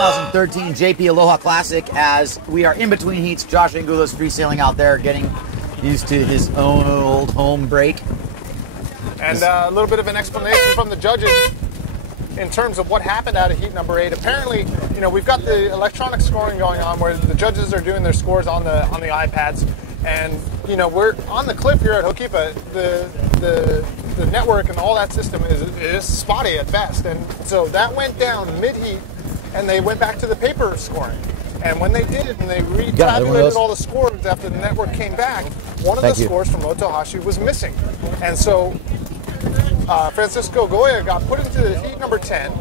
2013 JP Aloha Classic, as we are in between heats. Josh Angulo's freesailing out there, getting used to his own old home break. And a little bit of an explanation from the judges in terms of what happened out of heat number 8. Apparently, you know, we've got the electronic scoring going on where the judges are doing their scores on the iPads, and you know, we're on the cliff here at Ho'okipa. The network and all that system is spotty at best, and so that went down mid-heat, and they went back to the paper scoring. And when they did it, and they retabulated all the scores after the network came back, one of the scores from Motohashi was missing, and so Francisco Goya got put into heat number 10,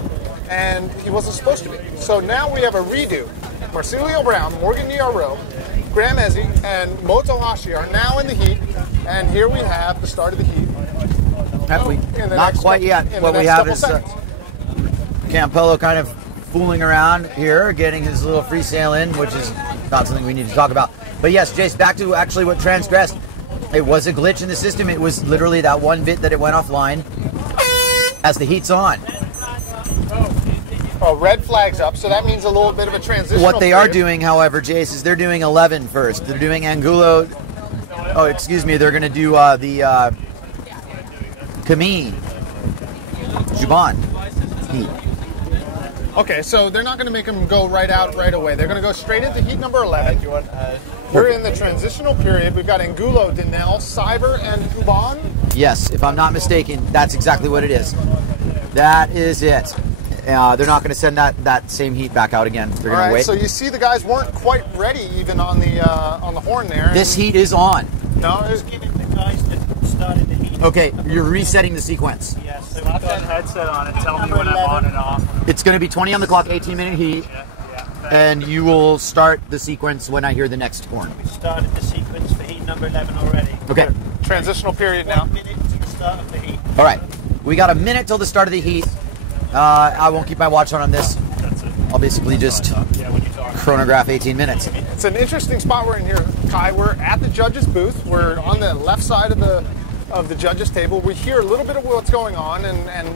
and he wasn't supposed to be. So now we have a redo. Marcelio Brown, Morgan Diarro, Graham Ezzi, and Motohashi are now in the heat, and here we have the start of the heat. Not quite yet. What we have is Campello kind of fooling around here, getting his little free sail in, which is not something we need to talk about. But yes, Jace, back to actually what transgressed. It was a glitch in the system. It was literally that one bit that it went offline as the heat's on. Oh, red flag's up, so that means a little bit of a transition. What they are doing, however, Jace, is they're doing 11 first. They're doing Angulo. Oh, excuse me. They're going to do the Camille Juban heat. Okay, so they're not going to make them go right out right away. They're going to go straight into heat number 11. We're in the transitional period. We've got Angulo, Dinell, Cyber, and Uban. Yes, if I'm not mistaken, that's exactly what it is. That is it. They're not going to send that same heat back out again. They're going to wait. So you see the guys weren't quite ready even on the horn there. This heat is on. No, just giving the guys that started the heat. Okay, you're resetting the sequence. Yes, so put that headset on and tell me when I'm on and off. It's going to be 20 on the clock, 18-minute heat, and you will start the sequence when I hear the next horn. We started the sequence for heat number 11 already. Okay. Transitional period now. 1 minute to the start of the heat. All right, we got a minute till the start of the heat. I won't keep my watch on this. That's it. I'll basically just chronograph 18 minutes. It's an interesting spot we're in here, Kai. We're at the judges' booth. We're on the left side of the judges' table. We hear a little bit of what's going on, and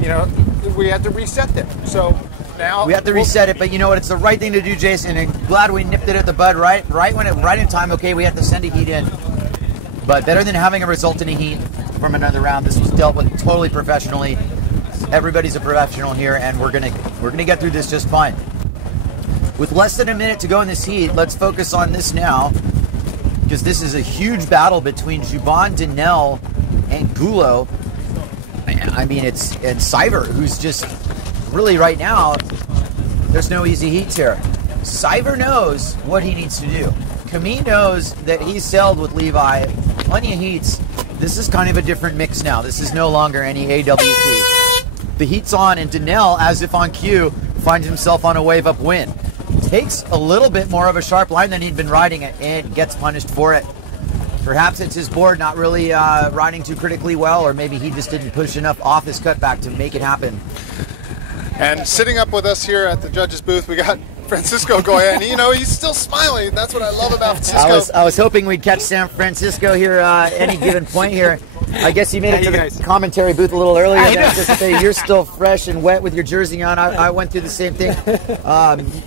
you know, we had to reset them. So now we have to reset it, but you know what? It's the right thing to do, Jason. And glad we nipped it at the bud, right in time. Okay, we have to send a heat in, but better than having a result in a heat from another round. This was dealt with totally professionally. Everybody's a professional here, and we're gonna get through this just fine. With less than a minute to go in this heat, let's focus on this now, because this is a huge battle between Juban, Dinell, and Gulo. I mean, and Cyber, who's just really right now. There's no easy heats here. Cyber knows what he needs to do. Camille knows that he's sailed with Levi plenty of heats. This is kind of a different mix now. This is no longer any AWT. The heat's on, and Dinell, as if on cue, finds himself on a wave upwind. Takes a little bit more of a sharp line than he'd been riding it, and gets punished for it. Perhaps it's his board not really riding too critically well, or maybe he just didn't push enough off his cutback to make it happen. And sitting up with us here at the judges' booth, we got Francisco Goya, and you know, he's still smiling. That's what I love about Francisco. I was hoping we'd catch San Francisco here any given point here. I guess you made it to the commentary booth a little earlier than anticipated. You're still fresh and wet with your jersey on. I went through the same thing.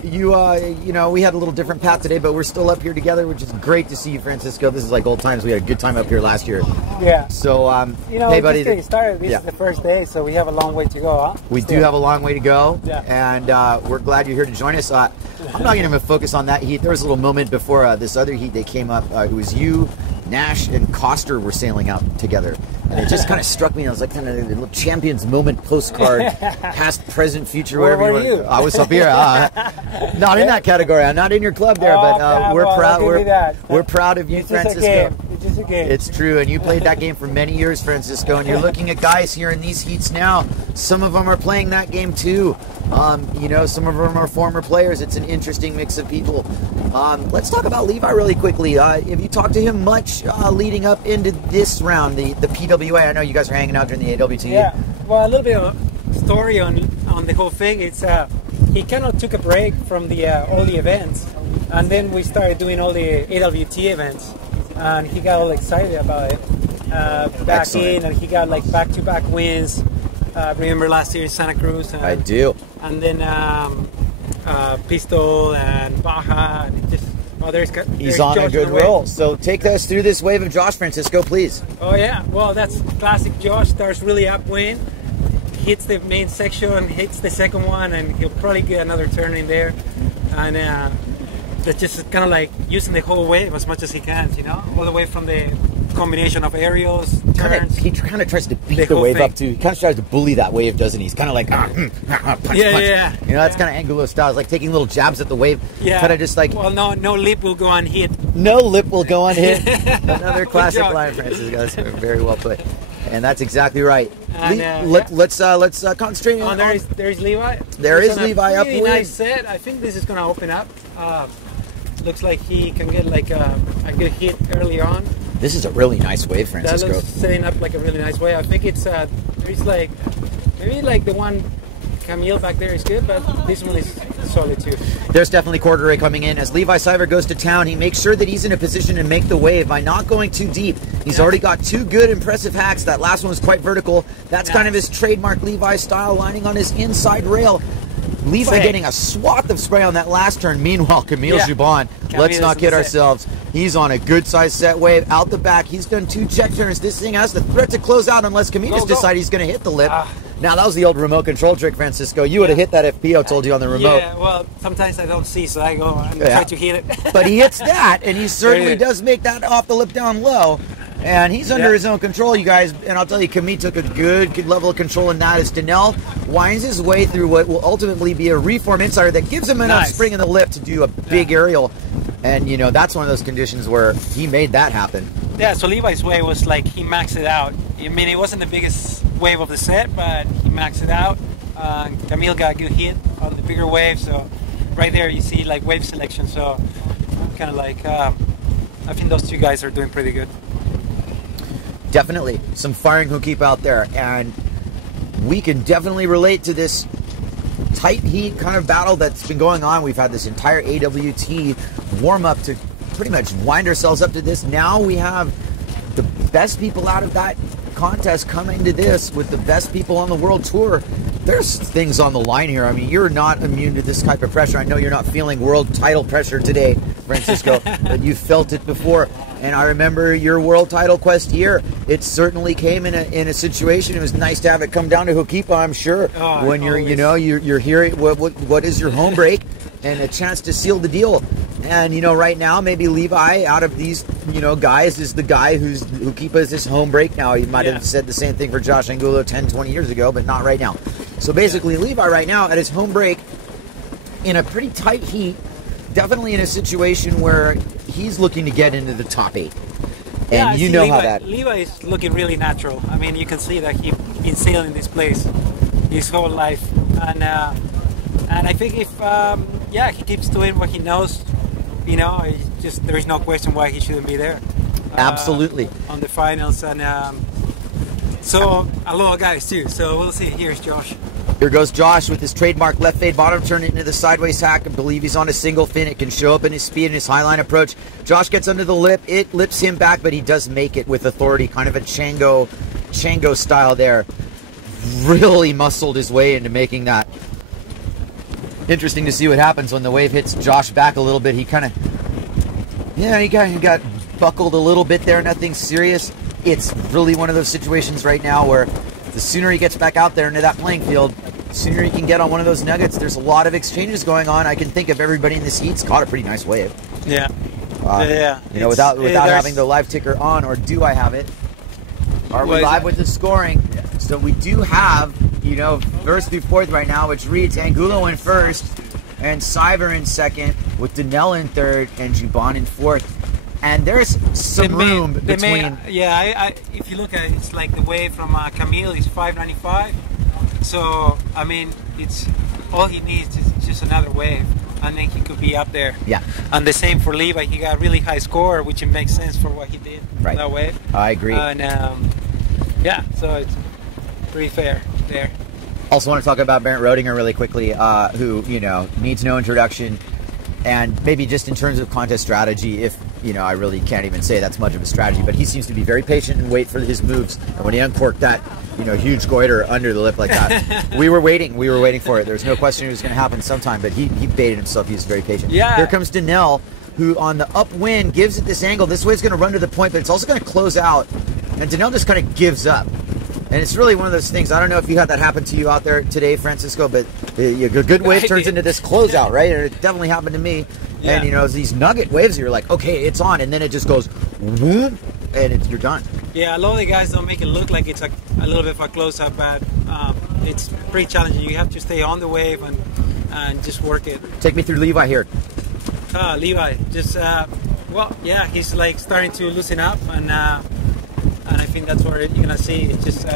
You know, we had a little different path today, but we're still up here together, which is great to see you, Francisco. This is like old times. We had a good time up here last year. Yeah. So, you know, hey, buddy, just getting started. This is the first day, so we have a long way to go, huh? We do have a long way to go, and we're glad you're here to join us. I'm not going to focus on that heat. There was a little moment before this other heat that came up. It was you, Nash, and Coster were sailing out together. And it just kind of struck me. I was like, kind of a little champions moment postcard, past, present, future, whatever. Where were you? I was up here. Not in that category. I'm not in your club there, but we're proud. We're proud of you, Francisco. It's just a game. It's true, and you played that game for many years, Francisco. And you're looking at guys here in these heats now. Some of them are playing that game too. You know, some of them are former players. It's an interesting mix of people. Let's talk about Levi really quickly. Have you talked to him much leading up into this round, the PWA? I know you guys are hanging out during the AWT. Yeah, well, a little bit of story on the whole thing. It's he kind of took a break from the all the events, and then we started doing all the AWT events, and he got all excited about it back in, and he got like back-to-back wins. Remember last year in Santa Cruz? I do. And then Pistol and Baja, and it just he's on a good roll. So take us through this wave of Josh, Francisco, please. Oh yeah, well that's classic Josh. Starts really upwind, hits the main section, hits the second one, and he'll probably get another turn in there, and that's just kind of like using the whole wave as much as he can, you know, all the way from the combination of aerials, turns. He kind of tries to beat the wave up too. He kind of tries to bully that wave, doesn't he? He's kind of like punch. Yeah. You know, that's kind of Angulo style. It's like taking little jabs at the wave. Yeah. Kind of just like. Well, no lip will go unhit. No lip will go unhit. Another classic line, Francisco. That's very well put. And that's exactly right. And, let's concentrate on. There's Levi. There is Levi up. Really nice set. I think this is going to open up. Looks like he can get like a good hit early on. This is a really nice wave, Francisco. That looks setting up like a really nice wave. I think it's there's like maybe like the one Camille back there is good, but this one is solid too. There's definitely Corduroy coming in. As Levi Siver goes to town, he makes sure that he's in a position to make the wave by not going too deep. He's already got two good, impressive hacks. That last one was quite vertical. That's kind of his trademark Levi style, lining on his inside rail. Levi getting a swath of spray on that last turn. Meanwhile, Camille Jubon, let's not kid ourselves. He's on a good-sized set wave. Out the back, he's done two check turns. This thing has the threat to close out unless Camille decides he's going to hit the lip. Now, that was the old remote control trick, Francisco. You would have hit that if Pio told you on the remote. Yeah, well, sometimes I don't see, so I go and try to hit it. But he hits that, and he certainly does make that off the lip down low. And he's under his own control, you guys. And I'll tell you, Camille took a good level of control in that as Danelle winds his way through what will ultimately be a reform insider that gives him enough spring in the lip to do a big aerial. And, you know, that's one of those conditions where he made that happen. Yeah, so Levi's wave was like he maxed it out. I mean, it wasn't the biggest wave of the set, but he maxed it out. Camille got a good hit on the bigger wave, so right there you see like wave selection. So kind of like, I think those two guys are doing pretty good. Definitely some firing who keep out there, and we can definitely relate to tight heat kind of battle that's been going on. We've had this entire AWT warm up to pretty much wind ourselves up to this. Now we have the best people out of that contest coming to this with the best people on the world tour. There's things on the line here. I mean, you're not immune to this type of pressure. I know you're not feeling world title pressure today, Francisco, but you felt it before. And I remember your world title quest here. It certainly came in a situation. It was nice to have it come down to Hokipa, I'm sure. When you're, you know, you're hearing what is your home break and a chance to seal the deal. And, you know, right now, maybe Levi, out of these, you know, guys, is the guy who keeps his home break now. He might have said the same thing for Josh Angulo 10, 20 years ago, but not right now. So basically, Levi right now at his home break in a pretty tight heat, definitely in a situation where he's looking to get into the top 8. And you know Levi, how that... Levi is looking really natural. I mean, you can see that he's been sailing this place his whole life. And I think if, he keeps doing what he knows, you know, there is no question why he shouldn't be there. Absolutely. On the finals. And so, Aloha guys too. So we'll see. Here's Josh. Here goes Josh with his trademark left fade bottom turn into the sideways hack. I believe he's on a single fin. It can show up in his speed and his highline approach. Josh gets under the lip. It lips him back, but he does make it with authority. Kind of a Chango style there. Really muscled his way into making that. Interesting to see what happens when the wave hits Josh back a little bit. He kind of got buckled a little bit there. Nothing serious. It's really one of those situations right now where the sooner he gets back out there into that playing field, the sooner he can get on one of those nuggets. There's a lot of exchanges going on. I can think of everybody in this heat's caught a pretty nice wave. Yeah. You know, without having the live ticker on, or do I have it? Are we live with the scoring? So we do have, you know, first through fourth right now, which reads Angulo in first and Siver in second, with Danelle in third and Jubon in fourth. And there's some room between. If you look at it, it's like the wave from Camille is 595. So, I mean, it's all he needs is just another wave, and then he could be up there. Yeah. And the same for Levi. He got a really high score, which it makes sense for what he did right. That wave. I agree. And so it's pretty fair there. Also want to talk about Bernd Roedinger really quickly, who, you know, needs no introduction. And maybe just in terms of contest strategy, if, you know, I really can't even say that's much of a strategy, but he seems to be very patient and wait for his moves. And when he uncorked that, you know, huge goiter under the lip like that, we were waiting for it. There's no question it was going to happen sometime, but he baited himself. He was very patient. Yeah. Here comes Danelle, who on the upwind gives it this angle. This way it's going to run to the point, but it's also going to close out. And Danelle just kind of gives up. And it's really one of those things. I don't know if you had that happen to you out there today, Francisco, but a good wave turns into this closeout, right? And it definitely happened to me. Yeah. And, you know, these nugget waves, you're like, okay, it's on. And then it just goes, whoop, and you're done. Yeah, a lot of the guys don't make it look like it's a little bit of a close-up, but it's pretty challenging. You have to stay on the wave and just work it. Take me through Levi here. Levi, just, well, yeah, he's like starting to loosen up, and I think that's what you're gonna see. It's just,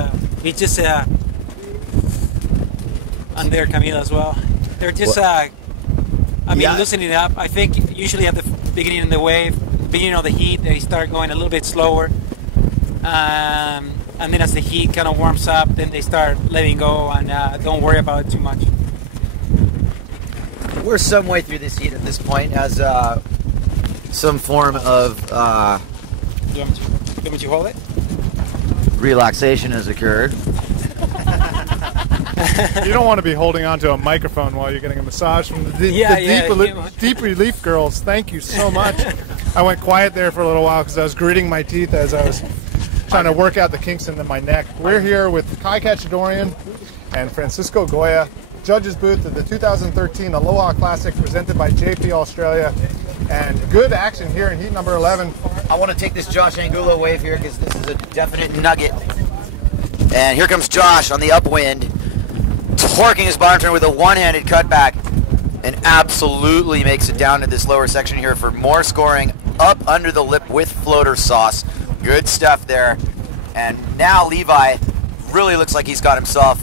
and there Camila as well. They're just, loosening up. I think usually at the beginning of the wave, beginning of the heat, they start going a little bit slower. And then as the heat kind of warms up, then they start letting go and don't worry about it too much. We're some way through this heat at this point as some form of You want me to hold it? relaxation has occurred. You don't want to be holding onto a microphone while you're getting a massage from the deep relief girls. Thank you so much. I went quiet there for a little while because I was gritting my teeth as I was trying to work out the kinks in my neck. We're here with Kai Cachadorian and Francisco Goya, judges booth of the 2013 Aloha Classic presented by JP Australia. And good action here in heat number 11. I want to take this Josh Angulo wave here because this is a definite nugget. And here comes Josh on the upwind, torquing his bottom turn with a one-handed cutback, and absolutely makes it down to this lower section here for more scoring up under the lip with floater sauce. Good stuff there. And now Levi really looks like he's got himself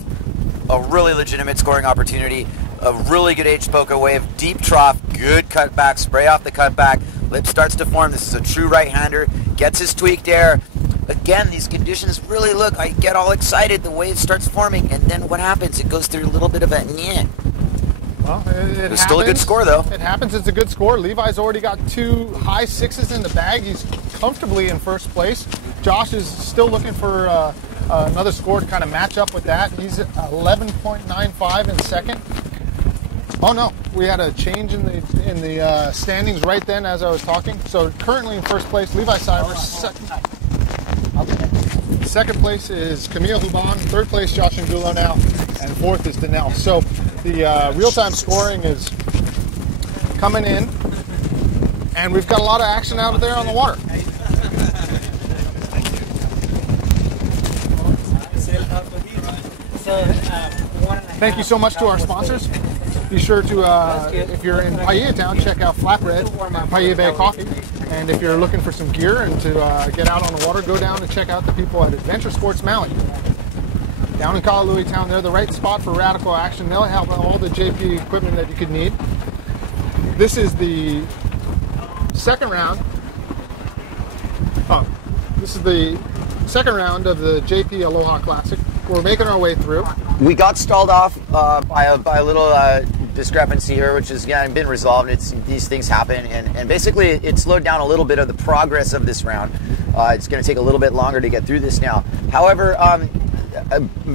a really legitimate scoring opportunity. A really good H-Poka wave, deep trough, good cutback, spray off the cutback, lip starts to form. This is a true right-hander, gets his tweaked air. Again, these conditions really look, I get all excited, the wave starts forming, and then what happens? It goes through a little bit of a nyeh. Well, it was still a good score, though. It happens, it's a good score. Levi's already got 2 high 6s in the bag. He's comfortably in first place. Josh is still looking for another score to kind of match up with that. He's at 11.95 in second. Oh no, we had a change in the standings right then as I was talking. So currently in first place, Levi Cybers. Second place is Camille Huban. Third place, Josh Angulo now. And fourth is Danelle. So the real-time scoring is coming in. And we've got a lot of action out there on the water. Thank you so much to our sponsors. Be sure to, if you're in Paia Town, check out Flatbread, Paia Bay Coffee. And if you're looking for some gear and to get out on the water, go down and check out the people at Adventure Sports Maui. Down in Kalalui Town, they're the right spot for radical action. They'll have all the JP equipment that you could need. This is the second round. This is the second round of the JP Aloha Classic. We're making our way through. We got stalled off by a little discrepancy here, which has been resolved. These things happen, and basically it slowed down a little bit of the progress of this round. It's going to take a little bit longer to get through this now. However,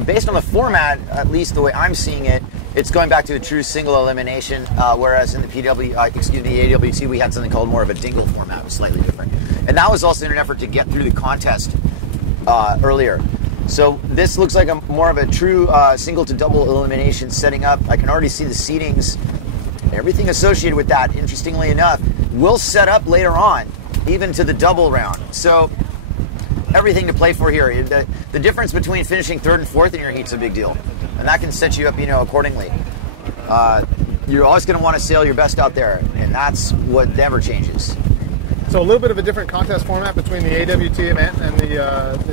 based on the format, at least the way I'm seeing it, it's going back to a true single elimination, whereas in the the AWT, we had something called more of a dingle format. It was slightly different. And that was also in an effort to get through the contest earlier. So this looks like more of a true single to double elimination setting up. I can already see the seedings, everything associated with that, interestingly enough, will set up later on, even to the double round. So everything to play for here. The difference between finishing third and fourth in your heat's a big deal. And that can set you up, accordingly. You're always going to want to sail your best out there, and that's what never changes. So a little bit of a different contest format between the AWT event and the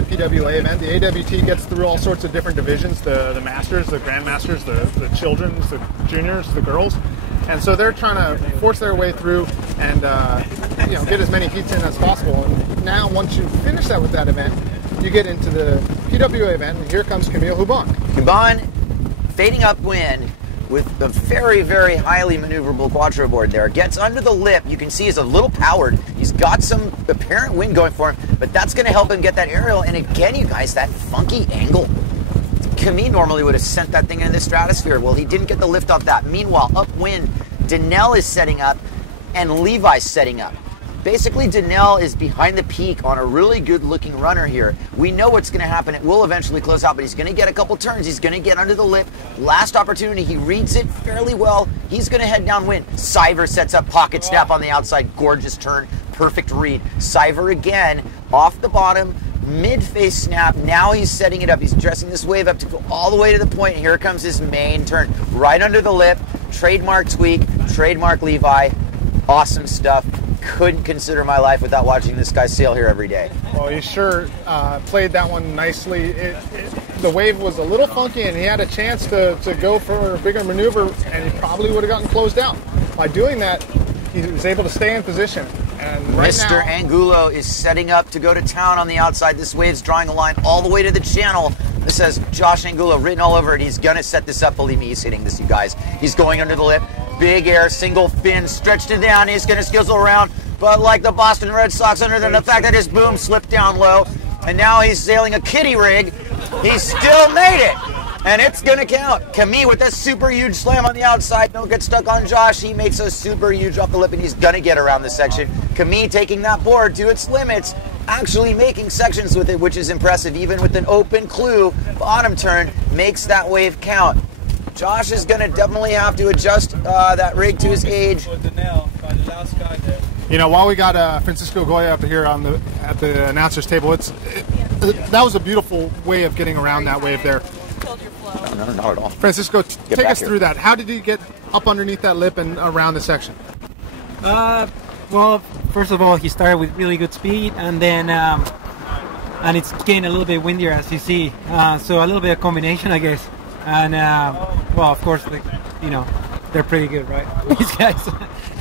PWA event. The AWT gets through all sorts of different divisions, the Masters, the Grandmasters, the Children's, the Juniors, the Girls. And so they're trying to force their way through and get as many heats in as possible. And now once you finish that with that event, you get into the PWA event, and here comes Camille Huban. Huban, fading upwind, with a very, very highly maneuverable quattro board there. Gets under the lip. You can see he's a little powered. He's got some apparent wind going for him, but that's going to help him get that aerial. And again, you guys, that funky angle. Camille normally would have sent that thing into the stratosphere. Well, he didn't get the lift off that. Meanwhile, upwind, Donnell is setting up and Levi's setting up. Basically, Donnell is behind the peak on a really good-looking runner here. We know what's going to happen. It will eventually close out, but he's going to get a couple turns. He's going to get under the lip. Last opportunity. He reads it fairly well. He's going to head downwind. Siver sets up pocket snap on the outside. Gorgeous turn. Perfect read. Siver again off the bottom. Mid-face snap. Now he's setting it up. He's dressing this wave up to go all the way to the point. Here comes his main turn. Right under the lip. Trademark tweak. Trademark Levi. Awesome stuff. Couldn't consider my life without watching this guy sail here every day. Well, he sure played that one nicely. The wave was a little funky, and he had a chance to go for a bigger maneuver, and he probably would have gotten closed out. By doing that, he was able to stay in position. And right Mr. now, Angulo is setting up to go to town on the outside. This wave's drawing a line all the way to the channel. This says Josh Angulo written all over it. He's going to set this up. Believe me, he's hitting this, you guys. He's going under the lip. Big air, single fin, stretched it down. He's going to skizzle around. But like the Boston Red Sox, under the fact that his boom slipped down low, and now he's sailing a kitty rig, he still made it. And it's going to count. Camille with that super huge slam on the outside. Don't get stuck on Josh. He makes a super huge off the lip, and he's going to get around the section. Camille taking that board to its limits, actually making sections with it, which is impressive. Even with an open clue, bottom turn makes that wave count. Josh is going to definitely have to adjust that rig to his age. You know, while we got Francisco Goya up here at the announcers table, that was a beautiful way of getting around that wave there. No, not at all. Francisco, take us through that. How did he get up underneath that lip and around the section? Well, first of all, he started with really good speed, and then and it's getting a little bit windier, as you see. So a little bit of combination, I guess. And well, of course, you know, they're pretty good, right?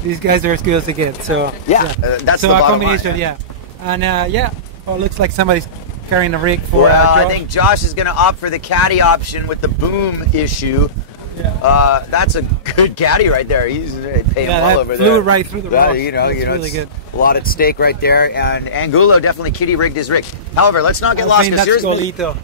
These guys are as good as they get. So yeah, that's so the a bottom combination, line. yeah. And yeah, well, it looks like somebody's carrying a rig for. Well, I think Josh is going to opt for the caddy option with the boom issue. Yeah. That's a good caddy right there. He's paying well over there. Flew right through the rock. You know, really good. A lot at stake right there. And Angulo definitely kitty rigged his rig. However, let's not get lost. That's Golito.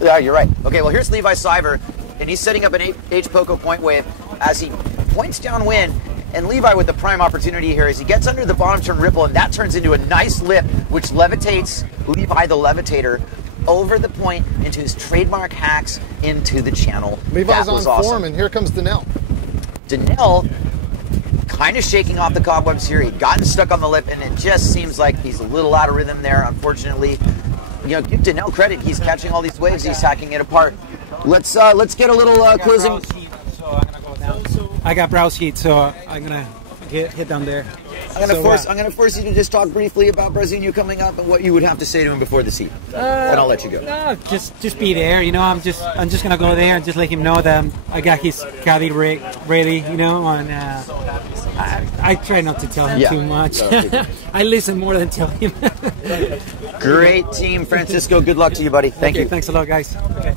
Yeah, you're right. Okay, well, here's Levi Siver, and he's setting up an H Poco point wave as he points downwind. And Levi with the prime opportunity here as he gets under the bottom turn ripple, and that turns into a nice lip, which levitates Levi the levitator over the point into his trademark hacks into the channel. Levi's that was on awesome. form, and here comes Donnell. Donnell kind of shaking off the cobwebs here. He'd gotten stuck on the lip, and it just seems like he's a little out of rhythm there, unfortunately. You know, give Donnell credit. He's catching all these waves. He's hacking it apart. Let's get a little closing. I got browse heat, so I'm gonna hit down there. I'm gonna force you to just talk briefly about Brasilio coming up and what you would have to say to him before the heat, and I'll let you go. No, just be there. You know, I'm just gonna go there and just let him know that I got his caddy rig ready. You know, and I try not to tell him too much. I listen more than tell him. Great team, Francisco. Good luck to you, buddy. Thank you. Thanks a lot, guys. Okay.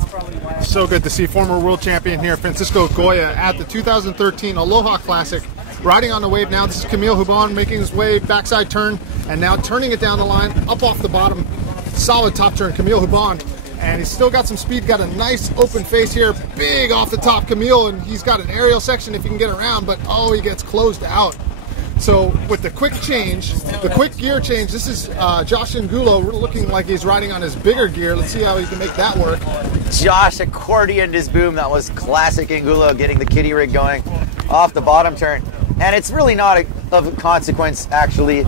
So good to see former world champion here, Francisco Goya, at the 2013 Aloha Classic. Riding on the wave now. This is Camille Hubon making his way backside turn and now turning it down the line, up off the bottom. Solid top turn, Camille Hubon. And he's still got some speed, got a nice open face here. Big off the top, Camille, and he's got an aerial section if he can get around, but oh, he gets closed out. So with the quick change, the quick gear change, this is Josh Angulo looking like he's riding on his bigger gear. Let's see how he can make that work. Josh accordioned his boom. That was classic Angulo getting the kitty rig going off the bottom turn. And it's really not of consequence, actually.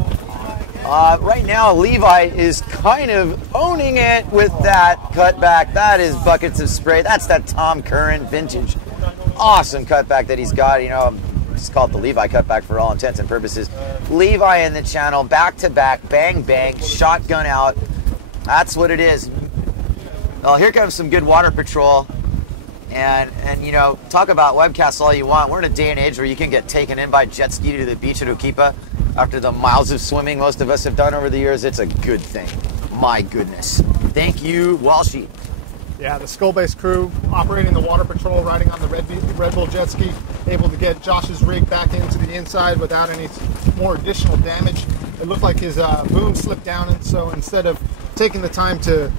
Right now, Levi is kind of owning it with that cutback. That is buckets of spray. That's that Tom Curran vintage. Awesome cutback that he's got. You know, just call it the Levi cutback for all intents and purposes. Levi in the channel, back to back, bang, bang, shotgun out. That's what it is. Well, here comes some good water patrol. And you know, talk about webcasts all you want. We're in a day and age where you can get taken in by jet ski to the beach at Ukipa after the miles of swimming most of us have done over the years. It's a good thing. My goodness. Thank you, Walshy. Yeah, the Skull-based crew operating the water patrol, riding on the Red Bull jet ski, able to get Josh's rig back into the inside without any more additional damage. It looked like his boom slipped down, and so instead of taking the time to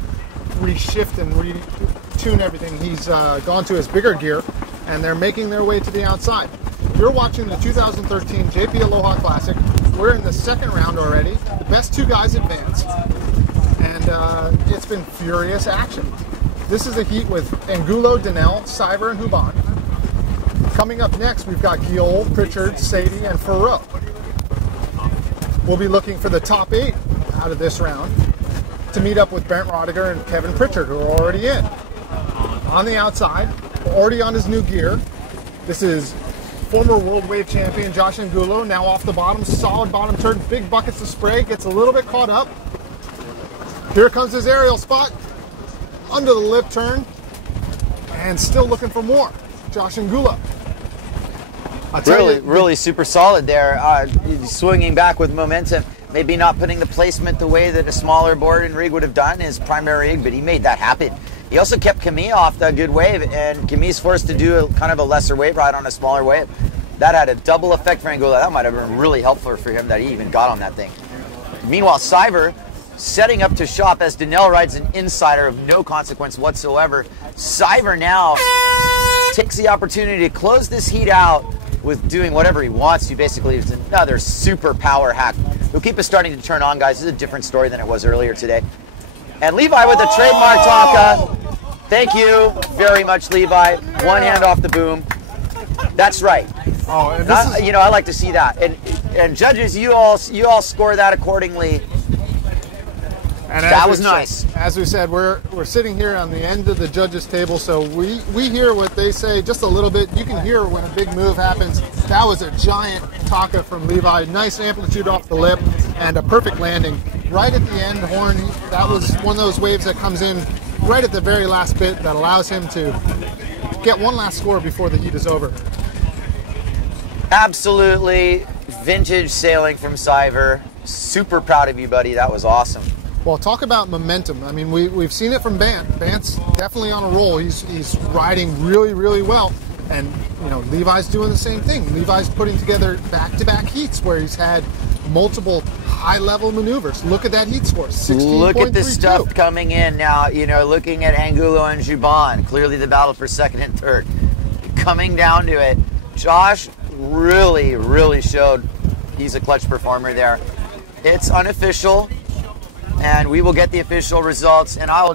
reshift and retune everything, he's gone to his bigger gear, and they're making their way to the outside. You're watching the 2013 JP Aloha Classic. We're in the second round already. The best two guys advance, and it's been furious action. This is a heat with Angulo, Donnell, Siver, and Huban. Coming up next, we've got Giol, Pritchard, Sadie, and Farrow. We'll be looking for the top 8 out of this round to meet up with Brent Rodiger and Kevin Pritchard, who are already in. On the outside, already on his new gear, this is former World Wave Champion Josh Angulo, now off the bottom, solid bottom turn, big buckets of spray, gets a little bit caught up. Here comes his aerial spot. Under the lip turn, and still looking for more. Josh Angulo. Really super solid there. Swinging back with momentum. Maybe not putting the placement the way that a smaller board and rig would have done, his primary rig, but he made that happen. He also kept Camille off the good wave, and Camille's forced to do kind of a lesser wave ride on a smaller wave. That had a double effect for Angulo. That might have been really helpful for him that he even got on that thing. Meanwhile, Siver setting up to shop as Donnell rides an insider of no consequence whatsoever. Siver now takes the opportunity to close this heat out with doing whatever he wants to. Basically, it's another super power hack. He'll keep us starting to turn on, guys. This is a different story than it was earlier today. And Levi with the trademark Tonka. Thank you very much, Levi. One hand off the boom. That's right. Oh, and this is... You know, I like to see that. And judges, you all score that accordingly. And that was nice. As we said, we're sitting here on the end of the judges' table, so we hear what they say just a little bit. You can hear when a big move happens. That was a giant Tonka from Levi. Nice amplitude off the lip and a perfect landing. Right at the end, horn, that was one of those waves that comes in right at the very last bit that allows him to get one last score before the heat is over. Absolutely vintage sailing from Siver. Super proud of you, buddy. That was awesome. Well, talk about momentum. I mean, we've seen it from Bant. Bant's definitely on a roll. He's riding really, really well. And, you know, Levi's doing the same thing. Levi's putting together back-to-back heats where he's had multiple high-level maneuvers. Look at that heat score, 16.32. Look at this stuff coming in now. You know, looking at Angulo and Juban. Clearly the battle for second and third. Coming down to it, Josh really, really showed he's a clutch performer there. It's unofficial. And we will get the official results, and I will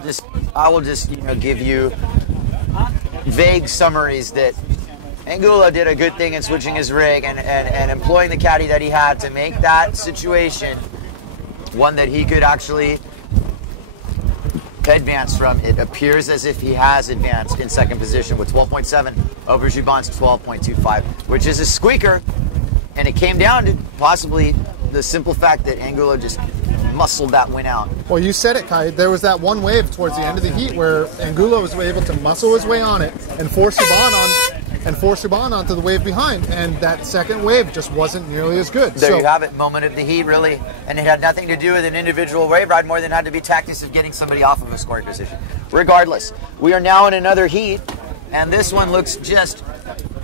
just give you vague summaries that Angulo did a good thing in switching his rig and employing the caddy that he had to make that situation one that he could actually advance from. It appears as if he has advanced in second position with 12.7 over Juban's 12.25, which is a squeaker, and it came down to possibly the simple fact that Angulo just muscled that win out. Well, you said it, Kai. There was that one wave towards the end of the heat where Angulo was able to muscle his way on it and force Juban onto the wave behind, and that second wave just wasn't nearly as good. There you have it, moment of the heat, really. And it had nothing to do with an individual wave ride more than had to be tactics of getting somebody off of a scoring position. Regardless, we are now in another heat, and this one looks just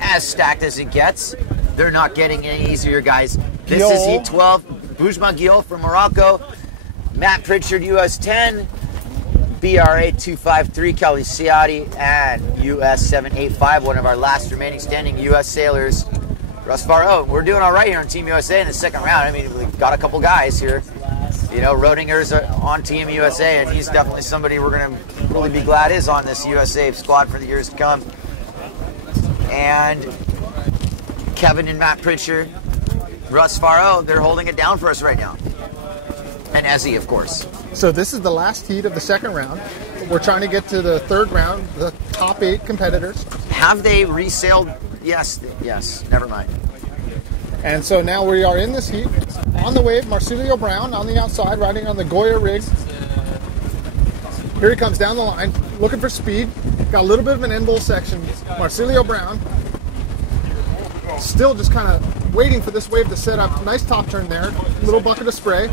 as stacked as it gets. They're not getting any easier, guys. This is heat 12. Boujma Giol from Morocco, Matt Pritchard, US 10, BRA 253, Kelly Ciati, and US 785, one of our last remaining standing US sailors, Russ Farrow. We're doing all right here on Team USA in the second round. I mean, we've got a couple guys here. You know, Rodinger's on Team USA, and he's definitely somebody we're going to really be glad is on this USA squad for the years to come. And Kevin and Matt Pritchard, Russ Farrow, they're holding it down for us right now. And Ezzy, of course. So this is the last heat of the second round. We're trying to get to the third round, the top 8 competitors. Have they resailed? Yes, never mind. And so now we are in this heat. On the wave, Marsilio Brown on the outside, riding on the Goya rig. Here he comes down the line, looking for speed. Got a little bit of an end bowl section. Marsilio Brown still just kind of waiting for this wave to set up. Nice top turn there. Little bucket of spray.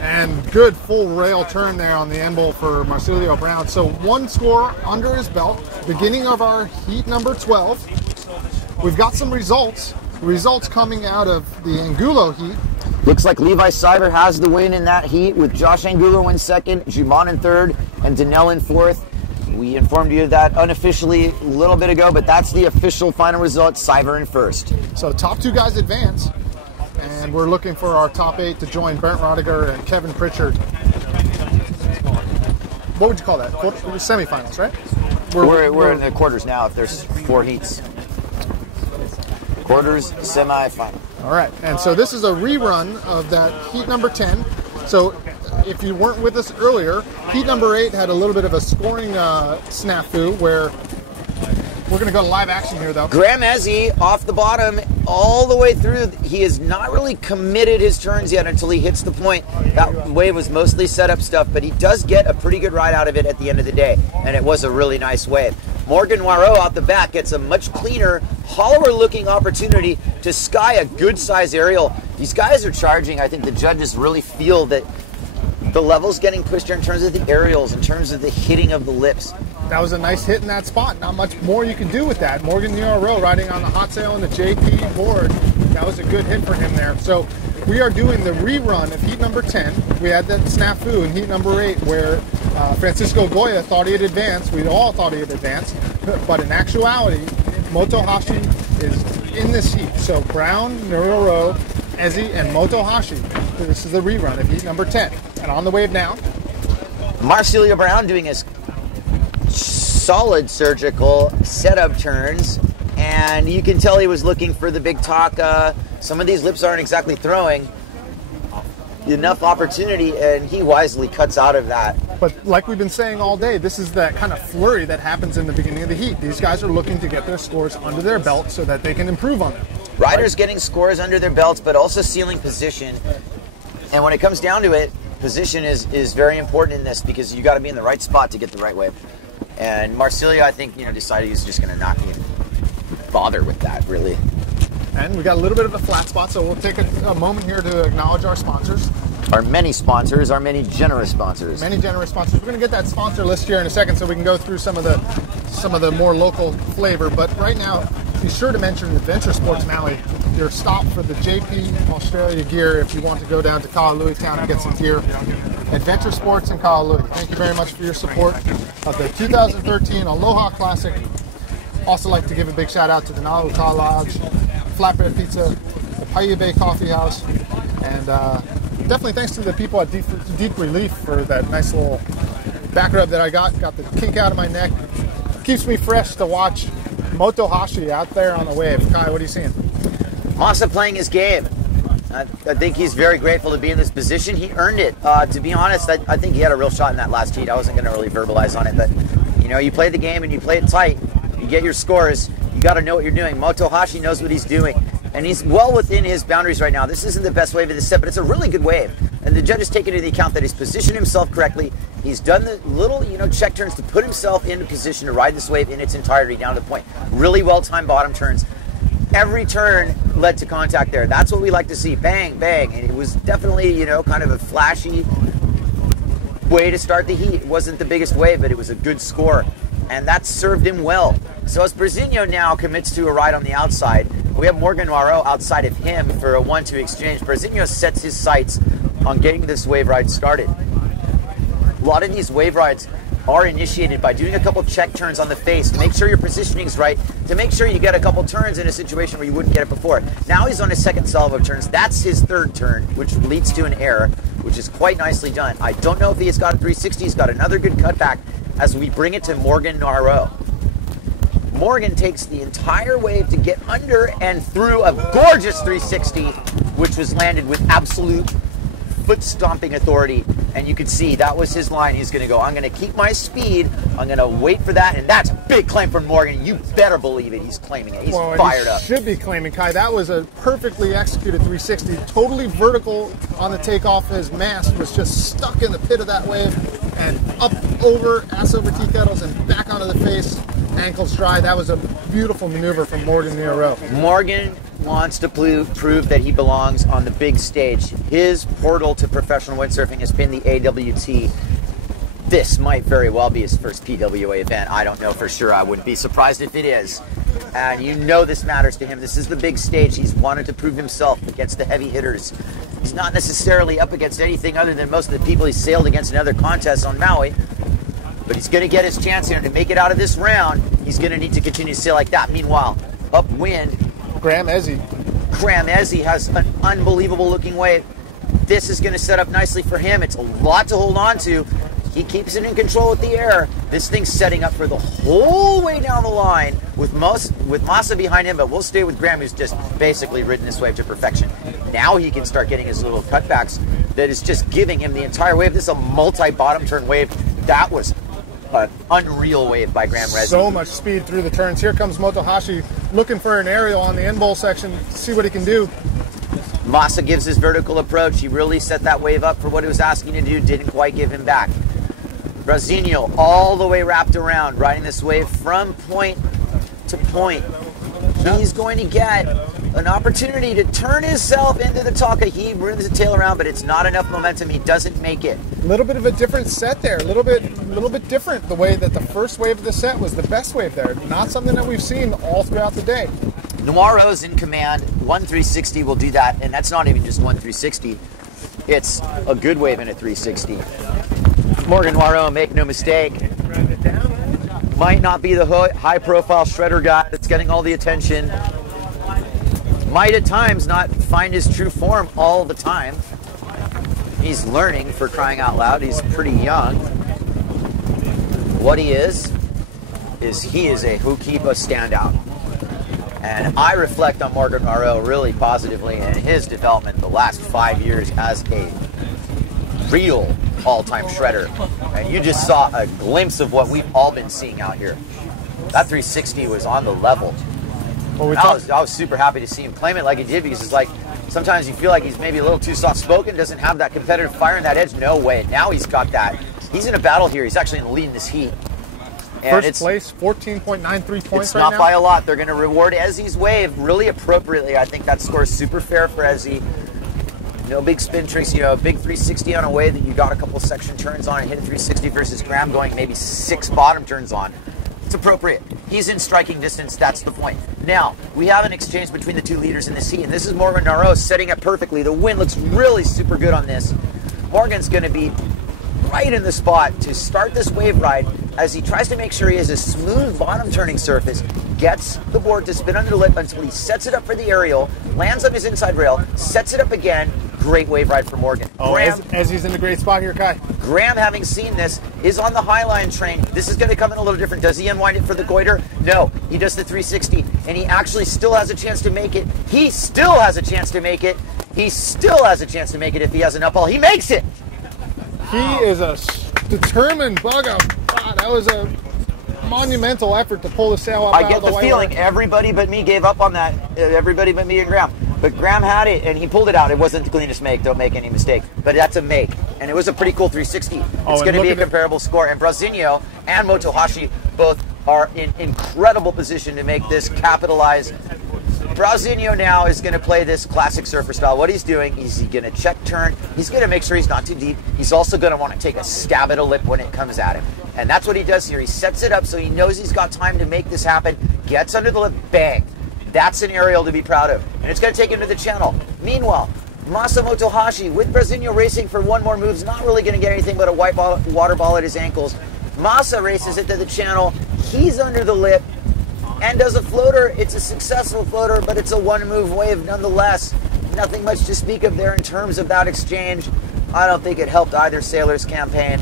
And good full rail turn there on the end bowl for Marsilio Brown. So 1 score under his belt. Beginning of our heat number 12. We've got some results. Results coming out of the Angulo heat. Looks like Levi Cyber has the win in that heat with Josh Angulo in second, Jumon in third, and Danelle in fourth. We informed you of that unofficially a little bit ago, but that's the official final result. Cyber in first. So top 2 guys advance. And we're looking for our top 8 to join Bernd Rodiger and Kevin Pritchard. What would you call that? Semifinals, right? We're in the quarters now if there's 4 heats. Quarters, semi-final. All right, and so this is a rerun of that heat number 10. So if you weren't with us earlier, heat number 8 had a little bit of a scoring snafu where we're going to go to live action here, though. Graham Ezzy off the bottom all the way through. He has not really committed his turns yet until he hits the point. That wave was mostly setup stuff, but he does get a pretty good ride out of it at the end of the day, and it was a really nice wave. Morgan Noirot out the back gets a much cleaner, hollower-looking opportunity to sky a good-size aerial. These guys are charging. I think the judges really feel that the level's getting pushed here in terms of the aerials, in terms of the hitting of the lips. That was a nice hit in that spot. Not much more you can do with that. Morgan Noirot riding on the hot sail on the JP board. That was a good hit for him there. So we are doing the rerun of heat number 10. We had that snafu in heat number 8 where Francisco Goya thought he had advanced. We all thought he had advanced. But in actuality, Motohashi is in this heat. So Brown, Noirot, Ezzy, and Motohashi. This is the rerun of heat number 10. And on the wave now, Marsilio Brown doing his solid surgical setup turns, and you can tell he was looking for the big talk. Some of these lips aren't exactly throwing enough opportunity, and he wisely cuts out of that. But like we've been saying all day, this is that kind of flurry that happens in the beginning of the heat. These guys are looking to get their scores under their belt so that they can improve on them. Riders getting scores under their belts, but also sealing position. And when it comes down to it, position is very important in this because you got to be in the right spot to get the right wave. And Marsilio, I think, decided he was just going to not even bother with that, really. And we got a little bit of a flat spot, so we'll take a moment here to acknowledge our sponsors. Our many sponsors, our many generous sponsors. Many generous sponsors. We're going to get that sponsor list here in a second so we can go through some of the more local flavor. But right now, be sure to mention Adventure Sports Maui, your stop for the JP Australia gear if you want to go down to Kahului Town and get some gear. Adventure Sports in Kahului. Thank you very much for your support of the 2013 Aloha Classic. Also like to give a big shout out to the Nalu Ka Lodge, Flatbread Pizza, the Paia Bay Coffee House, and definitely thanks to the people at Deep Relief for that nice little back rub that I got the kink out of my neck. Keeps me fresh to watch Motohashi out there on the wave. Kai, what are you seeing? Masa playing his game. I think he's very grateful to be in this position. He earned it. To be honest, I think he had a real shot in that last heat. I wasn't going to really verbalize on it, but you play the game and you play it tight. You get your scores. You got to know what you're doing. Motohashi knows what he's doing, and he's well within his boundaries right now. This isn't the best wave of the set, but it's a really good wave. And the judges take into account that he's positioned himself correctly. He's done the little, check turns to put himself into position to ride this wave in its entirety down to the point. Really well-timed bottom turns. Every turn led to contact there. That's what we like to see. Bang, bang. And it was definitely, kind of a flashy way to start the heat. It wasn't the biggest wave, but it was a good score. And that served him well. So as Brazino now commits to a ride on the outside, we have Morgan Noirot outside of him for a 1-2 exchange. Brazino sets his sights on getting this wave ride started. A lot of these wave rides are initiated by doing a couple check turns on the face to make sure your positioning's right, to make sure you get a couple turns in a situation where you wouldn't get it before. Now he's on his second salvo of turns. That's his third turn, which leads to an error, which is quite nicely done. I don't know if he has got a 360. He's got another good cutback as we bring it to Morgan Noirot. Morgan takes the entire wave to get under and through a gorgeous 360, which was landed with absolute foot-stomping authority. And you could see that was his line. He's going to go, I'm going to keep my speed. I'm going to wait for that. And that's a big claim from Morgan. You better believe it. He's claiming it. He's fired up. Should be claiming, Kai. That was a perfectly executed 360. Totally vertical on the takeoff. His mast was just stuck in the pit of that wave. And up over, ass over tea kettles, and back onto the face. Ankles dry. That was a beautiful maneuver from Morgan Noirot. Morgan wants to prove that he belongs on the big stage. His portal to professional windsurfing has been the AWT. This might very well be his first PWA event. I don't know for sure. I wouldn't be surprised if it is. And you know this matters to him. This is the big stage. He's wanted to prove himself against the heavy hitters. He's not necessarily up against anything other than most of the people he's sailed against in other contests on Maui. But he's going to get his chance here. To make it out of this round, he's going to need to continue to sail like that. Meanwhile, upwind, Graham Ezzy has an unbelievable looking wave. This is going to set up nicely for him. It's a lot to hold on to. He keeps it in control with the air. This thing's setting up for the whole way down the line with Massa behind him, but we'll stay with Graham, who's just basically ridden this wave to perfection. Now he can start getting his little cutbacks that is just giving him the entire wave. This is a multi-bottom turn wave. That was an unreal wave by Graham Resi. So much speed through the turns. Here comes Motohashi looking for an aerial on the end bowl section. See what he can do. Massa gives his vertical approach. He really set that wave up for what he was asking to do. Didn't quite give him back. Brasinho all the way wrapped around, riding this wave from point to point. He's going to get an opportunity to turn himself into the Taka. He brings the tail around, but it's not enough momentum. He doesn't make it. A little bit of a different set there. A little bit different. The way that the first wave of the set was the best wave there. Not something that we've seen all throughout the day. Noiro's in command. 1-360 will do that, and that's not even just 1-360. It's a good wave in a 360. Morgan Noiro, make no mistake, might not be the high-profile shredder guy that's getting all the attention. Might at times not find his true form all the time. He's learning, for crying out loud. He's pretty young. What he is he is a Hukipa standout. And I reflect on Morgan Noiro really positively in his development the last 5 years as a real all-time shredder. And you just saw a glimpse of what we've all been seeing out here. That 360 was on the level. Well, I was super happy to see him claim it like he did, because it's like sometimes you feel like he's maybe a little too soft-spoken, doesn't have that competitive fire and that edge. No way. Now he's got that. He's in a battle here. He's actually in the lead in this heat. And First place, 14.93 points it's right not now. by a lot. They're going to reward Ezzy's wave really appropriately. I think that score is super fair for Ezzy. No big spin tricks, you know, big 360 on a wave that you got a couple section turns on and hit a 360 versus Graham going maybe 6 bottom turns on. It's appropriate. He's in striking distance. That's the point. Now, we have an exchange between the two leaders in this heat, and this is Morgan Noiro setting up perfectly. The wind looks really super good on this. Morgan's going to be right in the spot to start this wave ride as he tries to make sure he has a smooth bottom turning surface, gets the board to spin under the lip until he sets it up for the aerial, lands on his inside rail, sets it up again. Great wave ride for Morgan. Oh, Graham, as he's in a great spot here, Kai. Graham, having seen this, is on the Highline train. This is going to come in a little different. Does he unwind it for the goiter? No. He does the 360, and he actually still has a chance to make it. He still has a chance to make it. He still has a chance to make it if he has an uphaul. He makes it! He is a determined bug out. God, that was a monumental effort to pull the sail up I out get of the the way. feeling everybody but me gave up on that. Everybody but me and Graham. But Graham had it, and he pulled it out. It wasn't the cleanest make. Don't make any mistake. But that's a make. And it was a pretty cool 360. It's going to be a comparable score. And Brasinho and Motohashi both are in incredible position to make this capitalize. Brasinho now is going to play this classic surfer style. What he's doing is he's going to check turn. He's going to make sure he's not too deep. He's also going to want to take a stab at a lip when it comes at him. And that's what he does here. He sets it up so he knows he's got time to make this happen. Gets under the lip, bang. That's an aerial to be proud of. And it's going to take him to the channel. Meanwhile, Masa Motohashi, with Brasinho racing for one more move, is not really going to get anything but a white water ball at his ankles. Masa races it to the channel. He's under the lip and does a floater. It's a successful floater, but it's a one-move wave nonetheless. Nothing much to speak of there in terms of that exchange. I don't think it helped either sailor's campaign.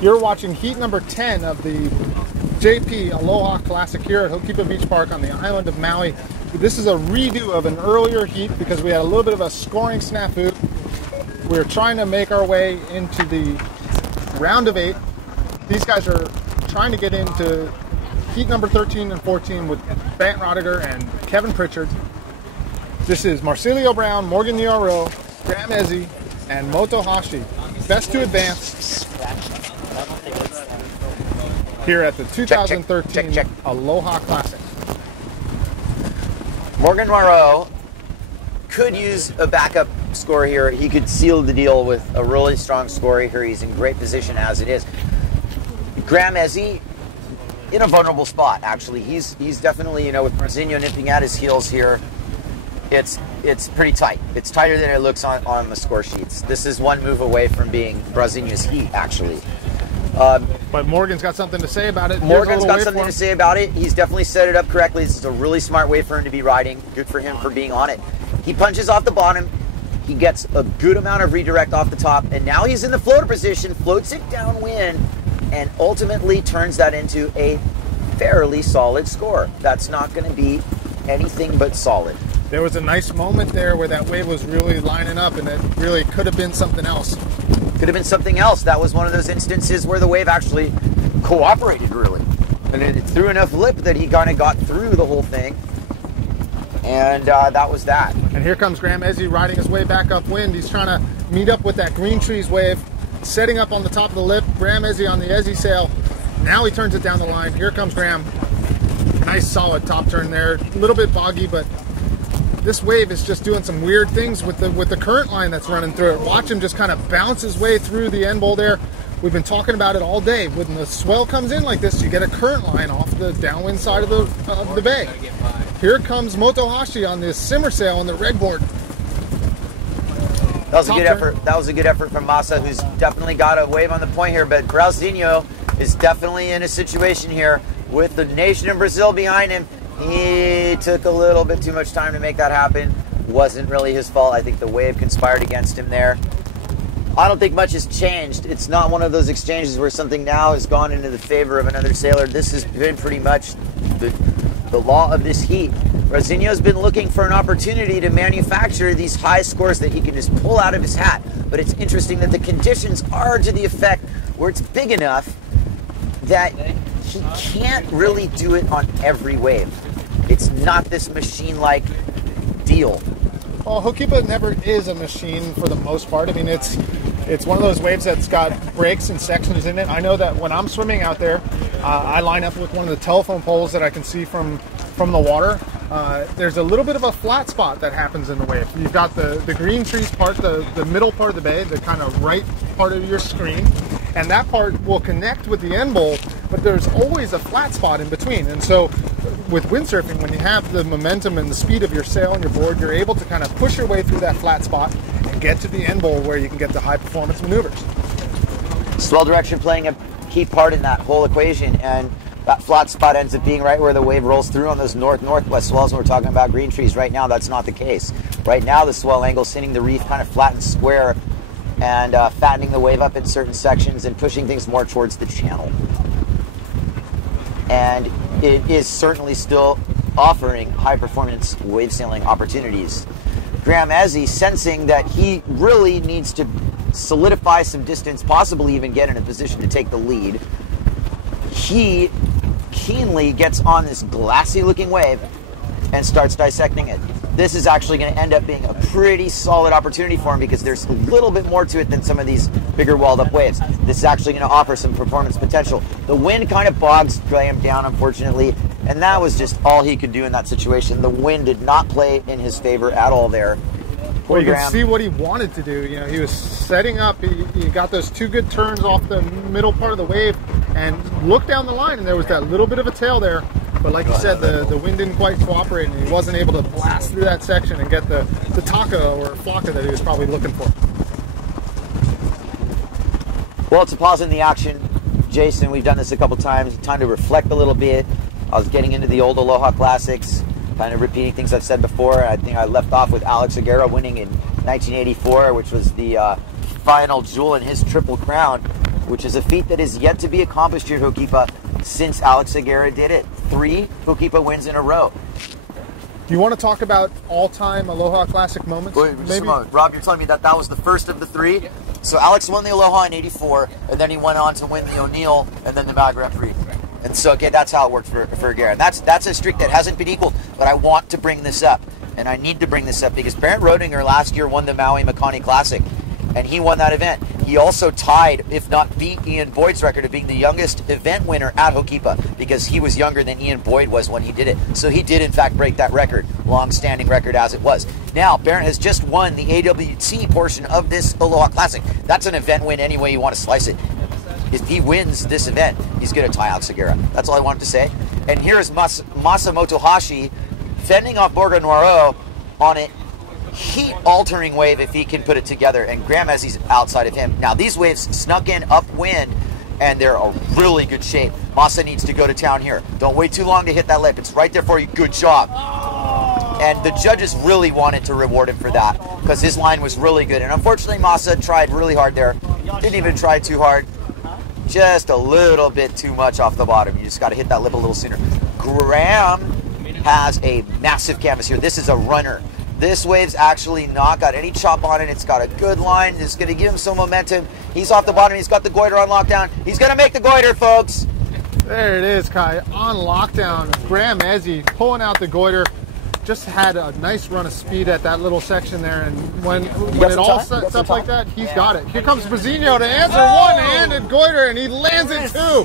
You're watching heat number 10 of the JP Aloha Classic here at Hokipa Beach Park on the island of Maui. This is a redo of an earlier heat because we had a little bit of a scoring snafu. We're trying to make our way into the round of 8. These guys are trying to get into heat number 13 and 14 with Bant Rodiger and Kevin Pritchard. This is Marcelio Brown, Morgan Noiro, Graham Ezzy, and Motohashi. Best to advance here at the 2013 check. Aloha Classic. Morgan Moreau could use a backup score here. He could seal the deal with a really strong score here. He's in great position as it is. Graham Ezzy in a vulnerable spot, actually. He's definitely, you know, with Brazinho nipping at his heels here, it's pretty tight. It's tighter than it looks on the score sheets. This is one move away from being Brazinho's heat, actually. But Morgan's got something to say about it. Morgan's got something to say about it. He's definitely set it up correctly. This is a really smart way for him to be riding. Good for him for being on it. He punches off the bottom. He gets a good amount of redirect off the top. And now he's in the floater position, floats it downwind, and ultimately turns that into a fairly solid score. That's not going to be anything but solid. There was a nice moment there where that wave was really lining up, and it really could have been something else. Could have been something else. That was one of those instances where the wave actually cooperated, really. And it threw enough lip that he kind of got through the whole thing. And that was that. And here comes Graham Ezzy riding his way back upwind. He's trying to meet up with that green trees wave, setting up on the top of the lip. Graham Ezzy on the Ezzy sail. Now he turns it down the line. Here comes Graham. Nice solid top turn there. A little bit boggy, but this wave is just doing some weird things with the current line that's running through it. Watch him just kind of bounce his way through the end bowl there. We've been talking about it all day. When the swell comes in like this, you get a current line off the downwind side of the bay. Here comes Motohashi on this simmer sail on the red board. That was a good effort. That was a good effort from Massa, who's definitely got a wave on the point here. But Brazinho is definitely in a situation here with the nation of Brazil behind him. He took a little bit too much time to make that happen. Wasn't really his fault. I think the wave conspired against him there. I don't think much has changed. It's not one of those exchanges where something now has gone into the favor of another sailor. This has been pretty much the law of this heat. Brazinho's been looking for an opportunity to manufacture these high scores that he can just pull out of his hat. But it's interesting that the conditions are to the effect where it's big enough that he can't really do it on every wave. It's not this machine-like deal. Well, Hokipa never is a machine for the most part. I mean, it's one of those waves that's got breaks and sections in it. I know that when I'm swimming out there, I line up with one of the telephone poles that I can see from the water. There's a little bit of a flat spot that happens in the wave. You've got the green trees part, the middle part of the bay, the kind of right part of your screen, and that part will connect with the end bowl, but there's always a flat spot in between. And so with windsurfing, when you have the momentum and the speed of your sail and your board, you're able to kind of push your way through that flat spot and get to the end bowl where you can get the high performance maneuvers. Swell direction playing a key part in that whole equation, and that flat spot ends up being right where the wave rolls through on those north-northwest swells when we're talking about green trees. Right now, that's not the case. Right now, the swell angle's hitting the reef kind of flat and square and fattening the wave up in certain sections and pushing things more towards the channel. And it is certainly still offering high-performance wave sailing opportunities. Graham Ezzy, sensing that he really needs to solidify some distance, possibly even get in a position to take the lead, he keenly gets on this glassy-looking wave and starts dissecting it. This is actually going to end up being a pretty solid opportunity for him because there's a little bit more to it than some of these bigger walled-up waves. This is actually going to offer some performance potential. The wind kind of bogs Graham down, unfortunately, and that was just all he could do in that situation. The wind did not play in his favor at all there. Well, you can see what he wanted to do. You know, he was setting up. He got those two good turns off the middle part of the wave and looked down the line, and there was that little bit of a tail there. But like you said, the wind didn't quite cooperate, and he wasn't able to blast through that section and get the taka or flocka that he was probably looking for. Well, it's a pause in the action. Jason, we've done this a couple times. Time to reflect a little bit. I was getting into the old Aloha classics, kind of repeating things I've said before. I think I left off with Alex Aguirre winning in 1984, which was the final jewel in his Triple Crown, which is a feat that is yet to be accomplished here at Hokipa since Alex Aguirre did it. 3 Hokipa wins in a row. Do you want to talk about all-time Aloha Classic moments? Wait, maybe? Rob, you're telling me that was the first of the 3? So Alex won the Aloha in 84, and then he went on to win the O'Neill, and then the Mag Referee. And so, okay, that's how it worked for Aguirre. That's a streak that hasn't been equaled, but I want to bring this up. And I need to bring this up because Barrett Rodinger last year won the Maui Makani Classic. and he won that event. He also tied, if not beat, Ian Boyd's record of being the youngest event winner at Hokipa, because he was younger than Ian Boyd was when he did it. So he did, in fact, break that record, long-standing record as it was. Now, Barrett has just won the AWT portion of this Aloha Classic. That's an event win any way you want to slice it. If he wins this event, he's going to tie Alex Segura. That's all I wanted to say. And here's Masamoto Hashi fending off Borja Noiro on it. Heat-altering wave if he can put it together, and Graham Ezzy's outside of him. Now, these waves snuck in upwind, and they're a really good shape. Masa needs to go to town here. Don't wait too long to hit that lip. It's right there for you. Good job. And the judges really wanted to reward him for that, because his line was really good. And unfortunately, Masa tried really hard there. Didn't even try too hard. Just a little bit too much off the bottom. You just got to hit that lip a little sooner. Graham has a massive canvas here. This is a runner. This wave's actually not got any chop on it. It's got a good line. It's going to give him some momentum. He's off the bottom. He's got the goiter on lockdown. He's going to make the goiter, folks. There it is, Kai. On lockdown, Graham Ezzy pulling out the goiter. Just had a nice run of speed at that little section there. And when it all sets up like that, he's got it. Here comes Brazinho to answer one-handed goiter, and he lands it too.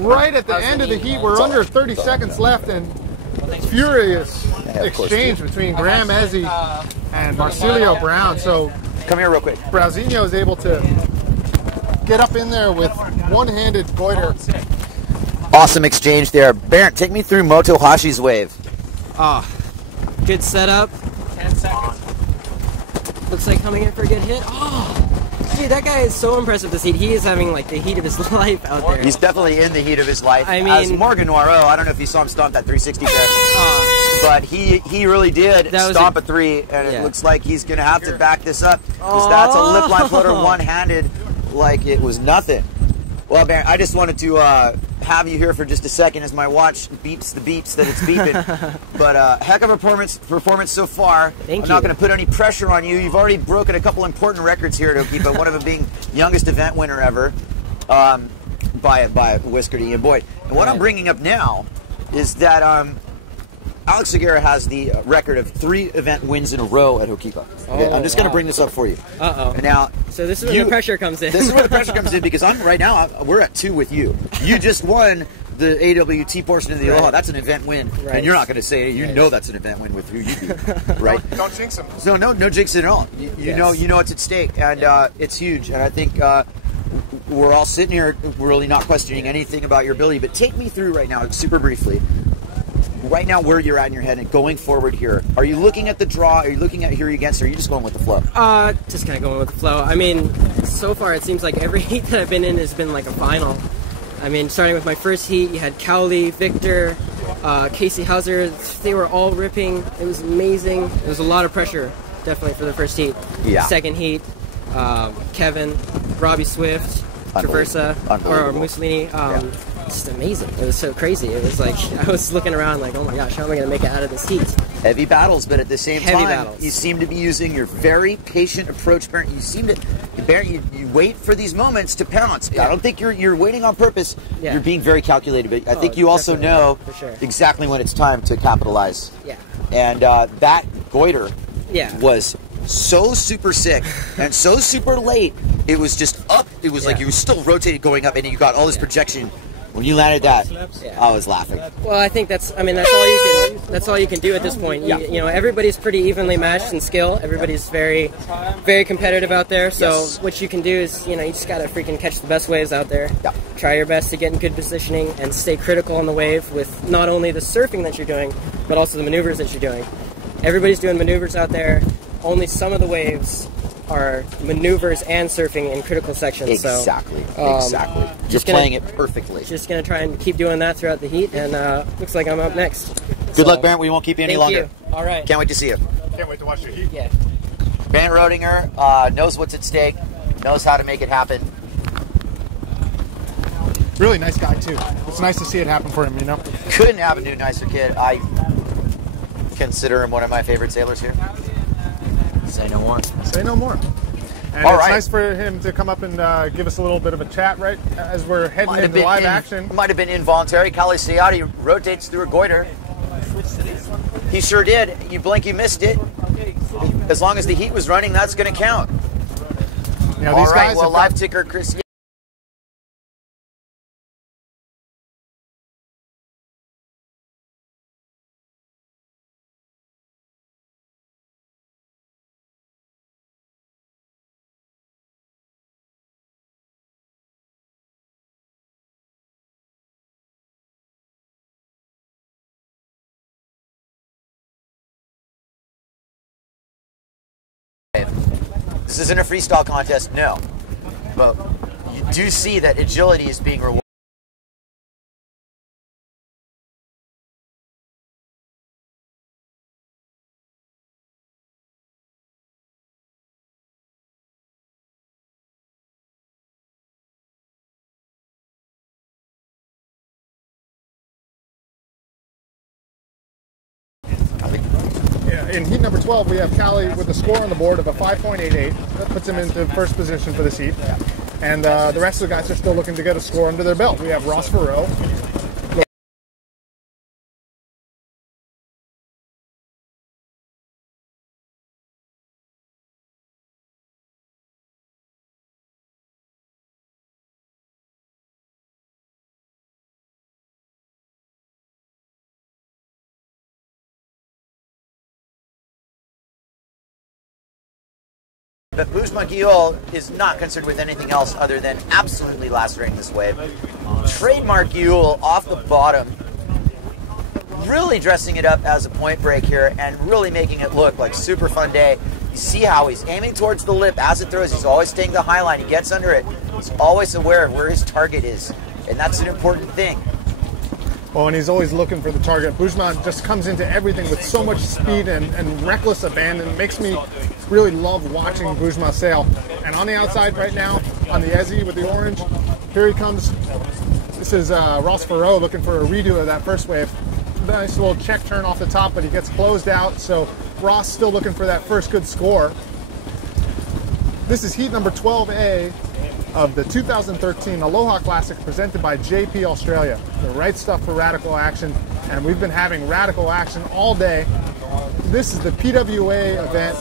Right at the end of the heat. We're under 30 seconds left, and furious exchange between Graham Ezzy and Marcilio Brown. So come here real quick. Brazinho is able to get up in there with one-handed goiter. Awesome exchange there. Barrett, take me through Moto Hashi's wave. Good setup. 10 seconds. Looks like coming in for a good hit. Dude, that guy is so impressive this heat. He is having like the heat of his life out there. He's definitely in the heat of his life. I mean, as Morgan Noiro, I don't know if you saw him stomp that 360 but he really did stomp a 3, and it looks like he's going to have to back this up, because that's a lip line floater one-handed like it was nothing. Well, Barrett, I just wanted to have you here for just a second as my watch beeps the beeps that it's beeping. But heck of a performance so far. Thank you. I'm not going to put any pressure on you. You've already broken a couple important records here at Hokipa, one of them being youngest event winner ever by Whisker to Ian Boyd. And what I'm bringing up now is that Alex Segura has the record of 3 event wins in a row at Hokipa. Okay? I'm just going to bring this up for you. And now, so this is where the pressure comes in. This is where the pressure comes in, because we're at 2 with you. You just won the AWT portion of the Aloha. That's an event win, and you're not going to say you know that's an event win with who you beat, right? Don't jinx him. So no jinx at all. You know what's at stake, and it's huge. And I think we're all sitting here really not questioning anything about your ability. But take me through right now, super briefly. Right now, where you're at in your head and going forward here, are you looking at the draw? Are you looking at who you're against? Or are you just going with the flow? Just kind of going with the flow. I mean, so far it seems like every heat that I've been in has been like a final. I mean, starting with my first heat, you had Cowley, Victor, Casey Hauser. They were all ripping. It was amazing. There was a lot of pressure, definitely, for the first heat. Yeah. Second heat, Kevin, Robbie Swift, Traversa, or Mussolini. Just amazing. It was so crazy. It was like, I was looking around like, oh my gosh, how am I going to make it out of this heat? Heavy battles, but at the same time, battles. You seem to be using your very patient approach, Barrett. You seem to, Barrett, you wait for these moments to pounce. I don't think you're waiting on purpose. You're being very calculated, but I think you also know exactly when it's time to capitalize. And that goiter was so super sick and so super late. It was just up. It was like you were still rotated going up, and you got all this projection. When you landed that, I was laughing. Well, I think that's all you can do at this point. You know, everybody's pretty evenly matched in skill. Everybody's very, very competitive out there. So what you can do is, you just got to freaking catch the best waves out there. Try your best to get in good positioning and stay critical on the wave with not only the surfing that you're doing, but also the maneuvers that you're doing. Everybody's doing maneuvers out there. Only some of the waves are maneuvers and surfing in critical sections. Exactly. So, Just playing it perfectly. Just going to try and keep doing that throughout the heat, and looks like I'm up next. Good luck, Barrett. We won't keep you any longer. Thank you. All right. Can't wait to see you. Can't wait to watch your heat. Yeah. Barrett Rodinger knows what's at stake, knows how to make it happen. Really nice guy, too. It's nice to see it happen for him, Couldn't have a new nicer kid. I consider him one of my favorite sailors here. Say no more. Say no more. And it's nice for him to come up and give us a little bit of a chat, right, as we're heading into live action. Might have been involuntary. Kali Siati rotates through a goiter. He sure did. You blink, you missed it. As long as the heat was running, that's going to count. You know, All these right, guys well, have got- live ticker, Chris. This isn't a freestyle contest, no. But you do see that agility is being rewarded. Yeah, in heat number 12, we have Callie with a score on the board of a 5.88. That puts him into first position for this heat. And the rest of the guys are still looking to get a score under their belt. We have Ross Farrow. But Bujma Giol is not concerned with anything else other than absolutely lacerating this wave. Trademark Giol off the bottom, really dressing it up as a point break here and really making it look like super fun day. You see how he's aiming towards the lip as it throws. He's always staying the high line. He gets under it. He's always aware of where his target is, and that's an important thing. Oh, and he's always looking for the target. Bujma just comes into everything with so much speed and reckless abandon. It makes me really love watching Bujma sail. And on the outside right now, on the Ezzy with the orange, here he comes. This is Ross Farrow looking for a redo of that first wave. Nice little check turn off the top, but he gets closed out. So Ross still looking for that first good score. This is heat number 12A of the 2013 Aloha Classic presented by JP Australia. The right stuff for radical action, and we've been having radical action all day. This is the PWA event,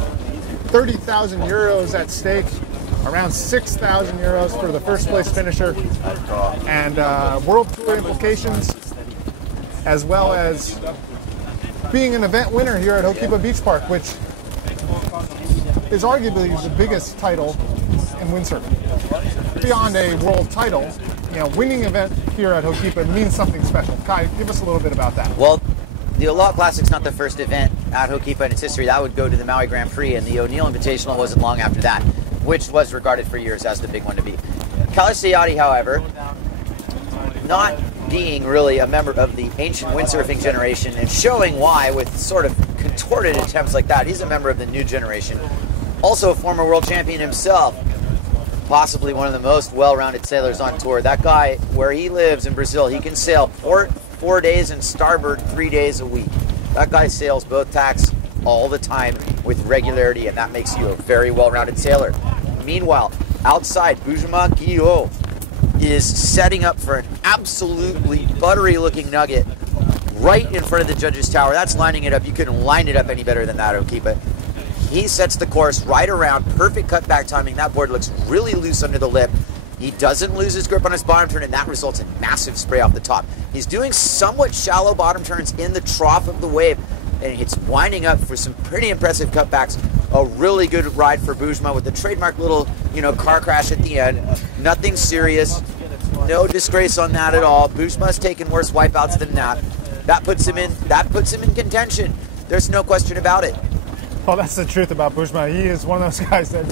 30,000 euros at stake, around 6,000 euros for the first place finisher, and World Tour implications, as well as being an event winner here at Hokipa Beach Park, which is arguably the biggest title in windsurfing. Beyond a world title, you know, winning event here at Hokipa means something special. Kai, give us a little bit about that. Well, the Aloha Classic's not the first event at Hokipa in its history. That would go to the Maui Grand Prix, and the O'Neill Invitational wasn't long after that, which was regarded for years as the big one to beat. Kalasiati, however, not being really a member of the ancient windsurfing generation and showing why with sort of contorted attempts like that, he's a member of the new generation. Also a former world champion himself, possibly one of the most well-rounded sailors on tour. That guy, where he lives in Brazil, he can sail port 4 days and starboard 3 days a week. That guy sails both tacks all the time with regularity, and that makes you a very well-rounded sailor. Meanwhile, outside, Bujma Gio is setting up for an absolutely buttery-looking nugget right in front of the judges' tower. That's lining it up. You couldn't line it up any better than that, Okipa. He sets the course right around, perfect cutback timing. That board looks really loose under the lip. He doesn't lose his grip on his bottom turn, and that results in massive spray off the top. He's doing somewhat shallow bottom turns in the trough of the wave, and it's winding up for some pretty impressive cutbacks. A really good ride for Bujma with the trademark little, car crash at the end. Nothing serious. No disgrace on that at all. Bujma's taken worse wipeouts than that. That puts him in contention. There's no question about it. Well, that's the truth about Bujma. He is one of those guys that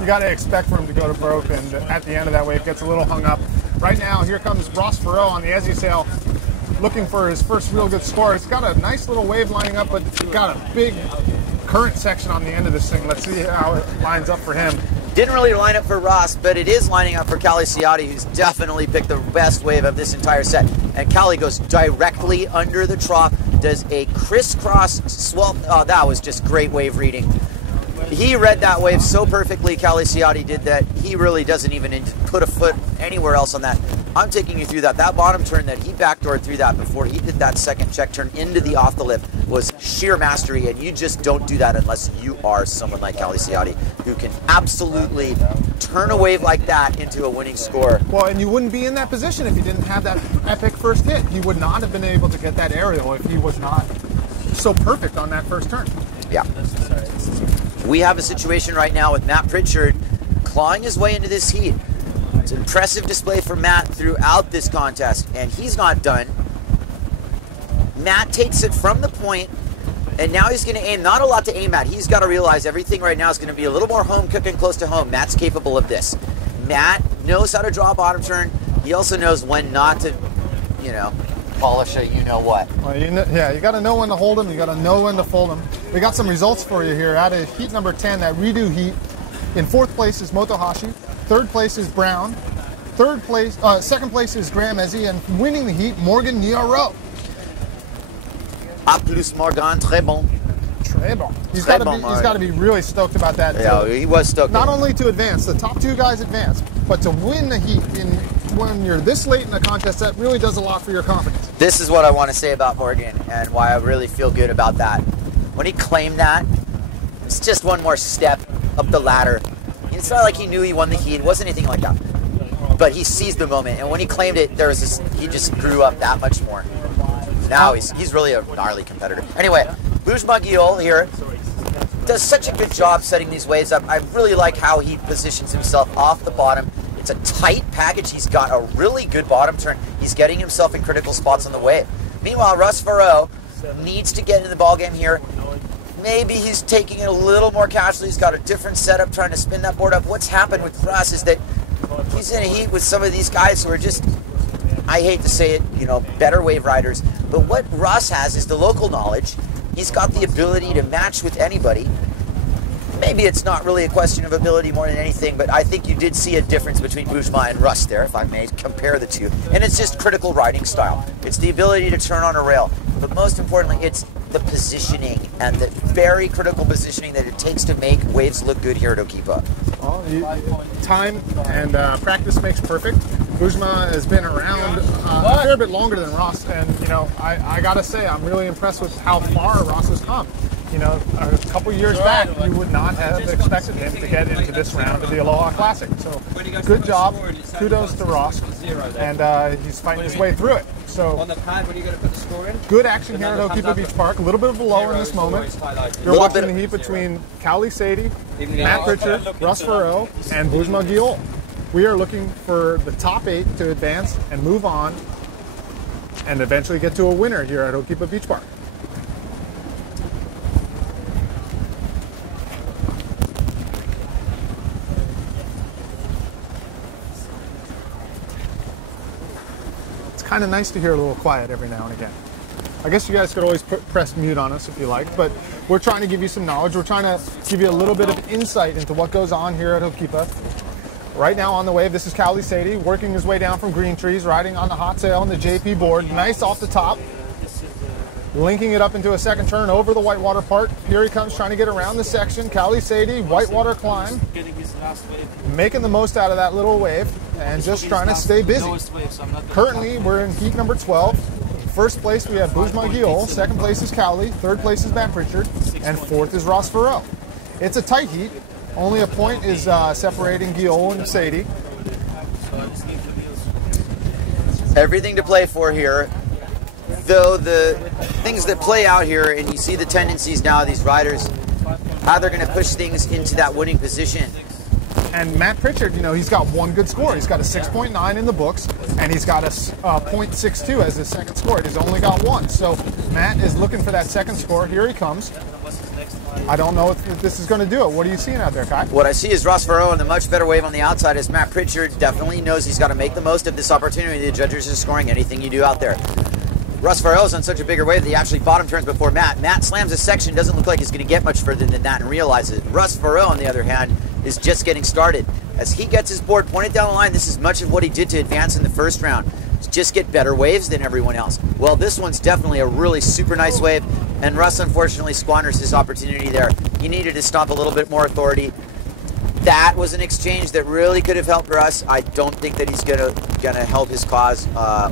you got to expect for him to go to broke, and at the end of that wave gets a little hung up. Right now, here comes Ross Farrow on the Ezzy sail, looking for his first real good score. He's got a nice little wave lining up, but he's got a big current section on the end of this thing. Let's see how it lines up for him. Didn't really line up for Ross, but it is lining up for Callie Ciotti, who's definitely picked the best wave of this entire set. And Callie goes directly under the trough, does a crisscross swell. Oh, that was just great wave reading. He read that wave so perfectly, Callie Ciotti did, that he really doesn't even put a foot anywhere else on that. I'm taking you through that. That bottom turn that he backdoored through that before he did that second check turn into the off the lip was sheer mastery, and you just don't do that unless you are someone like Kali Siati, who can absolutely turn a wave like that into a winning score. Well, and you wouldn't be in that position if you didn't have that epic first hit. He would not have been able to get that aerial if he was not so perfect on that first turn. Yeah. We have a situation right now with Matt Pritchard clawing his way into this heat. It's an impressive display for Matt throughout this contest, and he's not done. Matt takes it from the point, and now he's going to aim. Not a lot to aim at. He's got to realize everything right now is going to be a little more home cooking close to home. Matt's capable of this. Matt knows how to draw a bottom turn. He also knows when not to, you know, polish a you-know-what. Well, yeah, you got to know when to hold them. You got to know when to fold them. We got some results for you here out of heat number 10, that redo heat. In 4th place is Motohashi. 3rd place is Brown. Second place is Graham Ezzy, and winning the heat, Morgan Niaro. A plus Morgan, très bon. Très bon. He's got to be really stoked about that. Yeah, he was stoked. Not only to advance, the top 2 guys advance, but to win the heat when you're this late in the contest, that really does a lot for your confidence. This is what I want to say about Morgan and why I really feel good about that. When he claimed that, it's just one more step up the ladder. It's not like he knew he won the heat. It wasn't anything like that. But he seized the moment, and when he claimed it, there was this, he just grew up that much more. Now he's really a gnarly competitor. Anyway, Bujma Giol here does such a good job setting these waves up. I really like how he positions himself off the bottom. It's a tight package. He's got a really good bottom turn. He's getting himself in critical spots on the wave. Meanwhile, Russ Farrow needs to get in the ballgame here. Maybe he's taking it a little more casually. He's got a different setup, trying to spin that board up. What's happened with Russ is that he's in a heat with some of these guys who are just, I hate to say it, you know, better wave riders. But what Russ has is the local knowledge. He's got the ability to match with anybody. Maybe it's not really a question of ability more than anything, but I think you did see a difference between Bujma and Russ there, if I may compare the two. And it's just critical riding style. It's the ability to turn on a rail. But most importantly, it's the positioning and the very critical positioning that it takes to make waves look good here at Okipa. Well, time and practice makes perfect. Bujma has been around a fair bit longer than Ross, and you know, I gotta say, I'm really impressed with how far Ross has come. You know, a couple years back, you would not have expected him to get into this round of the Aloha Classic. So, good job. Kudos to Ross, and he's fighting his way through it. So, good action here at Okipa Beach Park. A little bit of a lull in this moment. You're watching the heat between Kali Sadie, Matt Pritchard, Russ Farrow, and Bujma Giol. We are looking for the top 8 to advance and move on and eventually get to a winner here at Okipa Beach Park. It's kind of nice to hear a little quiet every now and again. I guess you guys could always press mute on us if you like, but we're trying to give you some knowledge. We're trying to give you a little bit of insight into what goes on here at Okipa. Right now on the wave, this is Kali Sadie working his way down from Green Trees, riding on the hot tail on the JP board. Nice off the top. Linking it up into a second turn over the whitewater part. Here he comes trying to get around the section. Kali Sadie, whitewater climb. Making the most out of that little wave and just trying to stay busy. Currently, we're in heat number 12. First place, we have Bujma Giol. Second place is Kali. Third place is Matt Pritchard. And fourth is Ross Farrow. It's a tight heat. Only a point is separating Giol and Sadie. Everything to play for here. Though the things that play out here, and you see the tendencies now of these riders, how they're going to push things into that winning position. And Matt Pritchard, you know, he's got one good score. He's got a 6.9 in the books, and he's got a .62 as his second score. He's only got one. So Matt is looking for that second score. Here he comes. I don't know if this is going to do it. What are you seeing out there, Kai? What I see is Ross Farrow and the much better wave on the outside is Matt Pritchard definitely knows he's got to make the most of this opportunity. The judges are scoring anything you do out there. Russ Farrell's on such a bigger wave that he actually bottom turns before Matt. Matt slams a section, doesn't look like he's going to get much further than that and realizes it. Russ Farrell, on the other hand, is just getting started. As he gets his board pointed down the line, this is much of what he did to advance in the first round. Just get better waves than everyone else. Well, this one's definitely a really super nice wave, and Russ unfortunately squanders his opportunity there. He needed to stomp a little bit more authority. that was an exchange that really could have helped Russ. I don't think that he's gonna help his cause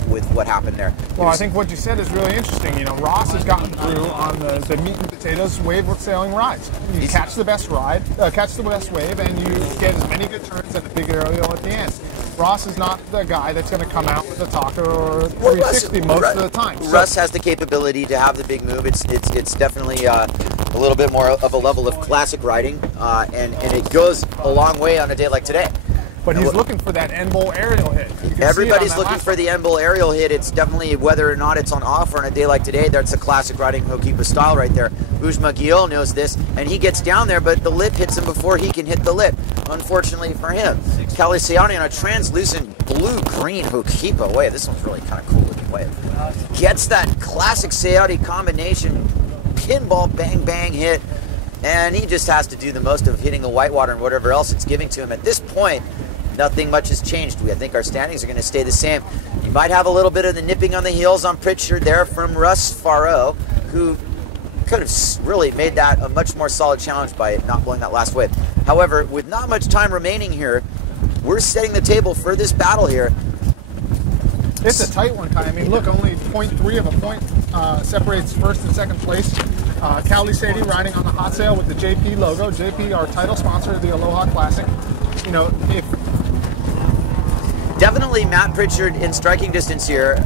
with what happened there. Well, I think what you said is really interesting. You know, Ross has gotten through on the meat and potatoes wave sailing rides. You catch the best ride, catch the best wave, and you get as many good turns and a big aerial at the end. Ross is not the guy that's going to come out with a taco or 360 most of the time. So, Russ has the capability to have the big move. It's definitely a little bit more of a level of classic riding, and it goes a long way on a day like today. But he's looking for that end bowl aerial hit. Everybody's looking for the end bowl aerial hit. It's definitely, whether or not it's on offer on a day like today, that's a classic riding Hokipa style right there. Ujma Gil knows this, and he gets down there, but the lip hits him before he can hit the lip, unfortunately for him. Kali Sayani on a translucent blue-green Hokipa wave. This one's really kind of cool looking wave. Gets that classic Sayani combination, pinball bang-bang hit, and he just has to do the most of hitting the whitewater and whatever else it's giving to him. At this point, nothing much has changed. I think our standings are going to stay the same. You might have a little bit of the nipping on the heels on Pritchard there from Russ Faro, who could have really made that a much more solid challenge by not blowing that last wave. However, with not much time remaining here, we're setting the table for this battle here. It's a tight one, Kai. I mean, look, only 0.3 of a point separates first and second place. Kali Sadie riding on the hot sail with the JP logo. JP, our title sponsor of the Aloha Classic. You know, if definitely Matt Pritchard in striking distance here,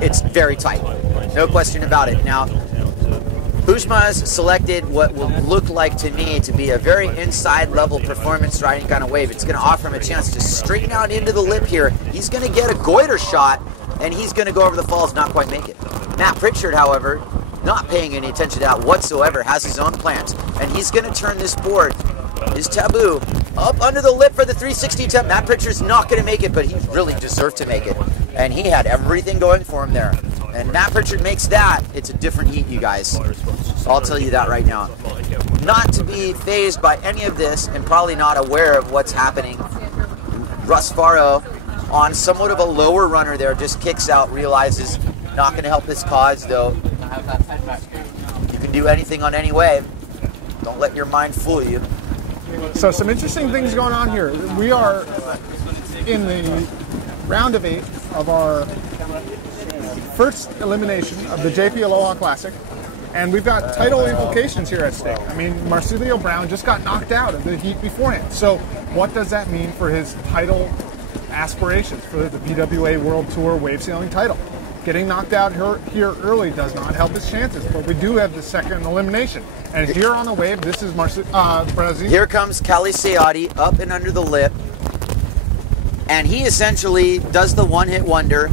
it's very tight. No question about it. Now, Ujma's selected what will look like to me to be a very inside level performance riding kind of wave. It's going to offer him a chance to straighten out into the lip here. He's going to get a goiter shot, and he's going to go over the falls, not quite make it. Matt Pritchard, however, not paying any attention to that whatsoever, has his own plans, and he's going to turn this board, his taboo, up under the lip for the 360 attempt. Matt Pritchard's not going to make it, but he really deserved to make it, and he had everything going for him there. And Matt Pritchard makes that, it's a different heat, you guys. So I'll tell you that right now. Not to be fazed by any of this, and probably not aware of what's happening, Russ Faro, on somewhat of a lower runner there, just kicks out, realizes not going to help his cause, though. You can do anything on any wave. Don't let your mind fool you. So some interesting things going on here. We are in the round of 8 of our first elimination of the JP Aloha Classic, and we've got title implications here at stake. I mean, Marsilio Brown just got knocked out of the heat beforehand. So what does that mean for his title aspirations for the PWA World Tour wave sailing title? Getting knocked out here early does not help his chances, but we do have the second elimination. And here on the wave, this is Brazil. Here comes Kali Sayati up and under the lip, and he essentially does the one-hit wonder,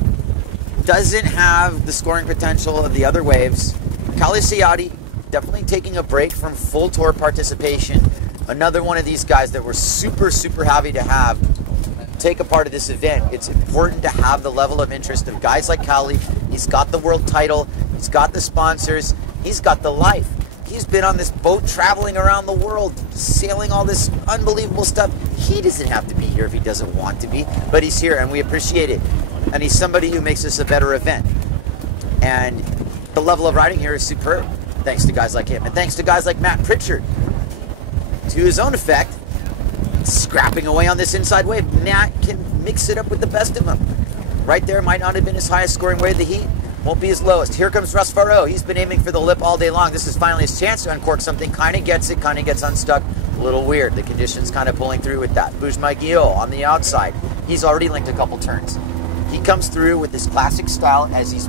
doesn't have the scoring potential of the other waves. Kali Sayati definitely taking a break from full tour participation. Another one of these guys that we're super, super happy to have take a part of this event. It's important to have the level of interest of guys like Kali. He's got the world title, he's got the sponsors, he's got the life. He's been on this boat traveling around the world, sailing all this unbelievable stuff. He doesn't have to be here if he doesn't want to be, but he's here and we appreciate it. And he's somebody who makes this a better event. And the level of riding here is superb, thanks to guys like him. And thanks to guys like Matt Pritchard, to his own effect, scrapping away on this inside wave. Matt can mix it up with the best of them. Right there might not have been his highest scoring wave of the heat. Won't be his lowest. Here comes Russ Faro. He's been aiming for the lip all day long. This is finally his chance to uncork something. Kind of gets it, kind of gets unstuck. A little weird. The conditions kind of pulling through with that. Ujma Gil on the outside. He's already linked a couple turns. He comes through with this classic style as he's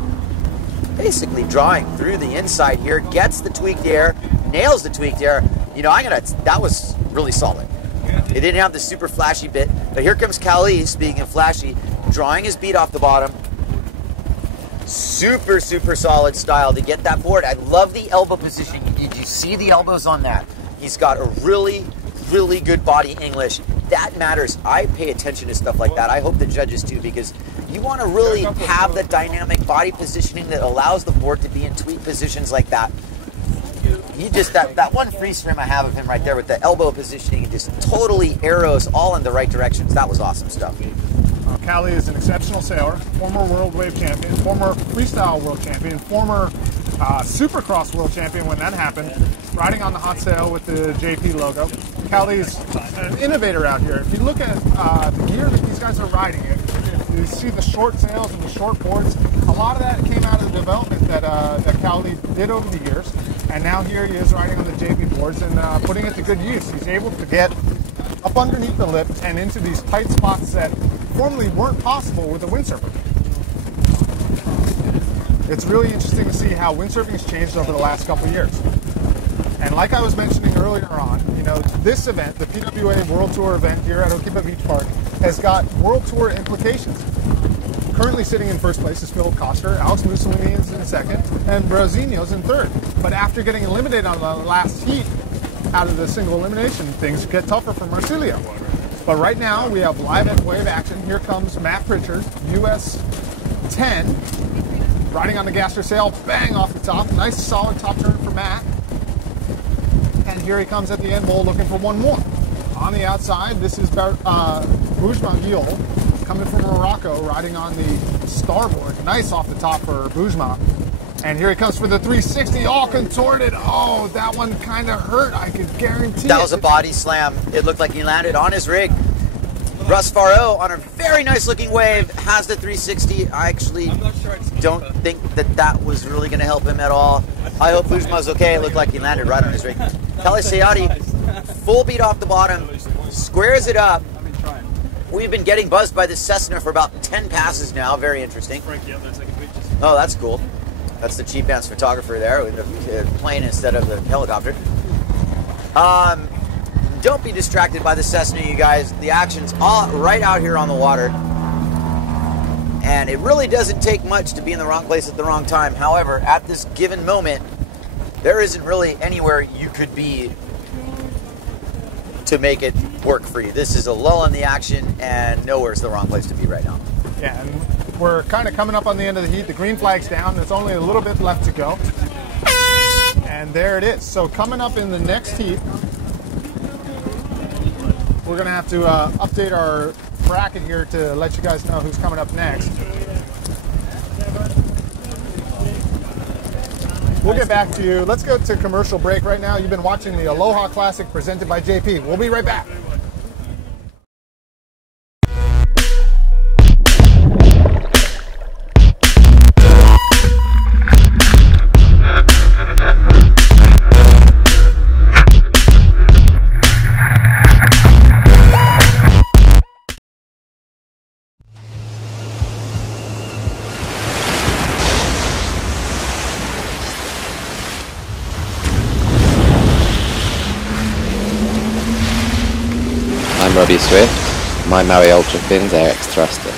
basically drawing through the inside here. Gets the tweaked air. Nails the tweaked air. You know, that was really solid. It didn't have the super flashy bit, but here comes Kali, speaking of flashy, drawing his beat off the bottom. Super, super solid style to get that board. I love the elbow position. Did you see the elbows on that? He's got a really, really good body English. That matters. I pay attention to stuff like that. I hope the judges do, because you want to really have the dynamic body positioning that allows the board to be in tweak positions like that. He just, that one freeze frame I have of him right there with the elbow positioning, just totally arrows all in the right directions. That was awesome stuff. Kali is an exceptional sailor, former world wave champion, former freestyle world champion, former Supercross world champion when that happened, riding on the hot sail with the JP logo. Callie's an innovator out here. If you look at the gear that these guys are riding, if you see the short sails and the short boards, a lot of that came out of the development that Callie did over the years. And now here he is riding on the JP boards and putting it to good use. He's able to get up underneath the lip and into these tight spots that formerly weren't possible with a windsurfer. It's really interesting to see how windsurfing has changed over the last couple of years. And like I was mentioning earlier on, this event, the PWA World Tour event here at Okipa Beach Park, has got World Tour implications. Currently sitting in first place is Phil Koster, Alex Mussolini is in second, and Brazinho's in third. But after getting eliminated on the last heat out of the single elimination, things get tougher for Marsilio. But right now, we have live wave action. Here comes Matt Pritchard, US 10, riding on the Gaster sail, bang off the top. Nice solid top turn for Matt. And here he comes at the end bowl looking for one more. On the outside, this is Boujma Giol coming from Morocco, riding on the starboard. Nice off the top for Boujma. And here he comes for the 360, all contorted. Oh, that one kind of hurt, I could guarantee. That was a body slam. It looked like he landed on his rig. Russ Faro on a very nice looking wave has the 360. I actually don't think that was really going to help him at all. I hope Boujma's okay. It looked like he landed right on his rig. Kelly Sayati, full beat off the bottom, squares it up. We've been getting buzzed by this Cessna for about 10 passes now. Very interesting. Oh, that's cool. That's the cheap dance photographer there with the plane instead of the helicopter. Don't be distracted by the Cessna, you guys. The action's all right out here on the water. And it really doesn't take much to be in the wrong place at the wrong time. However, at this given moment, there isn't really anywhere you could be to make it work for you. This is a lull in the action, and nowhere's the wrong place to be right now. Yeah, and we're kind of coming up on the end of the heat. The green flag's down. There's only a little bit left to go. And there it is. So coming up in the next heat, we're going to have to update our bracket here to let you guys know who's coming up next. We'll get back to you. Let's go to commercial break right now. You've been watching the Aloha Classic presented by JP. We'll be right back. I'm Robbie Swift. My Maui Ultra Fins AX thruster.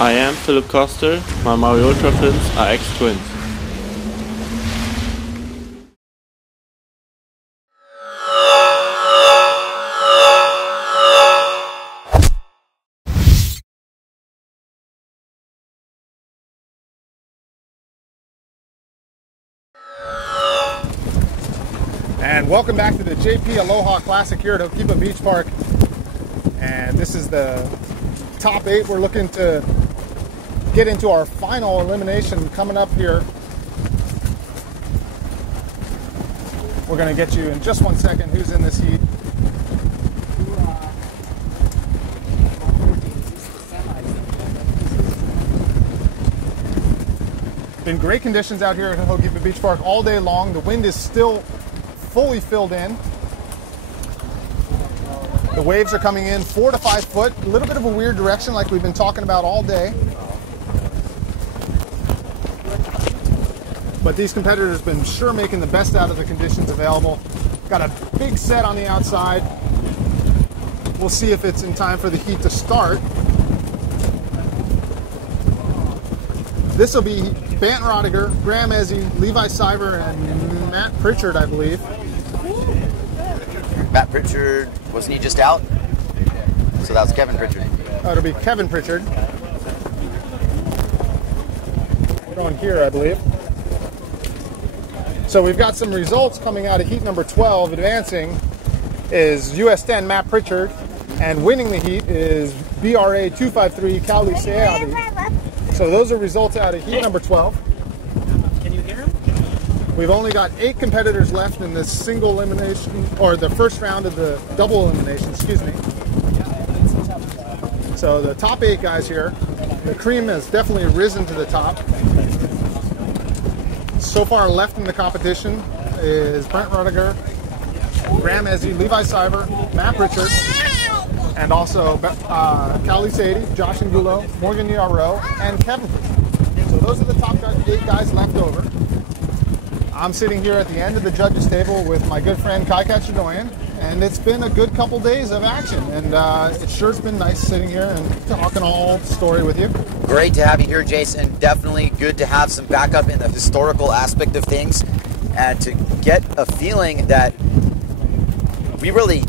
I am Philip Koster. My Maui Ultra Fins are X-Twins. And welcome back to the JP Aloha Classic here at Okipa Beach Park. And this is the top 8. We're looking to get into our final elimination coming up here. We're going to get you in just one second who's in this heat. Been great conditions out here at Hokipa Beach Park all day long. The wind is still fully filled in. The waves are coming in 4 to 5 foot, a little bit of a weird direction like we've been talking about all day. But these competitors have been sure making the best out of the conditions available. Got a big set on the outside. We'll see if it's in time for the heat to start. This will be Bant Rodiger, Graham Ezzy, Levi Cyber, and Matt Pritchard, I believe. Matt Pritchard, wasn't he just out? So that was Kevin Pritchard. Oh, it'll be Kevin Pritchard. We're going here, I believe. So we've got some results coming out of heat number 12. Advancing is US 10 Matt Pritchard, and winning the heat is BRA 253 Kauli Seavi. So those are results out of heat number 12. Can you hear him? We've only got 8 competitors left in this single elimination, or the first round of the double elimination, excuse me. So the top 8 guys here, the cream has definitely risen to the top. So far left in the competition is Brent Rodiger, Graham Ezzy, Levi Cyber, Matt Pritchard, and also Kauli Sadie, Josh Angulo, Morgan Yarrow, and Kevin Pritchard. So those are the top 8 guys left over. I'm sitting here at the end of the judges table with my good friend Kai Kachadoyan, and it's been a good couple days of action, and it sure's been nice sitting here and talking all the story with you. Great to have you here, Jason. Definitely good to have some backup in the historical aspect of things, and to get a feeling that we really,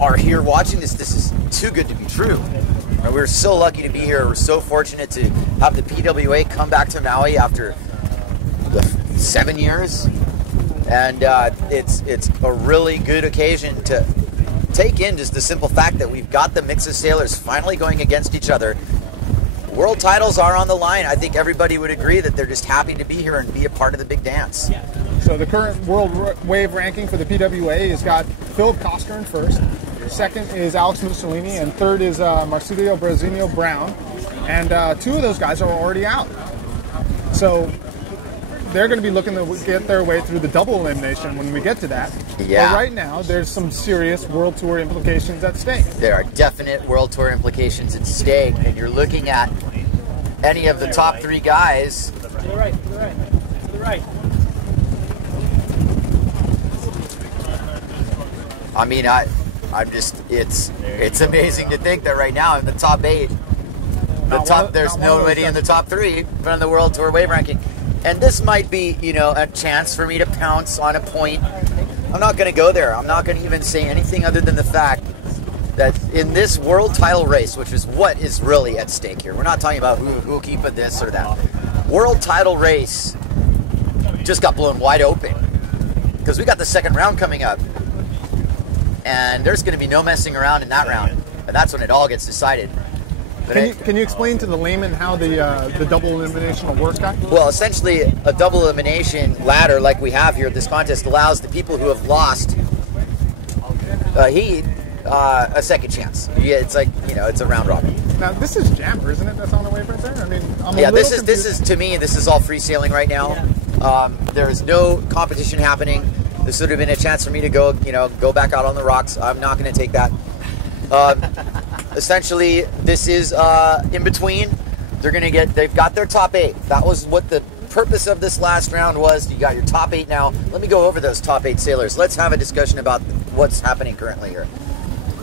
are here watching this. This is too good to be true. We're so lucky to be here. We're so fortunate to have the PWA come back to Maui after 7 years, and it's a really good occasion to take in just the simple fact that we've got the mix of sailors finally going against each other. World titles are on the line. I think everybody would agree that they're just happy to be here and be a part of the big dance. So the current world wave ranking for the PWA has got Philip Koster in first, second is Alex Mussolini, and third is Marsilio Brazinho Brown, and 2 of those guys are already out. So they're going to be looking to get their way through the double elimination when we get to that. Yeah. But right now, there's some serious World Tour implications at stake. There are definite World Tour implications at stake, and you're looking at any of the top 3 guys. To the right, to the right, to the right. I mean, I'm just, it's amazing to think that right now in the top 8, there's nobody in the top 3 from the World Tour wave ranking. And this might be, a chance for me to pounce on a point. I'm not going to go there. I'm not going to even say anything other than the fact that in this world title race, which is what is really at stake here, we're not talking about who will keep it this or that. World title race just got blown wide open because we got the second round coming up, and there's going to be no messing around in that round, and that's when it all gets decided. Can you explain to the layman how the double elimination will work, Guy? Well, essentially, a double elimination ladder like we have here at this contest allows the people who have lost heat a second chance. Yeah, it's like, it's a round robin. Now, this is Jammer, isn't it? That's on the wave right there? I mean, this is to me, this is all free sailing right now. There is no competition happening. This would have been a chance for me to go back out on the rocks. I'm not going to take that. Essentially, this is in between. They've got their top 8. That was what the purpose of this last round was. You got your top 8 now. Let me go over those top 8 sailors. Let's have a discussion about what's happening currently here.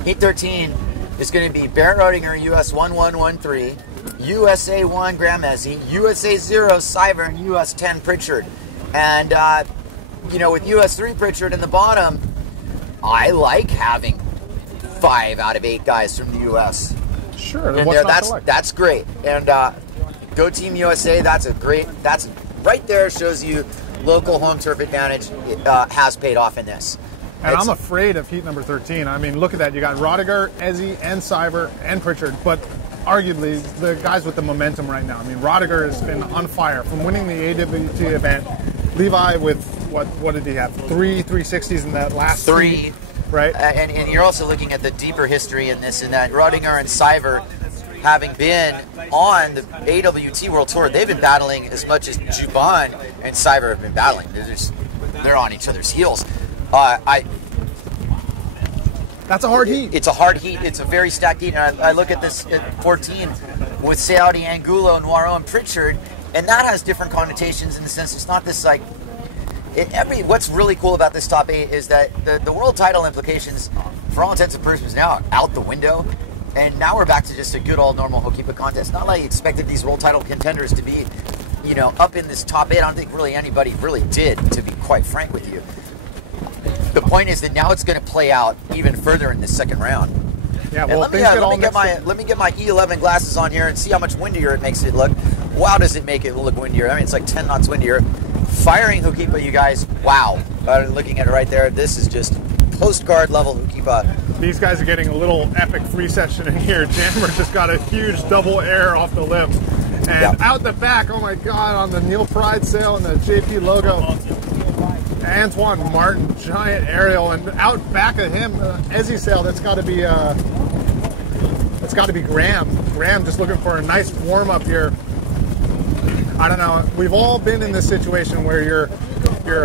Heat 13 is going to be Barrett Rodinger, US 1113, USA 1 Graham Ezzy, USA 0 Cyber, and US 10 Pritchard. And with US 3 Pritchard in the bottom, I like having 5 out of 8 guys from the U.S. Sure, and that's great. And go Team USA. That's right there shows you local home turf advantage has paid off in this. And I'm afraid of heat number 13. I mean, look at that. You got Rodiger, Ezzy, and Cyber, and Pritchard, but arguably the guys with the momentum right now. I mean, Rodiger has been on fire from winning the AWT event. Levi with what did he have? 3 360s in that last 3. Right. And you're also looking at the deeper history in this, in that Rodinger and Cyber having been on the AWT World Tour, they've been battling as much as Juban and Cyber have been battling. They're on each other's heels. That's a hard heat. It's a hard heat. It's a very stacked heat. And I look at this at 14 with Saudi, Angulo, and Noiro and Pritchard, and that has different connotations in the sense it's not this like. What's really cool about this top 8 is that the world title implications, for all intents and purposes, now out the window, and now we're back to just a good old normal Hokipa contest. Not like I expected these world title contenders to be, up in this top 8. I don't think really anybody really did, to be quite frank with you. The point is that now it's going to play out even further in this second round. Yeah, well, let me get my E11 glasses on here and see how much windier it makes it look. Wow, does it make it look windier? I mean, it's like 10 knots windier. Firing Hokipa, you guys, wow. Looking at it right there, this is just postcard level Hokipa. These guys are getting a little epic free session in here. Jammer just got a huge double air off the lips. And out the back, oh my God, on the Neil Pride sail and the JP logo, Antoine Martin, giant aerial, and out back of him, Ezzy sail. That's got to be Graham. Graham just looking for a nice warm up here. I don't know. We've all been in this situation where you're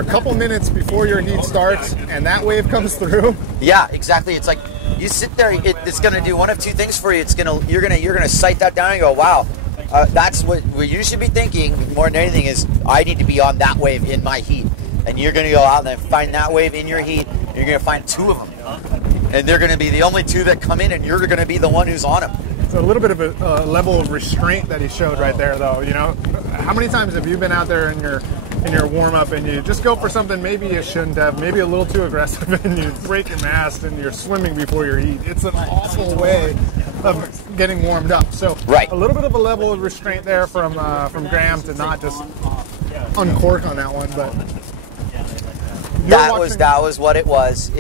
a couple minutes before your heat starts, and that wave comes through. Yeah, exactly. It's like you sit there. It's going to do one of two things for you. You're gonna sight that down and go, wow. That's what you should be thinking more than anything is I need to be on that wave in my heat. And you're going to go out and find that wave in your heat. You're going to find 2 of them. And they're going to be the only 2 that come in, and you're going to be the one who's on them. So a little bit of a level of restraint that he showed right there, though. How many times have you been out there in your warm-up and you just go for something maybe you shouldn't have, maybe a little too aggressive, and you break your mast and you're swimming before your heat? It's an awful way of getting warmed up. So a little bit of a level of restraint there from Graham to not just uncork on that one, but. That was what it was.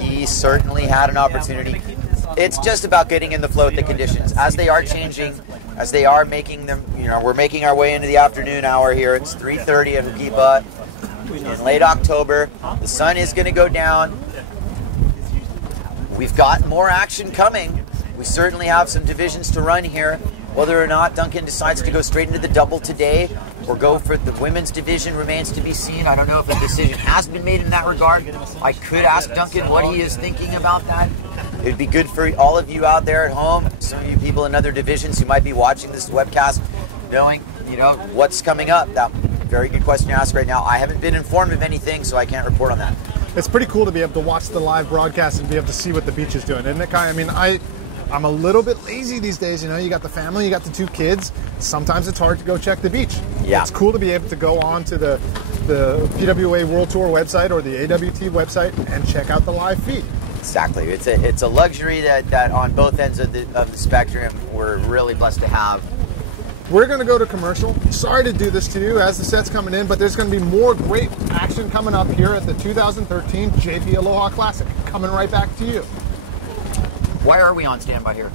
He certainly had an opportunity. It's just about getting in the flow with the conditions. As they are changing, as they are making them, we're making our way into the afternoon hour here. It's 3:30 at Hokipa in late October. The sun is going to go down. We've got more action coming. We certainly have some divisions to run here. Whether or not Duncan decides to go straight into the double today or go for the women's division remains to be seen. I don't know if a decision has been made in that regard. I could ask Duncan what he is thinking about that. It would be good for all of you out there at home, some of you people in other divisions who might be watching this webcast, knowing, what's coming up. That very good question to ask right now. I haven't been informed of anything, so I can't report on that. It's pretty cool to be able to watch the live broadcast and be able to see what the beach is doing, isn't it, Kai? I mean, I'm a little bit lazy these days. You got the family, you got the 2 kids. Sometimes it's hard to go check the beach. Yeah. It's cool to be able to go on to the PWA World Tour website or the AWT website and check out the live feed. Exactly. It's a luxury that on both ends of the spectrum we're really blessed to have. We're going to go to commercial. Sorry to do this to you as the set's coming in, but there's going to be more great action coming up here at the 2013 JP Aloha Classic. Coming right back to you. Why are we on standby here?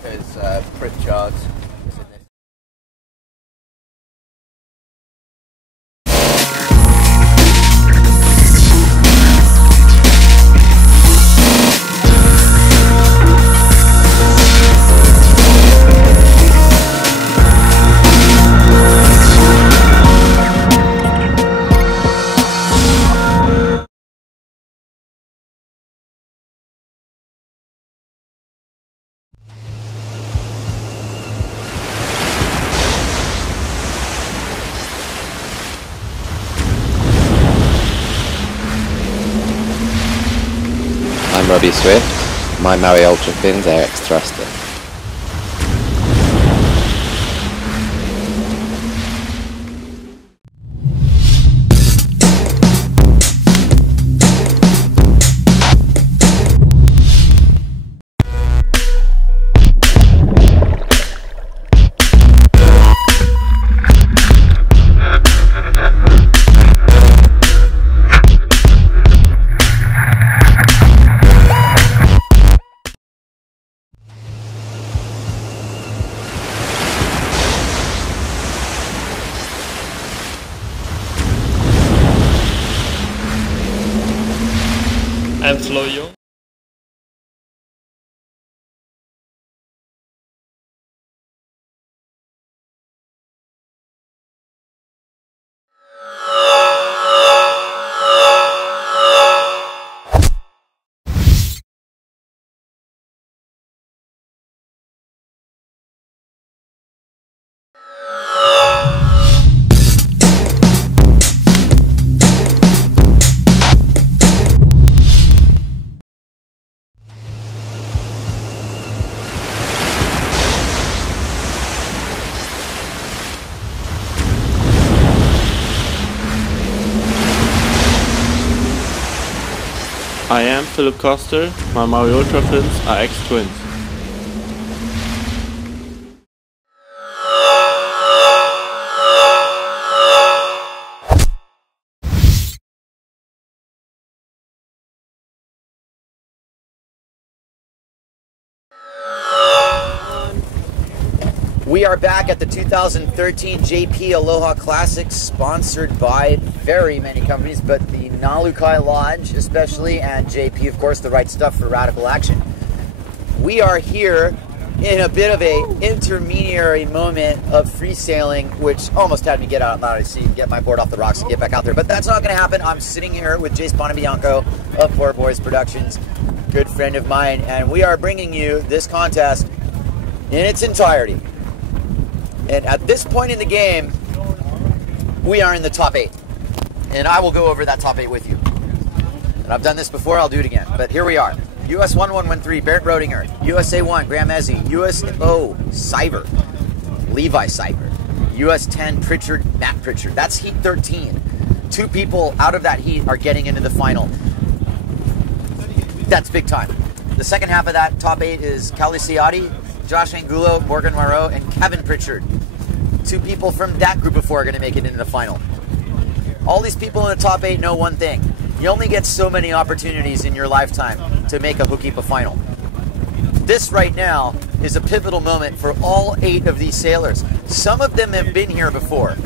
Because Pritchard's I'm Robbie Swift, my Maui Ultra Fins AX thruster. I'm Slow Young. I am Philip Koster. My Mario Ultra fins are X-twins. We are back at the 2013 JP Aloha Classic, sponsored by very many companies, but the Nalukai Lodge especially, and JP, of course, the right stuff for radical action. We are here in a bit of a intermediary moment of free sailing, which almost had me get out loud to see, get my board off the rocks and get back out there. But that's not going to happen. I'm sitting here with Jace Bonabianco of Poor Boys Productions, good friend of mine, and we are bringing you this contest in its entirety. And at this point in the game, we are in the top 8. And I will go over that top 8 with you. And I've done this before, I'll do it again. But here we are. US 1113, Barrett Rodinger. USA 1, Graham Ezzy. USO, Cyber. Levi Cyber. US 10, Pritchard, Matt Pritchard. That's Heat 13. 2 people out of that heat are getting into the final. That's big time. The second half of that top 8 is Kali Siati, Josh Angulo, Morgan Moreau, and Kevin Pritchard. 2 people from that group of 4 are going to make it into the final. All these people in the top 8 know one thing. You only get so many opportunities in your lifetime to make a Hokipa final. This right now is a pivotal moment for all 8 of these sailors. Some of them have been here before.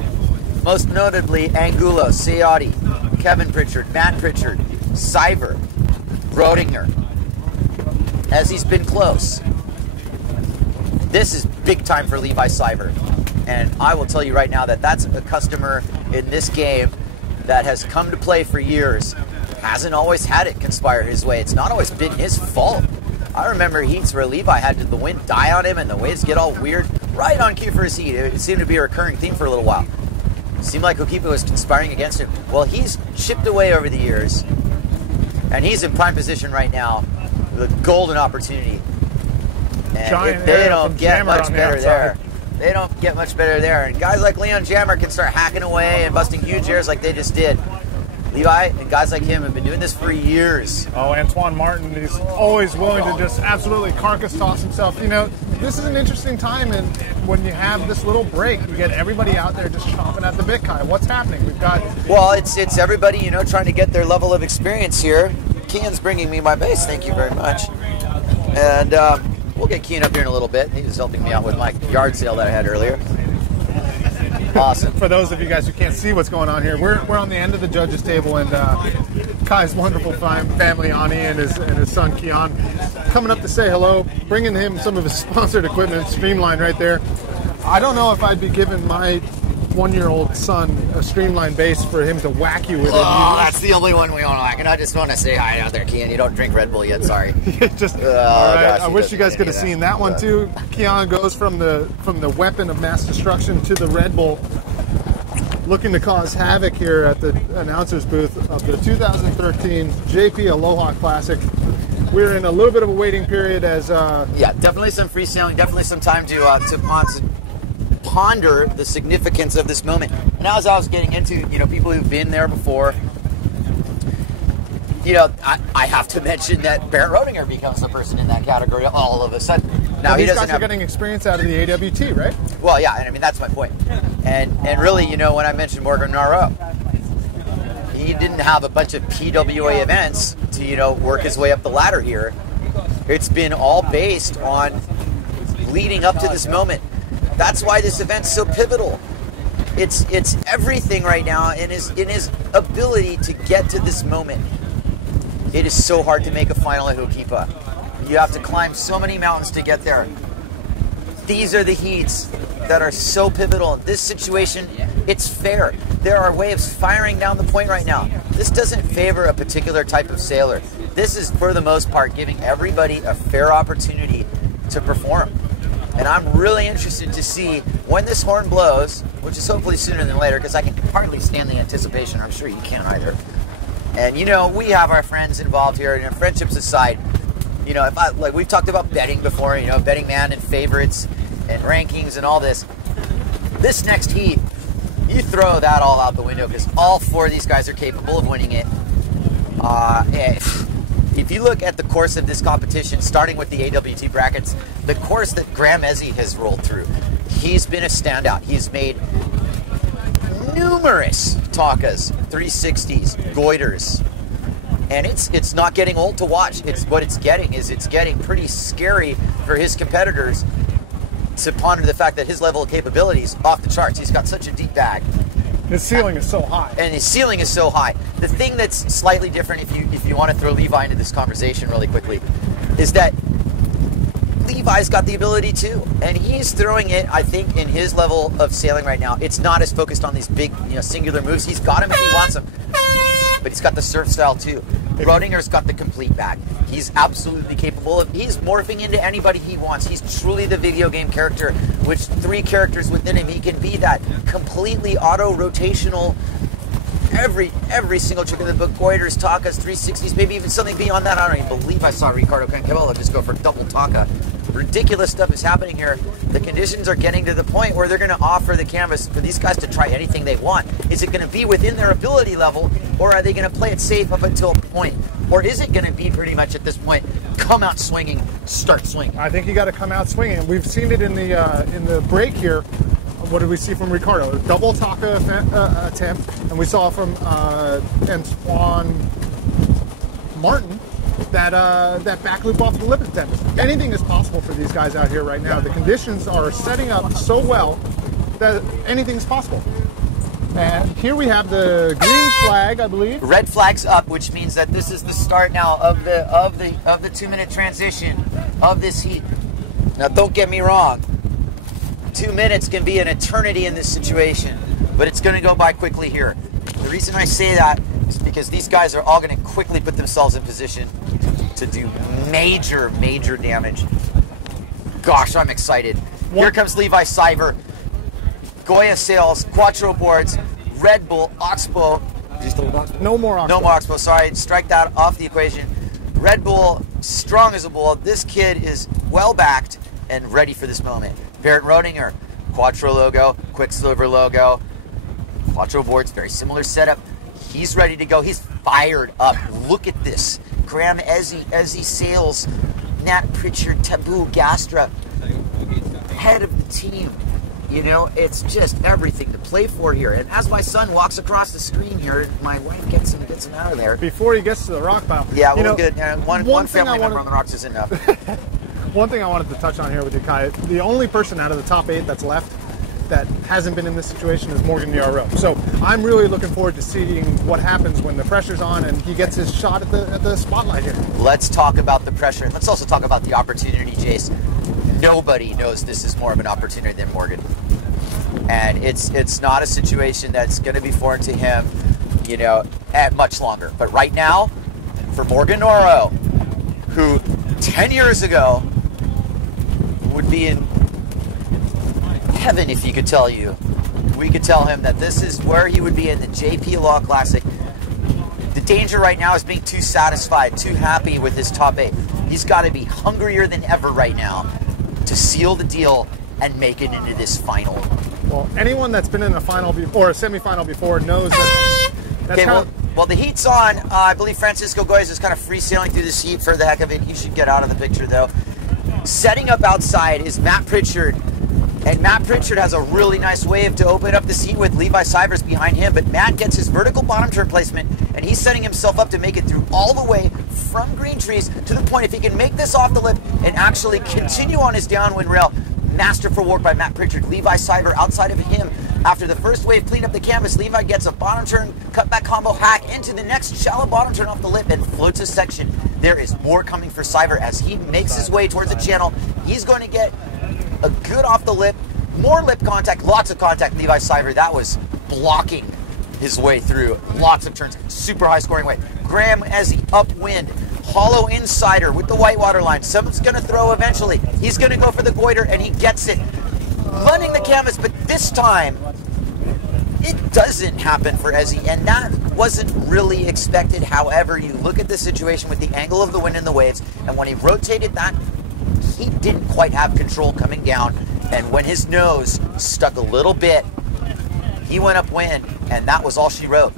Most notably Angulo, Siati, Kevin Pritchard, Matt Pritchard, Cyber, Rodinger. As he's been close. This is big time for Levi Cyber. And I will tell you right now that that's a customer in this game that has come to play for years. Hasn't always had it conspire his way. It's not always been his fault. I remember heats where Levi had the wind die on him and the waves get all weird right on cue for his heat. It seemed to be a recurring theme for a little while. It seemed like Hokipa was conspiring against him. Well, he's chipped away over the years. And he's in prime position right now with a golden opportunity. And if they don't get much better there, they don't get much better there. And guys like Leon Jammer can start hacking away and busting huge airs like they just did. Levi and guys like him have been doing this for years. Oh, Antoine Martin is always willing to just absolutely carcass toss himself. You know, this is an interesting time, and when you have this little break, you get everybody out there just chomping at the bit, Kai. What's happening? We've got... Well, it's everybody, you know, trying to get their level of experience here. Kean's bringing me my base. Thank you very much. And, we'll get Kean up here in a little bit. He was helping me out with my yard sale that I had earlier. Awesome. For those of you guys who can't see what's going on here, we're on the end of the judges' table, and Kai's wonderful family, Ani and his son Keon, coming up to say hello, bringing him some of his sponsored equipment, Streamline right there. I don't know if I'd be giving my 1-year-old son a Streamline base for him to whack you with. Oh, that's the only one we want to whack. And I just want to say hi out there, Kean. You don't drink Red Bull yet, sorry. Just all right. Gosh, I wish you guys could have seen that one too. Keon goes from the weapon of mass destruction to the Red Bull, looking to cause havoc here at the announcer's booth of the 2013 JP Aloha Classic. We're in a little bit of a waiting period as yeah, definitely some free sailing, definitely some time to ponder the significance of this moment. And as I was getting into, you know, people who've been there before, you know, I have to mention that Barrett Rodinger becomes the person in that category all of a sudden. Now he doesn't have getting experience out of the AWT, right? Well, yeah, and I mean that's my point. And really, you know, when I mentioned Morgan Naro, he didn't have a bunch of PWA events to, you know, work his way up the ladder here. It's been all based on leading up to this moment. That's why this event's so pivotal. It's everything right now in his ability to get to this moment. It is so hard to make a final at Hokipa. You have to climb so many mountains to get there. These are the heats that are so pivotal. In this situation, it's fair. There are waves firing down the point right now. This doesn't favor a particular type of sailor. This is, for the most part, giving everybody a fair opportunity to perform. And I'm really interested to see when this horn blows, which is hopefully sooner than later, because I can hardly stand the anticipation. I'm sure you can't either. And, you know, we have our friends involved here, and friendships aside, you know, like we've talked about betting before, you know, betting man and favorites and rankings and all this. This next heat, you throw that all out the window because all 4 of these guys are capable of winning it. if you look at the course of this competition, starting with the AWT brackets, the course that Graham Ezzy has rolled through, he's been a standout. He's made numerous takas, 360s, goiters, and it's not getting old to watch. It's getting pretty scary for his competitors to ponder the fact that his level of capability is off the charts. He's got such a deep bag. His ceiling is so high. And his ceiling is so high. The thing that's slightly different, if you want to throw Levi into this conversation really quickly, is that Levi's got the ability too, and he's throwing it, I think, in his level of sailing right now. It's not as focused on these big, singular moves. He's got him if he wants them, but he's got the surf style too. Rodinger's got the complete bag. He's absolutely capable of, he's morphing into anybody he wants. He's truly the video game character, which 3 characters within him, he can be that completely auto-rotational, every single trick in the book, goiters, takas, 360s, maybe even something beyond that. I don't even believe I saw Ricardo Cancabello just go for double taka. Ridiculous stuff is happening here. The conditions are getting to the point where they're going to offer the canvas for these guys to try anything they want. Is it going to be within their ability level, or are they going to play it safe up until a point? Or is it going to be pretty much at this point, come out swinging, start swinging? I think you got to come out swinging. We've seen it in the break here. What did we see from Ricardo? A double taka attempt, and we saw from Antoine Martin that back loop off the lip attempt. Anything is possible for these guys out here right now. The conditions are setting up so well that anything's possible. And here we have the green flag, I believe. Red flag's up, which means that this is the start now of the 2-minute transition of this heat. Now, don't get me wrong. 2 minutes can be an eternity in this situation, but it's going to go by quickly here. The reason I say that is because these guys are all going to quickly put themselves in position to do major, major damage. Gosh, I'm excited. Here comes Levi Cyber. Goya sails, Quattro boards, Red Bull, Oxbow. No more Oxbow. No more Oxbow, sorry. Strike that off the equation. Red Bull, strong as a bull. This kid is well backed and ready for this moment. Barrett Rodinger, Quattro logo, Quicksilver logo. Quattro boards, very similar setup. He's ready to go. He's fired up. Look at this. Graham Ezzy sails, Nat Pritchard, Taboo, Gastra, head of the team. It's just everything to play for here. And as my son walks across the screen here, my wife gets him out of there. Before he gets to the rock pile. Yeah, well, good. One family member on the rocks is enough. One thing I wanted to touch on here with you, Kai, the only person out of the top 8 that's left that hasn't been in this situation is Morgan Yarrow. So I'm really looking forward to seeing what happens when the pressure's on and he gets his shot at the spotlight here. Let's talk about the pressure, and let's also talk about the opportunity, Jace. Nobody knows this is more of an opportunity than Morgan. And it's not a situation that's going to be foreign to him, at much longer. But right now, for Morgan Yarrow, who 10 years ago would be in heaven if he could tell you, we could tell him that this is where he would be in the JP Aloha Classic. The danger right now is being too satisfied, too happy with his top 8. He's got to be hungrier than ever right now to seal the deal and make it into this final. Well, anyone that's been in a final or a semifinal before knows that. Okay, well, the heat's on. I believe Francisco Goyes is kind of free sailing through this heat for the heck of it. He should get out of the picture though. Setting up outside is Matt Pritchard. And Matt Pritchard has a really nice wave to open up the seat with. Levi Cybers behind him, but Matt gets his vertical bottom turn placement, and he's setting himself up to make it through all the way from green trees to the point if he can make this off the lip and actually continue on his downwind rail. Masterful work by Matt Pritchard. Levi Cyber outside of him. After the first wave cleaned up the canvas, Levi gets a bottom turn, cutback combo hack into the next shallow bottom turn off the lip and floats a section. There is more coming for Cyber as he makes his way towards the channel. He's going to get a good off the lip, more lip contact, lots of contact. Levi Cyber, that was blocking his way through. Lots of turns, super high scoring way. Graham Ezzy upwind, hollow insider with the whitewater line. Someone's going to throw eventually. He's going to go for the goiter and he gets it. Running the canvas, but this time it doesn't happen for Ezzy, and that wasn't really expected. However, you look at the situation with the angle of the wind and the waves, and when he rotated that, he didn't quite have control coming down, and when his nose stuck a little bit, he went upwind, and that was all she wrote.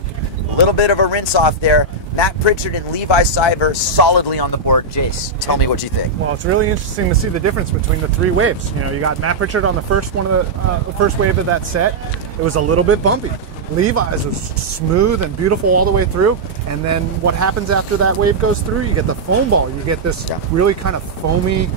A little bit of a rinse off there. Matt Pritchard and Levi Siver solidly on the board. Jace, tell me what you think. Well, it's really interesting to see the difference between the three waves. You know, you got Matt Pritchard on the first one of the first wave of that set. It was a little bit bumpy. Levi's was smooth and beautiful all the way through, and then what happens after that wave goes through, you get the foam ball. You get this really kind of foamy,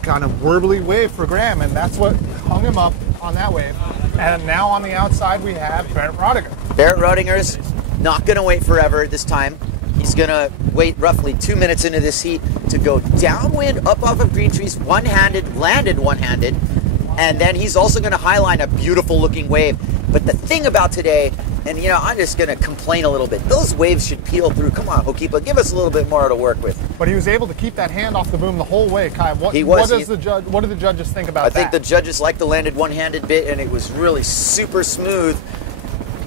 kind of warbly wave for Graham, and that's what hung him up on that wave. And now on the outside we have Barrett Rodinger. Barrett Rodinger's not going to wait forever this time. He's going to wait roughly 2 minutes into this heat to go downwind up off of green trees, one-handed, landed one-handed, and then he's also going to highline a beautiful looking wave. But the thing about today, and you know, I'm just going to complain a little bit, those waves should peel through. Come on, Hokipa, give us a little bit more to work with. But he was able to keep that hand off the boom the whole way, Kai. What do the judges think about that? I think the judges liked the landed one-handed bit, and it was really super smooth,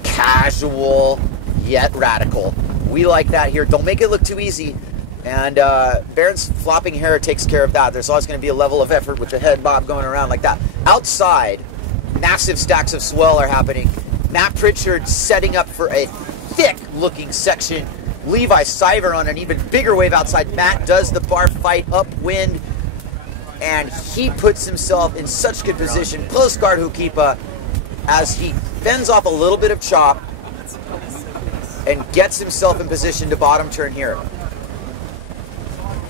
casual, yet radical. We like that here. Don't make it look too easy. And Barrett's flopping hair takes care of that. There's always going to be a level of effort with the head bob going around like that. Outside, massive stacks of swell are happening. Matt Pritchard setting up for a thick-looking section. Levi Siver on an even bigger wave outside. Matt does the bar fight upwind, and he puts himself in such good position. Close guard Hokipa as he fends off a little bit of chop and gets himself in position to bottom turn here.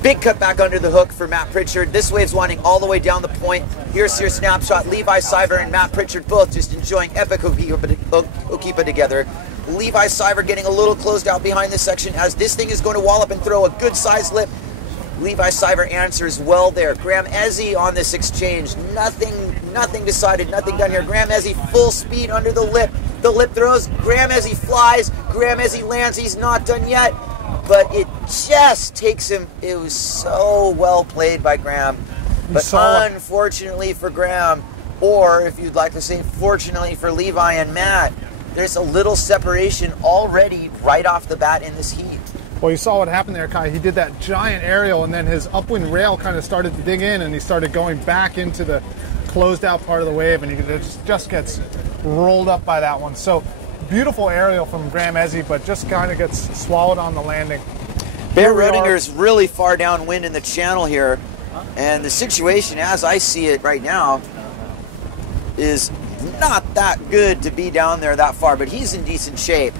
Big cut back under the hook for Matt Pritchard. This wave's winding all the way down the point. Here's your snapshot. Levi Siver and Matt Pritchard both just enjoying epic Hokipa together. Levi Siver getting a little closed out behind this section as this thing is going to wall up and throw a good sized lip. Levi Siver answers well there. Graham Ezzy on this exchange. Nothing decided, nothing done here. Graham Ezzy full speed under the lip. The lip throws. Graham Ezzy flies. Graham Ezzy lands. He's not done yet. But it just takes him. It was so well played by Graham. But unfortunately for Graham, or if you'd like to say fortunately for Levi and Matt, there's a little separation already right off the bat in this heat. Well, you saw what happened there, Kai. He did that giant aerial, and then his upwind rail kind of started to dig in, and he started going back into the closed out part of the wave, and he just gets rolled up by that one. So beautiful aerial from Graham Ezzy, but just kind of gets swallowed on the landing. Barrett Rodinger's really far downwind in the channel here, and the situation as I see it right now is not that good to be down there that far, but he's in decent shape.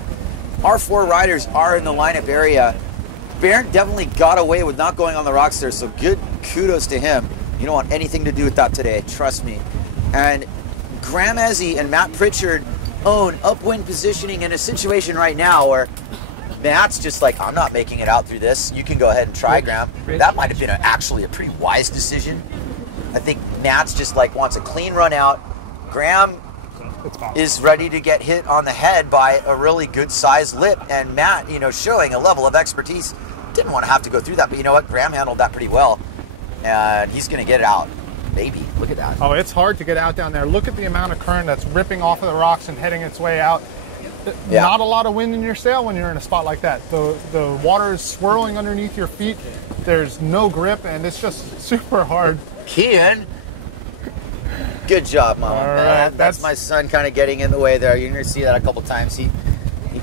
Our four riders are in the lineup area. Barrett definitely got away with not going on the rocks there, so good kudos to him. You don't want anything to do with that today, trust me. And Graham Ezzy and Matt Pritchard own upwind positioning in a situation right now where Matt's just like, I'm not making it out through this. You can go ahead and try, Graham. That might have been actually a pretty wise decision. I think Matt's just like wants a clean run out. Graham is ready to get hit on the head by a really good sized lip, and Matt, you know, showing a level of expertise, didn't want to have to go through that, but you know what, Graham handled that pretty well, and he's going to get it out. Maybe. Look at that. Oh, it's hard to get out down there. Look at the amount of current that's ripping off of the rocks and heading its way out. Yeah. Not a lot of wind in your sail when you're in a spot like that. The water is swirling underneath your feet. There's no grip, and it's just super hard. Kian, good job, Mama. All right, that's my son kind of getting in the way there. You're going to see that a couple times. He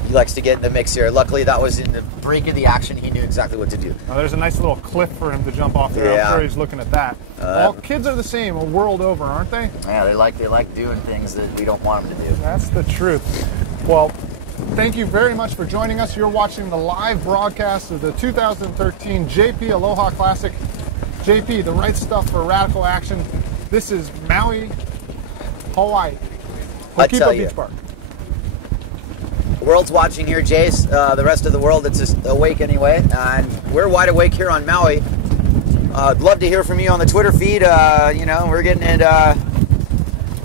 likes to get in the mix here. Luckily, that was in the break of the action. He knew exactly what to do. Now, there's a nice little cliff for him to jump off there. Yeah. I'm sure he's looking at that. Well, kids are the same a world over, aren't they? Yeah, they like doing things that we don't want them to do. That's the truth. Well, thank you very much for joining us. You're watching the live broadcast of the 2013 JP Aloha Classic. JP, the right stuff for radical action. This is Maui, Hawaii. Hokipa Beach Park. The world's watching here, Jace. The rest of the world that's just awake anyway. And we're wide awake here on Maui. I'd love to hear from you on the Twitter feed. You know, we're getting it.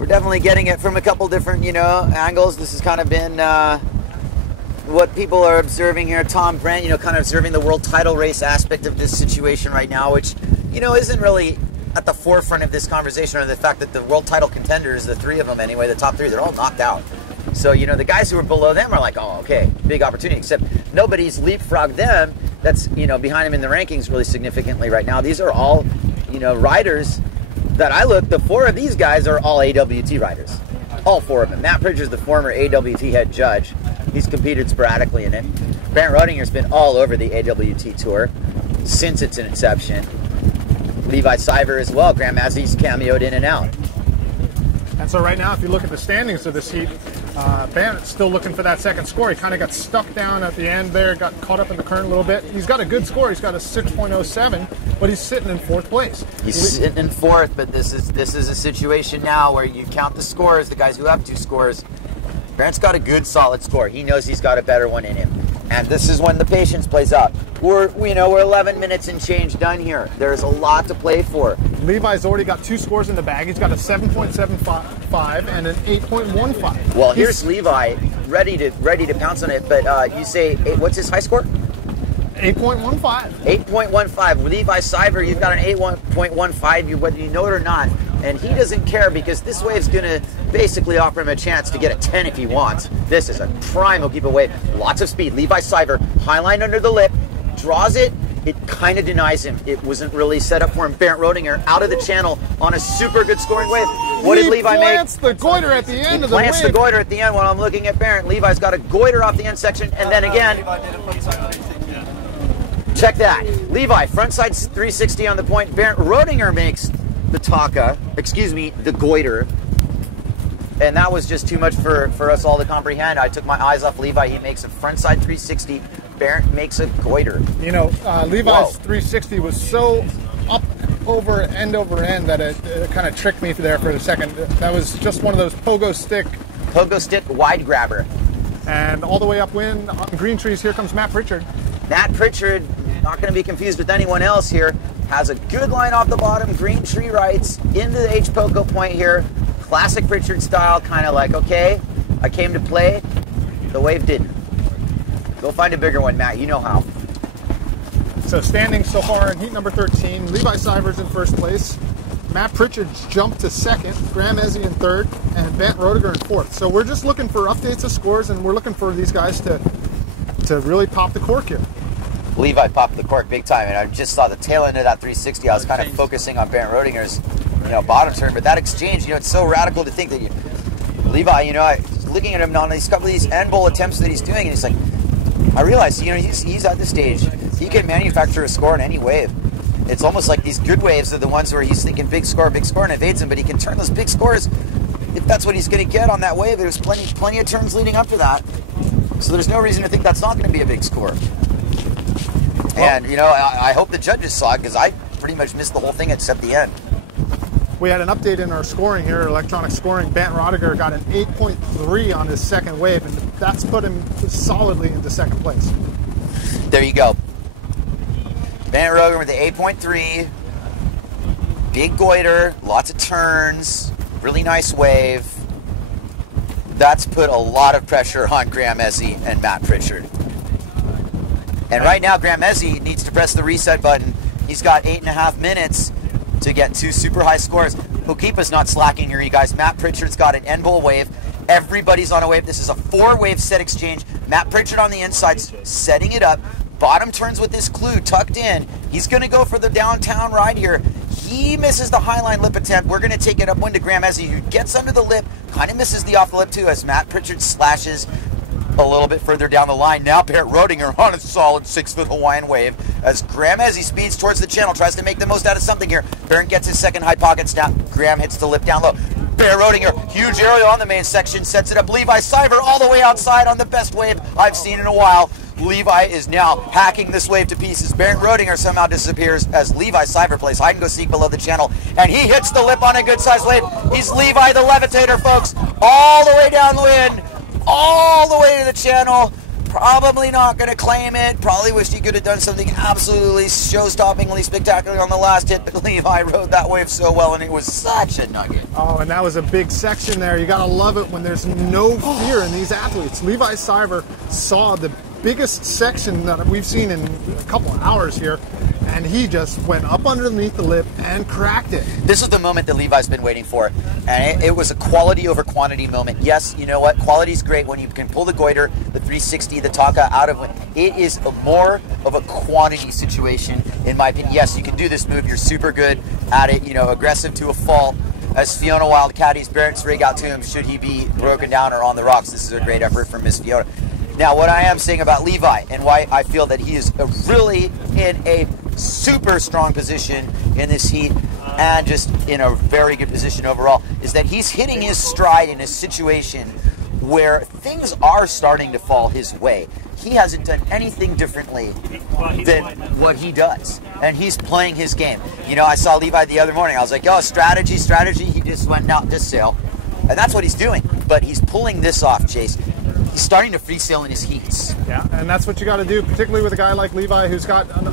We're definitely getting it from a couple different, you know, angles. This has kind of been what people are observing here. Tom Brent, you know, kind of observing the world title race aspect of this situation right now, which, you know, isn't really at the forefront of this conversation, or the fact that the world title contenders, the three of them anyway, the top three, they're all knocked out. So, you know, the guys who are below them are like, oh, okay, big opportunity, except nobody's leapfrogged them. That's, you know, behind them in the rankings really significantly right now. These are all, you know, riders that I look, the four of these guys are all AWT riders. All four of them. Matt Pritchard's the former AWT head judge. He's competed sporadically in it. Barrett Rodinger's been all over the AWT Tour since its inception. Levi Siver as well. Graham Massey's cameoed in and out. And so right now, if you look at the standings of this heat, Barrett's still looking for that second score. He kind of got stuck down at the end there, got caught up in the current a little bit. He's got a good score. He's got a 6.07, but he's sitting in 4th place. He's sitting in 4th, but this is a situation now where you count the scores, the guys who have 2 scores. Barrett's got a good, solid score. He knows he's got a better one in him. And this is when the patience plays out. We're 11 minutes and change done here. There's a lot to play for. Levi's already got 2 scores in the bag. He's got a 7.75 and an 8.15. Well, here's Levi ready to pounce on it. But you say, what's his high score? 8.15. 8.15. Levi Siver, you've got an 8.15, whether you know it or not. And he doesn't care because this wave's going to basically offer him a chance to get a 10 if he wants. This is a prime Okipa wave. Lots of speed. Levi Siver, high line under the lip, draws it. It kind of denies him. It wasn't really set up for him. Barrett Rodinger out of the channel on a super good scoring wave. What did Levi make? He plants the goiter at the end of the wave. He plants the goiter at the end while I'm looking at Barrett. Levi's got a goiter off the end section. And then again, check that. Levi, frontside 360 on the point. Barrett Rodinger makes the the goiter. And that was just too much for us all to comprehend. I took my eyes off Levi. He makes a frontside 360. Barrett makes a goiter. You know, Levi's 360 was so up over end that it kind of tricked me there for a second. That was just one of those pogo stick wide grabber. And all the way upwind on green trees, here comes Matt Pritchard. Matt Pritchard, not going to be confused with anyone else here, has a good line off the bottom, green tree rights, into the H-Poco point here. Classic Pritchard style, kind of like, okay, I came to play, the wave didn't. Go find a bigger one, Matt, you know how. So standing so far in heat number 13, Levi Siver's in 1st place, Matt Pritchard's jumped to 2nd, Graham Ezzy in 3rd, and Bent Rodiger in 4th. So we're just looking for updates of scores, and we're looking for these guys to really pop the cork here. Levi popped the cork big time, and I just saw the tail end of that 360. I was kind of focusing on Barrett Rodinger's, bottom turn, but that exchange, it's so radical to think that Levi, I was looking at him on these couple of these end bowl attempts that he's doing, and he's like, I realized, he's at this stage. He can manufacture a score in any wave. It's almost like these good waves are the ones where he's thinking big score, and evades him, but he can turn those big scores if that's what he's going to get on that wave. There's plenty of turns leading up to that. So there's no reason to think that's not going to be a big score. And, I hope the judges saw it because I pretty much missed the whole thing except the end. We had an update in our scoring here, electronic scoring. Bent Rodiger got an 8.3 on his second wave, and that's put him solidly into 2nd place. There you go. Bent Rodiger with the 8.3. Big goiter, lots of turns, really nice wave. That's put a lot of pressure on Graham Ezzy and Matt Pritchard. And right now, Graham Ezzy needs to press the reset button. He's got 8.5 minutes to get 2 super high scores. Okipa's not slacking here, you guys. Matt Pritchard's got an end bowl wave. Everybody's on a wave. This is a 4-wave set exchange. Matt Pritchard on the inside, setting it up. Bottom turns with this clue tucked in. He's going to go for the downtown ride here. He misses the highline lip attempt. We're going to take it upwind to Graham Ezzy, who gets under the lip, kind of misses the off the lip too, as Matt Pritchard slashes a little bit further down the line. Now Barrett Rodinger on a solid 6-foot Hawaiian wave as Graham Ezzy speeds towards the channel, tries to make the most out of something here. Barrett gets his second high pocket snap. Graham hits the lip down low. Barrett Rodinger, huge aerial on the main section, sets it up. Levi Siver all the way outside on the best wave I've seen in a while. Levi is now hacking this wave to pieces. Barrett Rodinger somehow disappears as Levi Siver plays hide and go seek below the channel, and he hits the lip on a good sized wave. He's Levi the Levitator, folks, all the way downwind, all the way to the channel. Probably not going to claim it. Probably wished he could have done something absolutely show-stoppingly spectacular on the last hit, but Levi rode that wave so well, and it was such a nugget. Oh, and that was a big section there. You got to love it when there's no fear in these athletes. Levi Siver saw the biggest section that we've seen in a couple of hours here, and he just went up underneath the lip and cracked it. This is the moment that Levi's been waiting for, and it was a quality over quantity moment. Yes, you know what? Quality's great when you can pull the goiter, the 360, the taka out of it. It is more of a quantity situation, in my opinion. Yes, you can do this move. You're super good at it, aggressive to a fault. As Fiona Wild caddies Barrett's rig out to him, should he be broken down or on the rocks. This is a great effort from Miss Fiona. Now, what I am saying about Levi and why I feel that he is really in a super strong position in this heat and just in a very good position overall is that he's hitting his stride in a situation where things are starting to fall his way. He hasn't done anything differently than what he does, and he's playing his game. You know, I saw Levi the other morning. I was like, oh, strategy. He just went out to sail, and that's what he's doing. But he's pulling this off, Chase. He's starting to free sail in his heats. Yeah, and that's what you got to do, particularly with a guy like Levi who's got an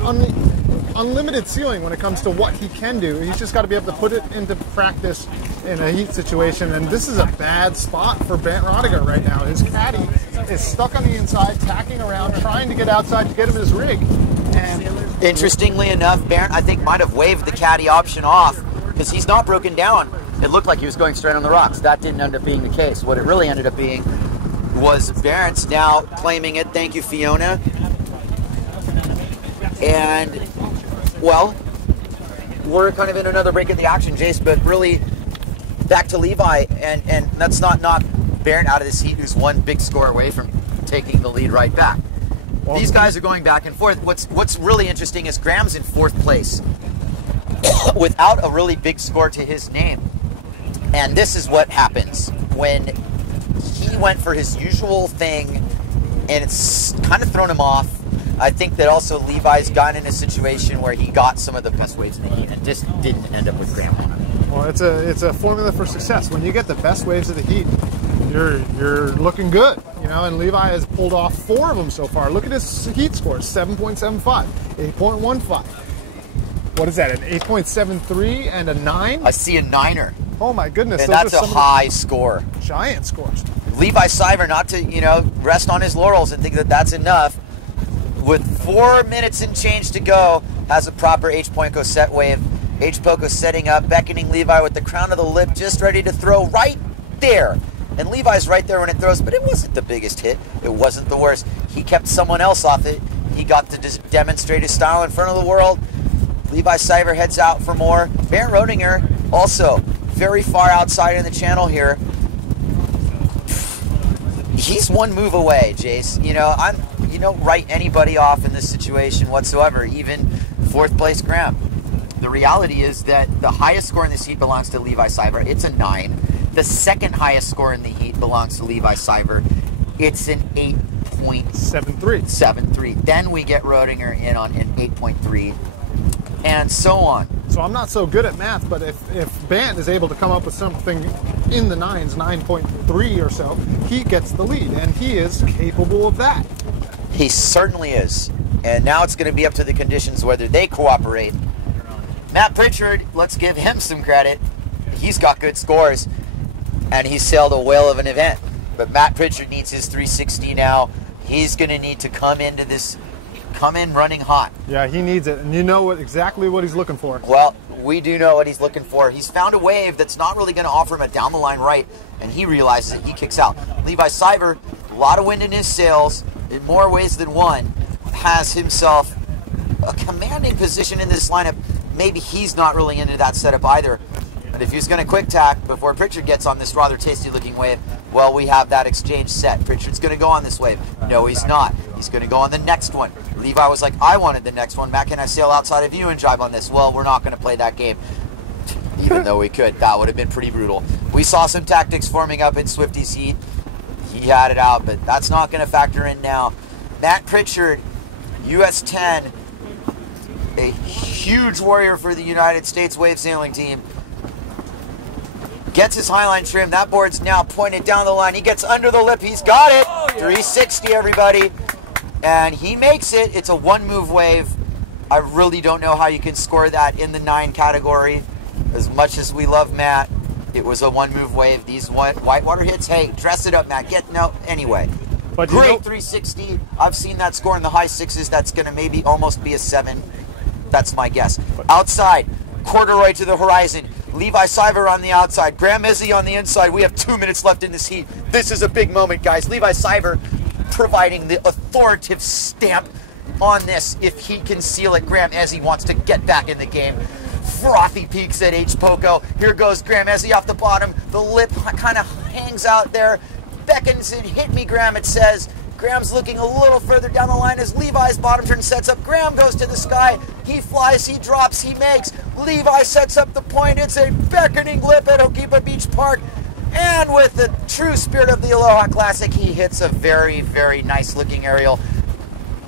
unlimited ceiling when it comes to what he can do. He's just got to be able to put it into practice in a heat situation, and this is a bad spot for Bant Rodiger right now. His caddy is stuck on the inside, tacking around, trying to get outside to get him his rig. And interestingly enough, Barrett, I think, might have waved the caddy option off because he's not broken down. It looked like he was going straight on the rocks. That didn't end up being the case. What it really ended up being was Barrett's now claiming it. Thank you, Fiona. And, well, we're kind of in another break in the action, Jace, but really back to Levi, and let's not knock Barrett out of this heat, who's one big score away from taking the lead right back. Well, these guys are going back and forth. What's really interesting is Graham's in 4th place without a really big score to his name. And this is what happens when he went for his usual thing, and it's kind of thrown him off. I think that also Levi's gotten in a situation where he got some of the best waves in the heat and just didn't end up with Graham on it. Well, it's a formula for success. When you get the best waves of the heat, you're looking good, you know. And Levi has pulled off 4 of them so far. Look at his heat scores: 7.75, 8.15. What is that? An 8.73 and a 9? I see a 9er. Oh my goodness! And that's a high score. Giant scores. Levi Siver, not to rest on his laurels and think that that's enough. With 4 minutes and change to go, has a proper H-Poco set wave. H-Poco setting up, beckoning Levi with the crown of the lip, just ready to throw right there. And Levi's right there when it throws, but it wasn't the biggest hit. It wasn't the worst. He kept someone else off it. He got to just demonstrate his style in front of the world. Levi Siver heads out for more. Bernd Rodinger also very far outside in the channel here. He's one move away, Jace. You don't write anybody off in this situation whatsoever, even 4th place Graham. The reality is that the highest score in this heat belongs to Levi Siver. It's a 9. The second highest score in the heat belongs to Levi Siver. It's an 8.73. Then we get Rodinger in on an 8.3, and so on. So I'm not so good at math, but if Bant is able to come up with something in the 9s, 9.3 or so, he gets the lead, and he is capable of that. He certainly is. And now it's going to be up to the conditions whether they cooperate. Matt Pritchard, let's give him some credit. He's got good scores, and he sailed a whale of an event. But Matt Pritchard needs his 360 now. He's going to need to come in running hot. Yeah, he needs it, and you know exactly what he's looking for. Well, we do know what he's looking for. He's found a wave that's not really going to offer him a down-the-line right, and he realizes it. He kicks out. Levi Siver, a lot of wind in his sails, in more ways than one, has himself a commanding position in this lineup. Maybe he's not really into that setup either. But if he's going to quick tack before Pritchard gets on this rather tasty-looking wave, well, we have that exchange set. Pritchard's going to go on this wave. No, he's not. He's going to go on the next one. Levi was like, I wanted the next one. Matt, can I sail outside of you and drive on this? Well, we're not going to play that game. Even though we could. That would have been pretty brutal. We saw some tactics forming up in Swifty's heat. He had it out, but that's not going to factor in now. Matt Pritchard, US 10, a huge warrior for the United States wave sailing team. Gets his highline trim. That board's now pointed down the line. He gets under the lip. He's got it. 360, everybody. And he makes it. It's a 1-move wave. I really don't know how you can score that in the 9 category. As much as we love Matt, it was a 1-move wave. These whitewater hits, hey, dress it up, Matt. Anyway. But great 360. I've seen that score in the high 6s. That's going to maybe almost be a 7. That's my guess. Outside, corduroy to the horizon. Levi Siver on the outside. Graham Izzy on the inside. We have 2 minutes left in this heat. This is a big moment, guys. Levi Siver providing the authoritative stamp on this. If he can seal it, Graham Izzy wants to get back in the game. Frothy peaks at H-Poco. Here goes Graham Izzy off the bottom. The lip kind of hangs out there. Beckons and hit me, Graham, it says. Graham's looking a little further down the line as Levi's bottom turn sets up. Graham goes to the sky. He flies, he drops, he makes. Levi sets up the point. It's a beckoning lip at Hokipa Beach Park. And with the true spirit of the Aloha Classic, he hits a very, very nice looking aerial.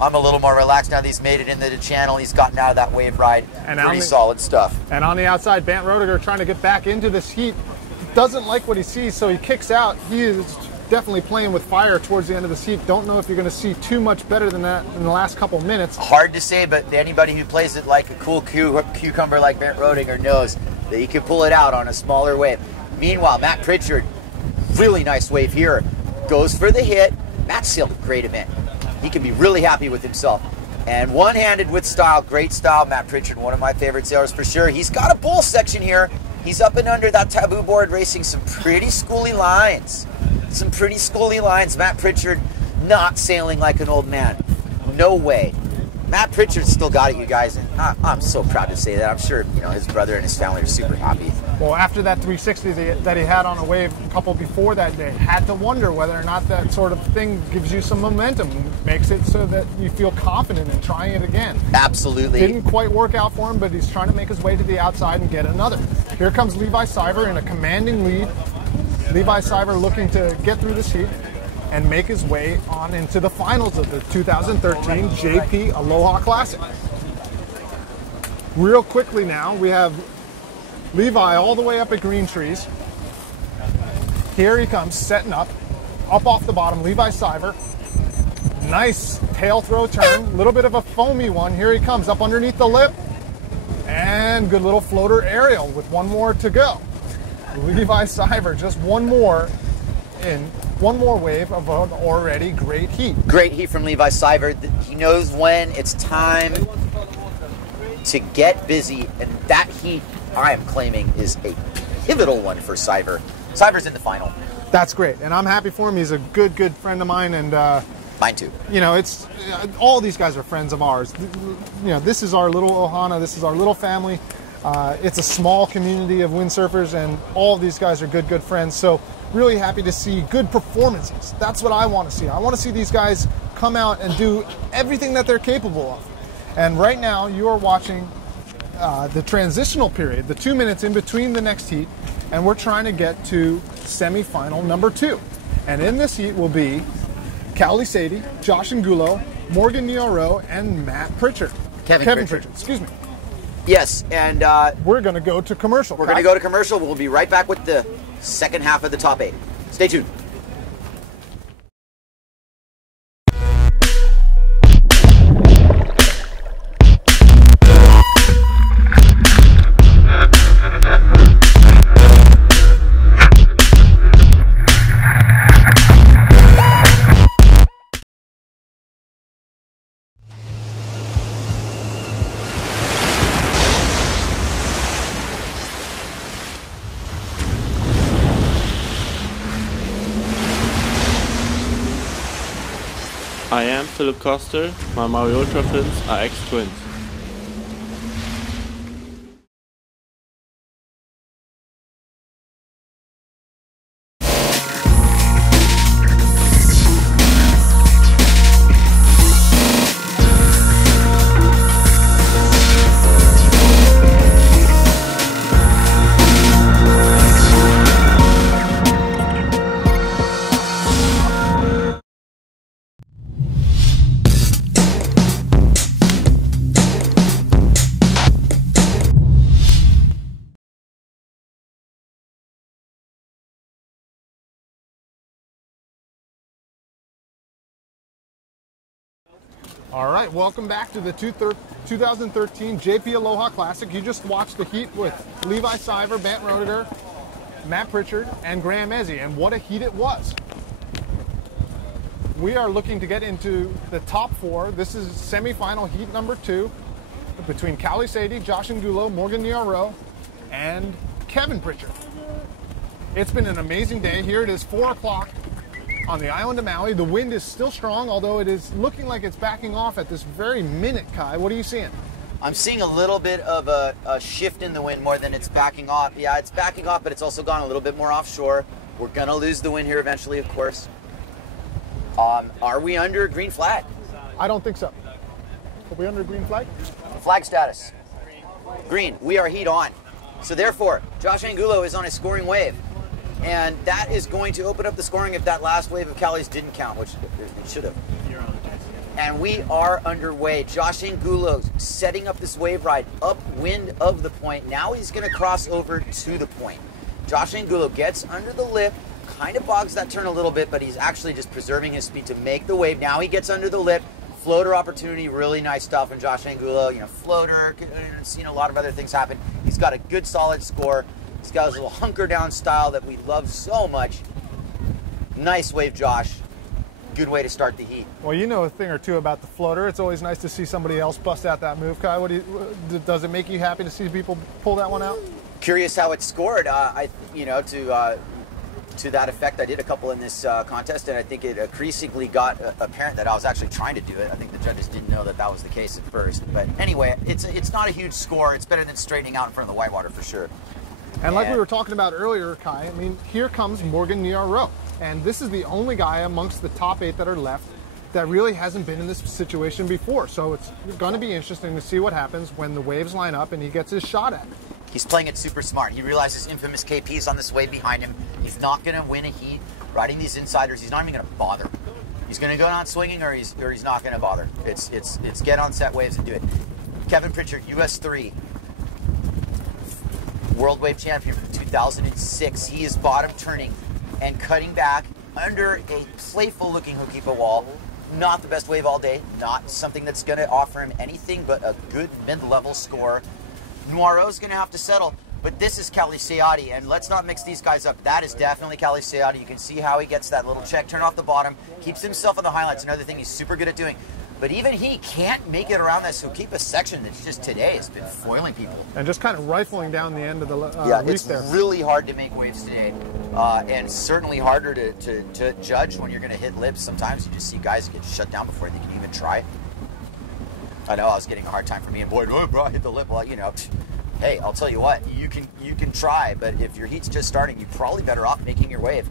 I'm a little more relaxed now that he's made it into the channel. He's gotten out of that wave ride. And pretty solid stuff. And on the outside, Bant Roediger trying to get back into this heat. Doesn't like what he sees, so he kicks out. He is definitely playing with fire towards the end of this heat. Don't know if you're going to see too much better than that in the last couple minutes. Hard to say, but anybody who plays it like a cool cucumber like Bant Roediger knows that he can pull it out on a smaller wave. Meanwhile, Matt Pritchard, really nice wave here, goes for the hit. Matt sailed a great event. He can be really happy with himself. And one-handed with style, great style. Matt Pritchard, one of my favorite sailors for sure. He's got a bull section here. He's up and under that taboo board racing some pretty schooly lines. Some pretty schooly lines. Matt Pritchard not sailing like an old man. No way. Matt Pritchard's still got it, you guys, and I'm so proud to say that. I'm sure his brother and his family are super happy. Well, after that 360 that he had on a wave a couple before that day, had to wonder whether or not that sort of thing gives you some momentum, makes it so that you feel confident in trying it again. Absolutely. Didn't quite work out for him, but he's trying to make his way to the outside and get another. Here comes Levi Siver in a commanding lead. Levi Siver looking to get through this heat and make his way on into the finals of the 2013 JP Aloha Classic. Real quickly now, we have Levi all the way up at Green Trees. Here he comes, setting up off the bottom, Levi Siver. Nice tail throw turn, a little bit of a foamy one. Here he comes, up underneath the lip. And good little floater aerial with one more to go. Levi Siver, just one more wave of an already great heat. Great heat from Levi Siver. He knows when it's time to get busy, and that heat, I am claiming, is a pivotal one for Siver. Siver's in the final. That's great, and I'm happy for him. He's a good friend of mine, and mine too. It's all these guys are friends of ours. This is our little Ohana. This is our little family. It's a small community of windsurfers, and all of these guys are good friends. So really happy to see good performances. That's what I want to see. I want to see these guys come out and do everything that they're capable of. And right now, you are watching the transitional period, the 2 minutes in between the next heat, and we're trying to get to semifinal number 2. And in this heat will be Cowley Sadie, Josh Angulo, Morgan Nioro, and Matt Pritchard. Kevin Pritchard, excuse me. Yes, and we're going to go to commercial. We're going to go to commercial. We'll be right back with the second half of the top 8. Stay tuned. I am Philip Koster, my Mariota fins are ex-twins. All right, welcome back to the 2013 JP Aloha Classic. You just watched the heat with Levi Siver, Bant Roediger, Matt Pritchard, and Graham Ezzy, and what a heat it was. We are looking to get into the top 4. This is semifinal heat number 2 between Cowley Sadie, Josh Angulo, Morgan Nioro, and Kevin Pritchard. It's been an amazing day. Here it is, 4 o'clock. On the island of Maui. The wind is still strong, although it is looking like it's backing off at this very minute, Kai. What are you seeing? I'm seeing a little bit of a shift in the wind more than it's backing off. Yeah, it's backing off, but it's also gone a little bit more offshore. We're going to lose the wind here eventually, of course. Are we under green flag? I don't think so. Are we under green flag? Flag status. Green. We are heat on. So therefore, Josh Angulo is on a scoring wave. And that is going to open up the scoring if that last wave of Cali's didn't count, which it should have. And we are underway. Josh Angulo setting up this wave ride upwind of the point. Now he's going to cross over to the point. Josh Angulo gets under the lip, kind of bogs that turn a little bit, but he's actually just preserving his speed to make the wave. Now he gets under the lip. Floater opportunity, really nice stuff from Josh Angulo. You know, floater, seen a lot of other things happen. He's got a good solid score. He's got his little hunker down style that we love so much. Nice wave, Josh. Good way to start the heat. Well, you know a thing or two about the floater. It's always nice to see somebody else bust out that move. Kai, does it make you happy to see people pull that one out? Curious how it scored. To that effect, I did a couple in this contest, and I think it increasingly got apparent that I was actually trying to do it. I think the judges didn't know that was the case at first. But anyway, it's not a huge score. It's better than straightening out in front of the whitewater for sure. And like we were talking about earlier, Kai, I mean, here comes Morgan Niaro. And this is the only guy amongst the top 8 that are left that really hasn't been in this situation before. So it's going to be interesting to see what happens when the waves line up and he gets his shot at it. He's playing it super smart. He realizes infamous KP's on this wave behind him. He's not going to win a heat riding these insiders. He's not even going to bother. He's going to go on swinging, or he's not going to bother. It's get on set waves and do it. Kevin Pritchard, US 3, World Wave Champion from 2006. He is bottom turning and cutting back under a playful-looking Hokipa wall. Not the best wave all day. Not something that's going to offer him anything but a good mid-level score. Noiro's going to have to settle, but this is Kali Seati, and let's not mix these guys up. That is definitely Kali Seati. You can see how he gets that little check turn off the bottom, keeps himself on the highlights, another thing he's super good at doing. But even he can't make it around this Hokipa section that's just today has been foiling people. And just kind of rifling down the end of the yeah, reef it's there. Really hard to make waves today, and certainly harder to judge when you're going to hit lips. Sometimes you just see guys get shut down before they can even try. I know I was getting a hard time for me and Boyd. Oh, bro, I hit the lip. Well, you know, hey, I'll tell you what, you can try, but if your heat's just starting, you're probably better off making your wave.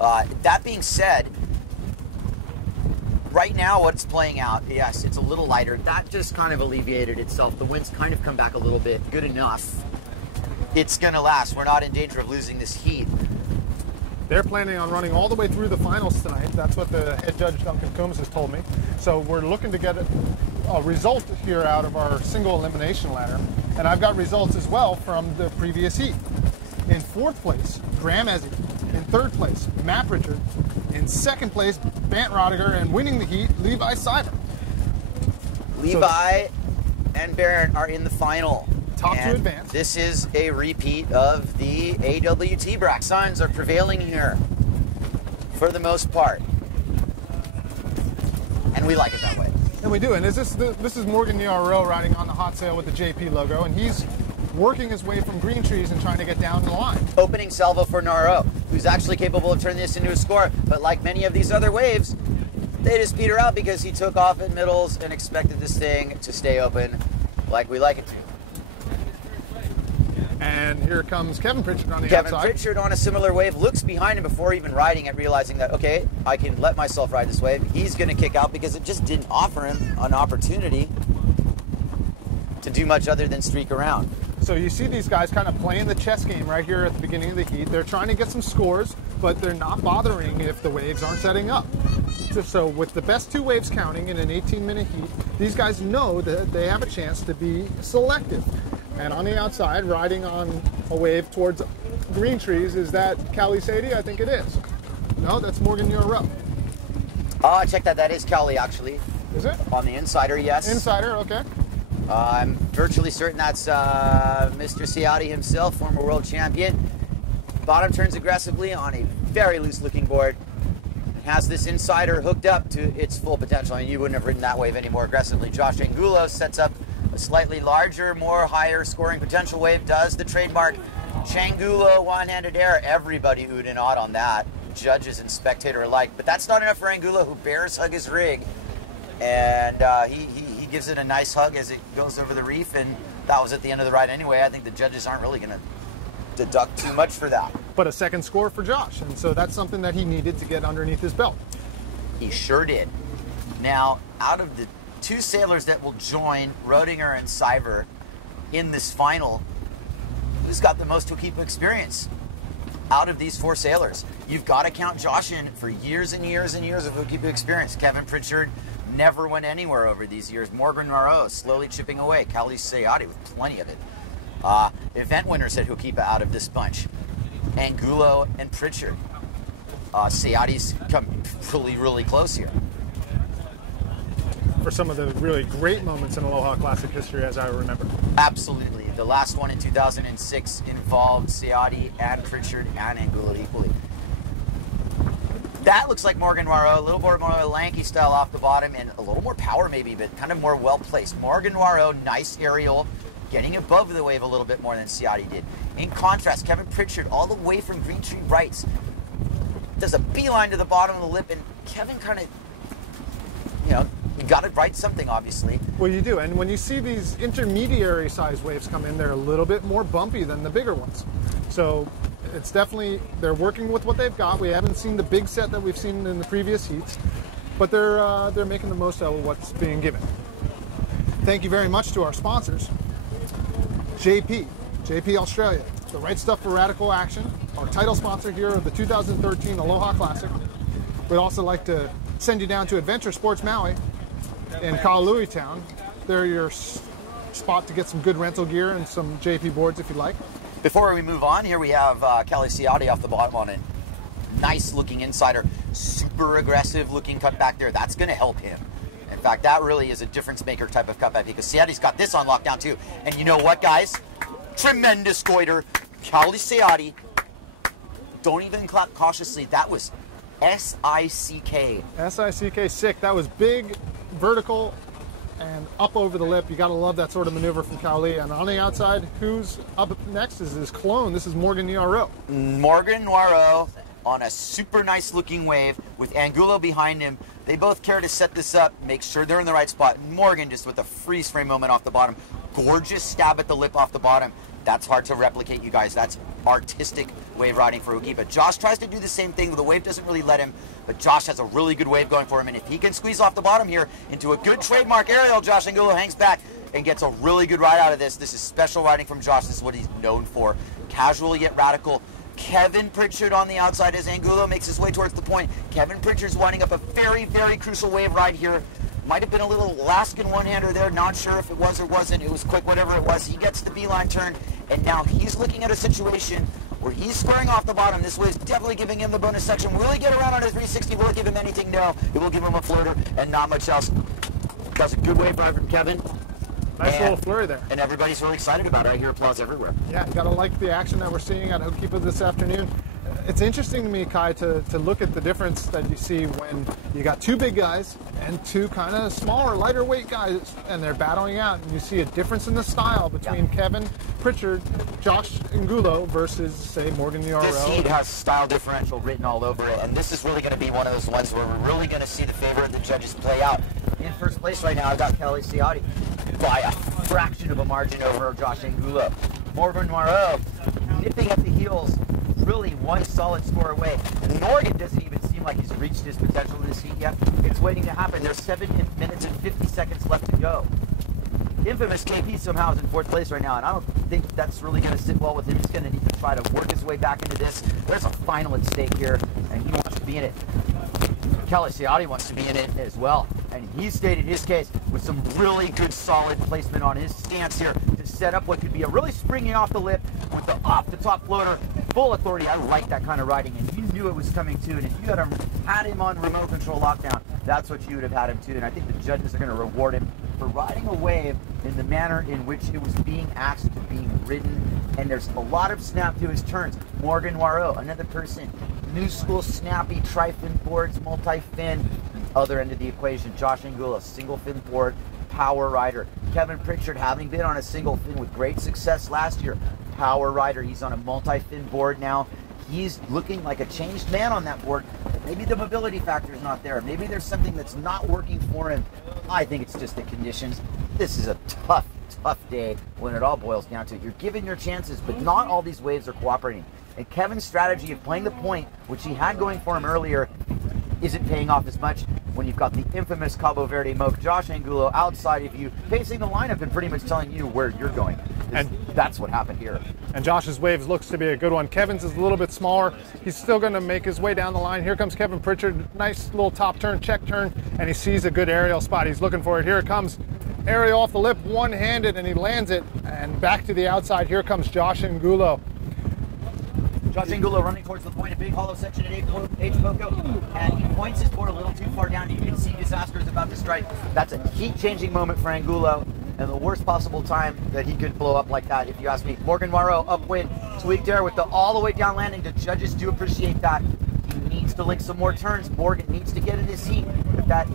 That being said, right now what's playing out, yes, it's a little lighter. That just kind of alleviated itself. The wind's kind of come back a little bit. Good enough. It's going to last. We're not in danger of losing this heat. They're planning on running all the way through the finals tonight. That's what the head judge, Duncan Coombs, has told me. So we're looking to get a result here out of our single elimination ladder. And I've got results as well from the previous heat. In 4th place, Graham Ezzy. In 3rd place, Matt Pritchard. In 2nd place, Bant Rodiger. And winning the heat, Levi Cyber. Levi and Barrett are in the final. Top 2 advance. This is a repeat of the AWT bracket. Suns are prevailing here for the most part. And we like it that way. And we do. And this is Morgan Niaro riding on the hot sail with the JP logo. And he's working his way from green trees and trying to get down the line. Opening salvo for Niaro, who's actually capable of turning this into a score. But like many of these other waves, they just peter out because he took off at middles and expected this thing to stay open like we like it to. And here comes Kevin Pritchard on the outside. outside. Kevin Pritchard on a similar wave, looks behind him before even riding it, realizing that, okay, I can let myself ride this wave. He's going to kick out because it just didn't offer him an opportunity to do much other than streak around. So you see these guys kind of playing the chess game right here at the beginning of the heat. They're trying to get some scores, but they're not bothering if the waves aren't setting up. So with the best 2 waves counting in an 18-minute heat, these guys know that they have a chance to be selective. And on the outside, riding on a wave towards green trees, is that Kali Seati? I think it is. No, that's Morgan Niaro. Check that. That is Kali, actually. Is it? On the insider, yes. Insider, okay. I'm virtually certain that's Mr. Seati himself, former world champion. Bottom turns aggressively on a very loose-looking board. Has this insider hooked up to its full potential. I mean, you wouldn't have ridden that wave any more aggressively. Josh Angulo sets up a slightly larger, more higher scoring potential wave. Does the trademark Changulo one-handed air. Everybody oohed and awed on that, judges and spectator alike. But that's not enough for Angulo, who bears hug his rig. And he gives it a nice hug as it goes over the reef, and that was at the end of the ride anyway. I think the judges aren't really going to deduct too much for that. But a second score for Josh, and so that's something that he needed to get underneath his belt. He sure did. Now, out of the 2 sailors that will join Rodinger and Syver in this final, who's got the most Hokipa experience out of these 4 sailors? You've got to count Josh in for years and years and years of Hokipa experience. Kevin Pritchard never went anywhere over these years. Morgan Moreau slowly chipping away. Kali Sayati with plenty of it. Event winners at Hokipa out of this bunch. Angulo and Pritchard. Sayati's come really, really close here. For some of the really great moments in Aloha Classic history, as I remember. Absolutely. The last one in 2006 involved Sayati and Pritchard and Angulo equally. That looks like Morgan Moreau, a little more lanky style off the bottom and a little more power maybe, but kind of more well-placed. Morgan Moreau, nice aerial, getting above the wave a little bit more than Sayati did. In contrast, Kevin Pritchard, all the way from Green Tree Rights, does a beeline to the bottom of the lip, and Kevin kind of, you got to write something, obviously. Well, you do, and when you see these intermediary size waves come in, they're a little bit more bumpy than the bigger ones. So it's definitely, they're working with what they've got. We haven't seen the big set that we've seen in the previous heats, but they're making the most out of what's being given. Thank you very much to our sponsors. JP Australia, the right stuff for radical action, our title sponsor here of the 2013 Aloha Classic. We'd also like to send you down to Adventure Sports Maui in Kaului Town. They're your spot to get some good rental gear and some JP boards if you'd like. Before we move on, here we have Kali Sayati off the bottom on it. Nice looking insider, super aggressive looking cut back there. That's going to help him. In fact, that really is a difference maker type of cutback because Sayati's got this on lockdown too. And you know what, guys? Tremendous goiter. Kali Sayati. Don't even clap cautiously. That was S-I-C-K. S-I-C-K, sick. That was big, vertical, and up over the lip. You got to love that sort of maneuver from Kali. And on the outside, who's up next is his clone. This is Morgan Noiro. Morgan Noiro on a super nice looking wave with Angulo behind him. They both care to set this up, make sure they're in the right spot. Morgan just with a freeze frame moment off the bottom. Gorgeous stab at the lip off the bottom. That's hard to replicate, you guys. That's artistic wave riding for Hokipa. Josh tries to do the same thing. The wave doesn't really let him, but Josh has a really good wave going for him. And if he can squeeze off the bottom here into a good trademark aerial, Josh Angulo hangs back and gets a really good ride out of this. This is special riding from Josh. This is what he's known for. Casual yet radical. Kevin Pritchard on the outside as Angulo makes his way towards the point. Kevin Pritchard's winding up a very, very crucial wave ride here. Might have been a little Alaskan one-hander there. Not sure if it was or wasn't. It was quick, whatever it was. He gets the beeline turn, and now he's looking at a situation where he's squaring off the bottom. This wave's definitely giving him the bonus section. Will he get around on his 360? Will it give him anything? No. It will give him a floater and not much else. That's a good wave ride from Kevin. Nice little flurry there. And everybody's really excited about it. I hear applause everywhere. Yeah, you gotta like the action that we're seeing at Hokipa this afternoon. It's interesting to me, Kai, to look at the difference that you see when you got 2 big guys and 2 kind of smaller, lighter weight guys, and they're battling out. And you see a difference in the style between Kevin Pritchard, Josh Angulo versus, say, Morgan Noiro. This heat has style differential written all over it, and this is really going to be one of those ones where we're really going to see the favorite of the judges play out. In first place right now, I've got Kali Sayati by a fraction of a margin over Josh Angulo. Morgan Moreau nipping at the heels, really one solid score away. Morgan doesn't even seem like he's reached his potential in this heat yet. It's waiting to happen. There's 7 minutes and 50 seconds left to go. Infamous KP somehow is in 4th place right now, and I don't think that's really going to sit well with him. He's going to need to try to work his way back into this. There's a final at stake here, and he wants to be in it. Kali Sayati wants to be in it as well, and he stated his case with some really good solid placement on his stance here to set up what could be a really springy off the lip with the off the top floater, full authority. I like that kind of riding, and you knew it was coming too, and if you had him on remote control lockdown, that's what you would have had him too, and I think the judges are going to reward him for riding a wave in the manner in which it was being asked to be ridden, and there's a lot of snap to his turns. Morgan Noiro, another person, new school snappy tri-fin boards, multi-fin, other end of the equation. Josh Angulo, single fin board, power rider. Kevin Pritchard, having been on a single fin with great success last year, power rider. He's on a multi-fin board now. He's looking like a changed man on that board. Maybe the mobility factor is not there. Maybe there's something that's not working for him. I think it's just the conditions. This is a tough day when it all boils down to it. You're given your chances, but not all these waves are cooperating. And Kevin's strategy of playing the point, which he had going for him earlier, isn't paying off as much when you've got the infamous Cabo Verde Moke, Josh Angulo, outside of you, pacing the lineup and pretty much telling you where you're going. And that's what happened here. And Josh's waves looks to be a good one. Kevin's is a little bit smaller. He's still going to make his way down the line. Here comes Kevin Pritchard. Nice little top turn, check turn, and he sees a good aerial spot. He's looking for it. Here it comes. Aerial off the lip, one-handed, and he lands it. And back to the outside. Here comes Josh Angulo. Josh Angulo running towards the point, a big hollow section at H Poco, and he points his board a little too far down. You can see disaster is about to strike. That's a heat-changing moment for Angulo, and the worst possible time that he could blow up like that, if you ask me. Morgan Moreau, upwind, tweaked air with the all the way down landing. The judges do appreciate that. He needs to link some more turns. Morgan needs to get in this heat. If that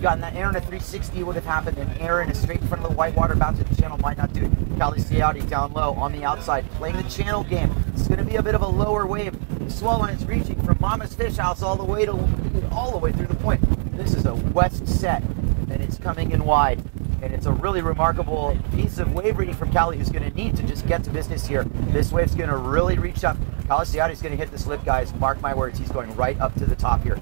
gotten that air in a 360 would have happened, and air in a straight in front of the whitewater bound to the channel might not do it. Cali Ciati down low on the outside, playing the channel game. It's going to be a bit of a lower wave. The swell line is reaching from Mama's Fish House all the way through the point. This is a west set, and it's coming in wide. And it's a really remarkable piece of wave reading from Cali, who's going to need to just get to business here. This wave's going to really reach up. Cali Ciati's going to hit this lip, guys. Mark my words, he's going right up to the top here.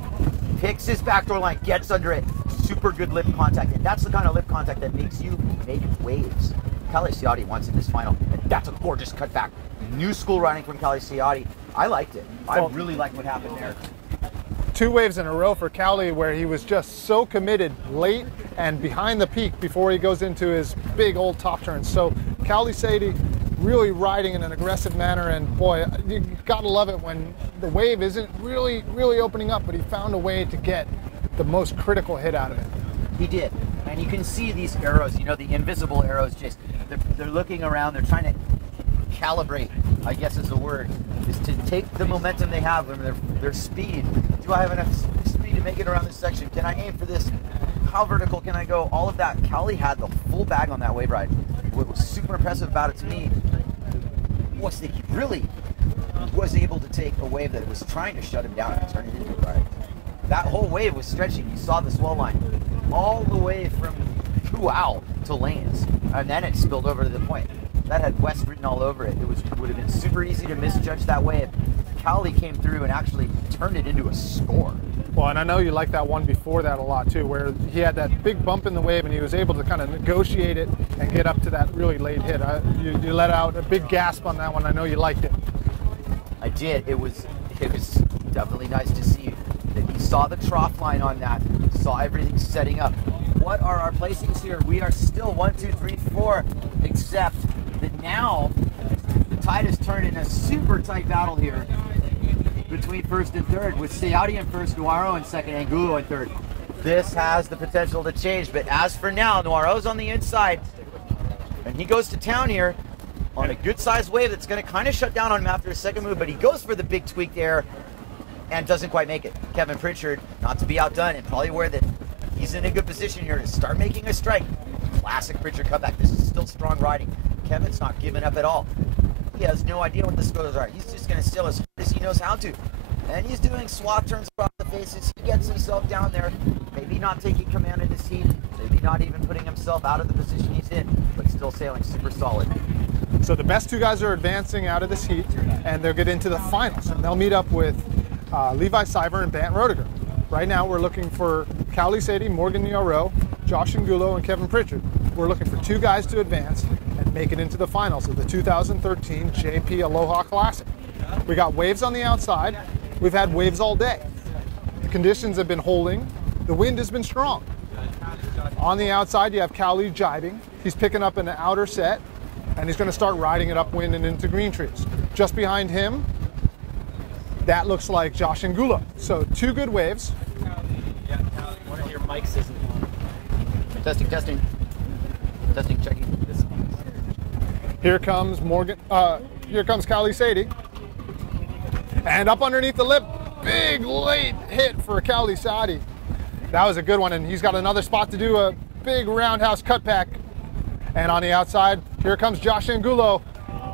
Picks his backdoor line, gets under it. Super good lip contact, and that's the kind of lip contact that makes you make waves. Cali Ciati wants in this final, and that's a gorgeous cutback. New school riding from Cali Ciati. I liked it. I really liked what happened there. 2 waves in a row for Cali where he was just so committed late and behind the peak before he goes into his big old top turn. So Cali Ciati really riding in an aggressive manner, and boy, you gotta love it when the wave isn't really opening up, but he found a way to get the most critical hit out of it. He did, and you can see these arrows, you know, the invisible arrows, just they're looking around, they're trying to calibrate, I guess is the word, is to take the momentum they have and their speed. Do I have enough speed to make it around this section? Can I aim for this? How vertical can I go? All of that. Cali had the full bag on that wave ride. What was super impressive about it to me was that he really was able to take a wave that was trying to shut him down and turn it into a ride. That whole wave was stretching. You saw the swell line all the way from Kuau to Lanes, and then it spilled over to the point. That had West written all over it. It would have been super easy to misjudge that wave. Cali came through and actually turned it into a score. Well, and I know you like that one before that a lot too, where he had that big bump in the wave and he was able to kind of negotiate it and get up to that really late hit. You let out a big gasp on that one. I know you liked it. I did. It was definitely nice to see that he saw the trough line on that, saw everything setting up. What are our placings here? We are still 1, 2, 3, 4, except that now the tide has turned in a super tight battle here between first and third, with Ciati in first, Noiro in second, Angulo in third. This has the potential to change, but as for now, Noiro's on the inside, and he goes to town here on a good-sized wave that's going to kind of shut down on him after his second move, but he goes for the big tweaked air and doesn't quite make it. Kevin Pritchard, not to be outdone, and probably aware that he's in a good position here to start making a strike. Classic Pritchard comeback. This is still strong riding. Kevin's not giving up at all. He has no idea what the scores are. He's just going to sail as hard as he knows how to. And he's doing swath turns across the faces. He gets himself down there. Maybe not taking command of this heat. Maybe not even putting himself out of the position he's in. But still sailing super solid. So the best 2 guys are advancing out of this heat, and they'll get into the finals. And they'll meet up with Levi Siver and Bant Roediger. Right now we're looking for Cali Ciati, Morgan Noiro, Josh Angulo, and Kevin Pritchard. We're looking for 2 guys to advance and make it into the finals of the 2013 JP Aloha Classic. We got waves on the outside. We've had waves all day. The conditions have been holding. The wind has been strong. On the outside, you have Cali jibing. He's picking up an outer set, and he's going to start riding it upwind and into green trees. Just behind him, that looks like Josh Angulo. So 2 good waves. One of your mics isn't on. Testing, checking. Here comes Morgan. Here comes Cali Ciati. And up underneath the lip, big late hit for Cali Ciati. That was a good one, and he's got another spot to do a big roundhouse cutback. And on the outside, here comes Josh Angulo.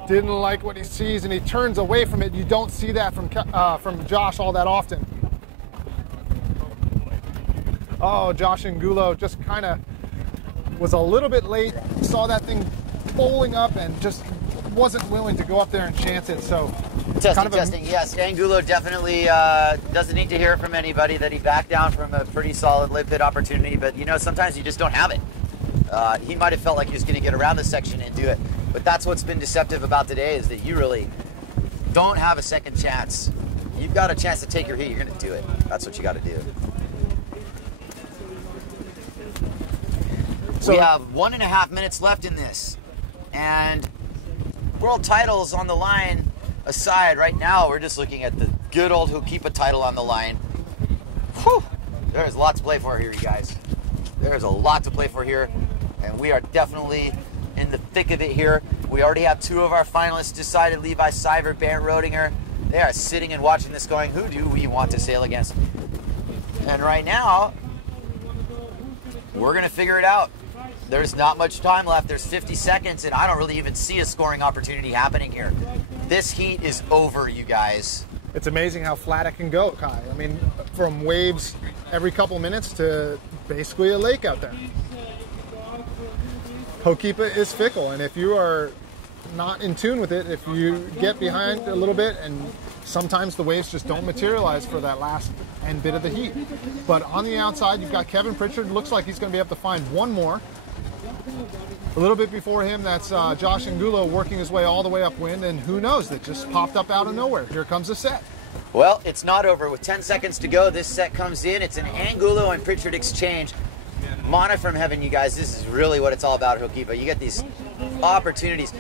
Didn't like what he sees, and he turns away from it. You don't see that from Josh all that often. Oh, Josh Angulo just kind of was a little bit late, saw that thing bowling up and just wasn't willing to go up there and chance it. So testing. Yes, Angulo definitely doesn't need to hear from anybody that he backed down from a pretty solid lip pit opportunity, but you know, sometimes you just don't have it. He might have felt like he was going to get around the section and do it, but that's what's been deceptive about today, is that you really don't have a second chance. You've got a chance to take your heat, you're going to do it. That's what you got to do. So we have 1.5 minutes left in this, and world titles on the line aside, right now we're just looking at the good old Hokipa title on the line. Whew. There's lots to play for here, you guys. There's a lot to play for here, and we are definitely in the thick of it here. We already have 2 of our finalists decided, Levi Seibert, Bernd Rodinger. They are sitting and watching this going, who do we want to sail against? And right now, we're going to figure it out. There's not much time left. There's 50 seconds, and I don't really even see a scoring opportunity happening here. This heat is over, you guys. It's amazing how flat it can go, Kai. I mean, from waves every couple minutes to basically a lake out there. Hokipa is fickle, and if you are not in tune with it, if you get behind a little bit, and sometimes the waves just don't materialize for that last end bit of the heat. But on the outside, you've got Kevin Pritchard. Looks like he's going to be able to find one more. A little bit before him, that's Josh Angulo working his way all the way upwind, and who knows, that just popped up out of nowhere. Here comes the set. Well, it's not over. With 10 seconds to go, this set comes in. It's an Angulo and Pritchard exchange. Mana from heaven, you guys. This is really what it's all about, Hokipa. You get these opportunities.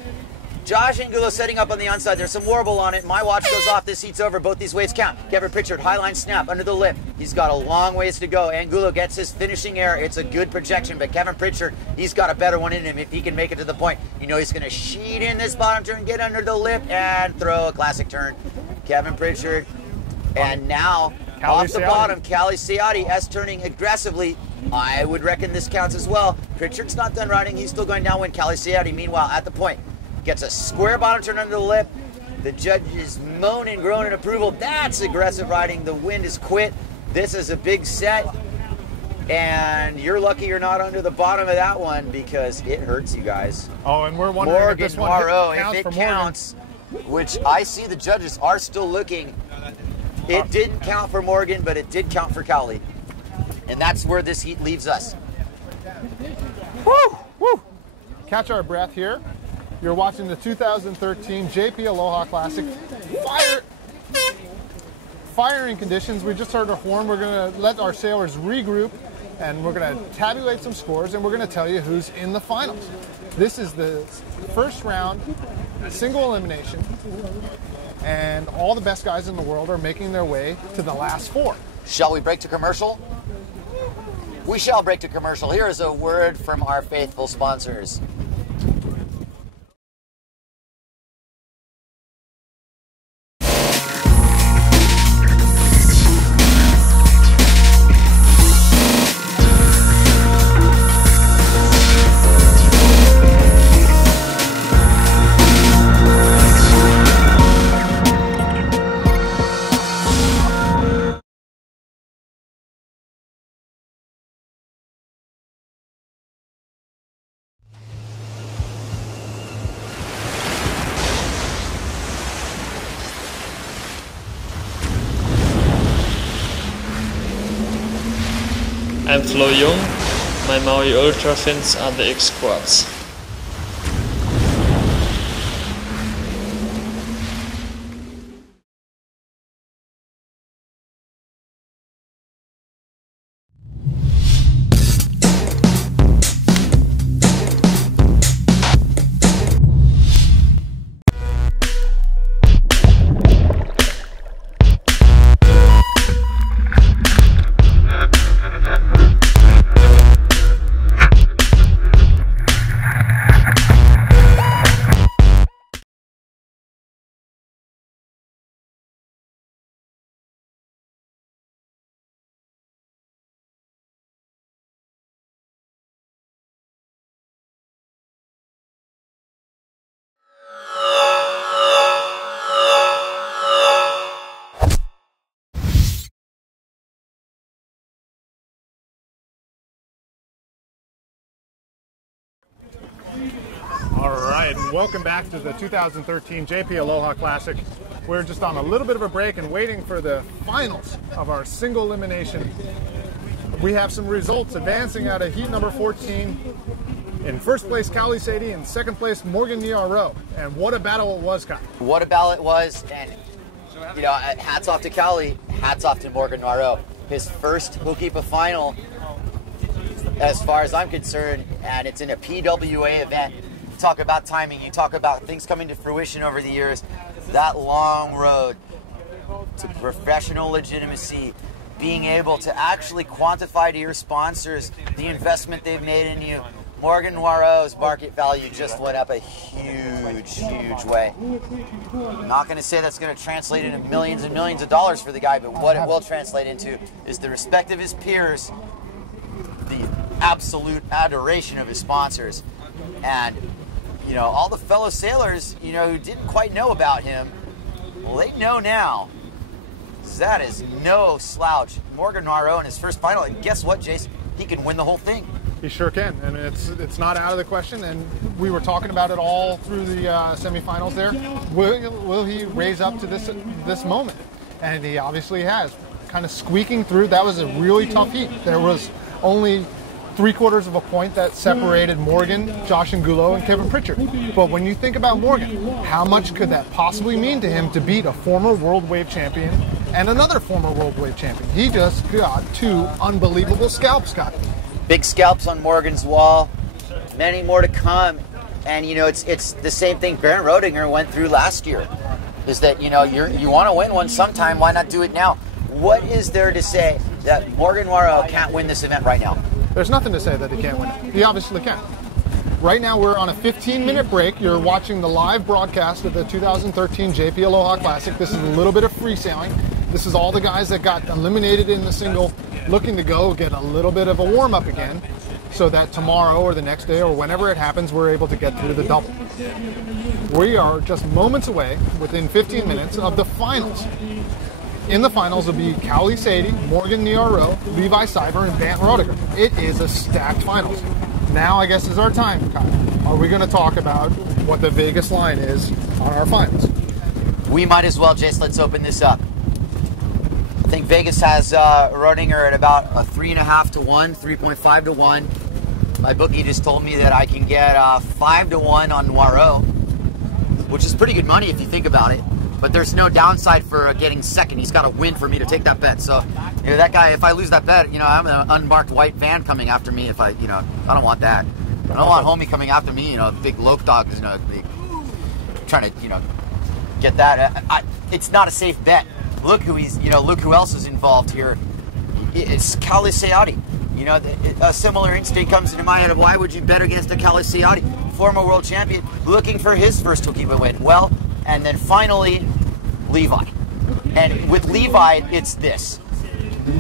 Josh Angulo setting up on the onside. There's some warble on it. My watch goes off. This heat's over. Both these waves count. Kevin Pritchard, high line snap under the lip. He's got a long ways to go. Angulo gets his finishing air. It's a good projection, but Kevin Pritchard, he's got a better one in him if he can make it to the point. You know he's going to sheet in this bottom turn, get under the lip, and throw a classic turn. Kevin Pritchard. And now, off the bottom, Callie Ciati S-turning aggressively. I would reckon this counts as well. Pritchard's not done riding. He's still going downwind. Callie Ciati, meanwhile, at the point. Gets a square bottom turn under the lip. The judges moan and groan in approval. That's aggressive riding. The wind is quit. This is a big set. And you're lucky you're not under the bottom of that one, because it hurts you guys. Oh, and we're wondering if this one counts if for it counts, which I see the judges are still looking. It didn't count for Morgan, but it did count for Callie. And that's where this heat leaves us. Woo! Woo! Catch our breath here. You're watching the 2013 JP Aloha Classic. Firing conditions. We just heard a horn. We're going to let our sailors regroup, and we're going to tabulate some scores, and we're going to tell you who's in the finals. This is the first round, single elimination, and all the best guys in the world are making their way to the last 4. Shall we break to commercial? We shall break to commercial. Here is a word from our faithful sponsors. I'm Flo Jung, my Maui Ultra fins are the X Quads. All right, and welcome back to the 2013 JP Aloha Classic. We're just on a little bit of a break and waiting for the finals of our single elimination. We have some results advancing out of heat number 14. In first place, Cali Sadie. In second place, Morgan Niaro. And what a battle it was, Kyle. What a battle it was, and you know, hats off to Cali, hats off to Morgan Niaro. His first Hokipa final, as far as I'm concerned, and it's in a PWA event. You talk about timing, you talk about things coming to fruition over the years. That long road to professional legitimacy, being able to actually quantify to your sponsors the investment they've made in you. Morgan Noiro's market value just went up a huge, huge way. Not going to say that's going to translate into millions and millions of dollars for the guy, but what it will translate into is the respect of his peers, the absolute adoration of his sponsors, and you know, all the fellow sailors, you know, who didn't quite know about him, well, they know now. That is no slouch. Morgan Noiro in his first final, and guess what, Jason? He can win the whole thing. He sure can, and it's not out of the question. And we were talking about it all through the semifinals there. Will he raise up to this moment? And he obviously has. Kind of squeaking through. That was a really tough heat. There was only 3/4 of a point that separated Morgan, Josh Angulo, and Kevin Pritchard. But when you think about Morgan, how much could that possibly mean to him to beat a former World Wave champion and another former World Wave champion? He just got two unbelievable scalps, Scott. Big scalps on Morgan's wall, many more to come. And you know, it's the same thing Bernd Roedinger went through last year. Is that, you know, you want to win one sometime, why not do it now? What is there to say that Morgan Noiro can't win this event right now? There's nothing to say that he can't win it. He obviously can. Right now we're on a 15-minute break. You're watching the live broadcast of the 2013 JP Aloha Classic. This is a little bit of free sailing. This is all the guys that got eliminated in the single looking to go get a little bit of a warm-up again so that tomorrow or the next day or whenever it happens, we're able to get through the double. We are just moments away, within 15 minutes, of the finals. In the finals will be Cali Sadie, Morgan Niaro, Levi Cyber, and Bernd Roedinger. It is a stacked finals. Now I guess is our time, Kyle. Are we going to talk about what the Vegas line is on our finals? We might as well, Jace. Let's open this up. I think Vegas has Roedinger at about a 3.5 to 1, 3.5 to 1. My bookie just told me that I can get 5 to 1 on Noiro, which is pretty good money if you think about it. But there's no downside for getting second. He's got to win for me to take that bet. So, you know, that guy, if I lose that bet, you know, I'm an unmarked white van coming after me. If I, you know, I don't want that. I don't want homie coming after me. You know, big loc dog, you know, trying to, you know, get that. It's not a safe bet. Look who he's, you know, look who else is involved here. It's Cali Sadie. You know, a similar instinct comes into my head of why would you bet against a Cali Sadie, former world champion, looking for his first Hokipa win. Well, and then finally, Levi. And with Levi, it's this.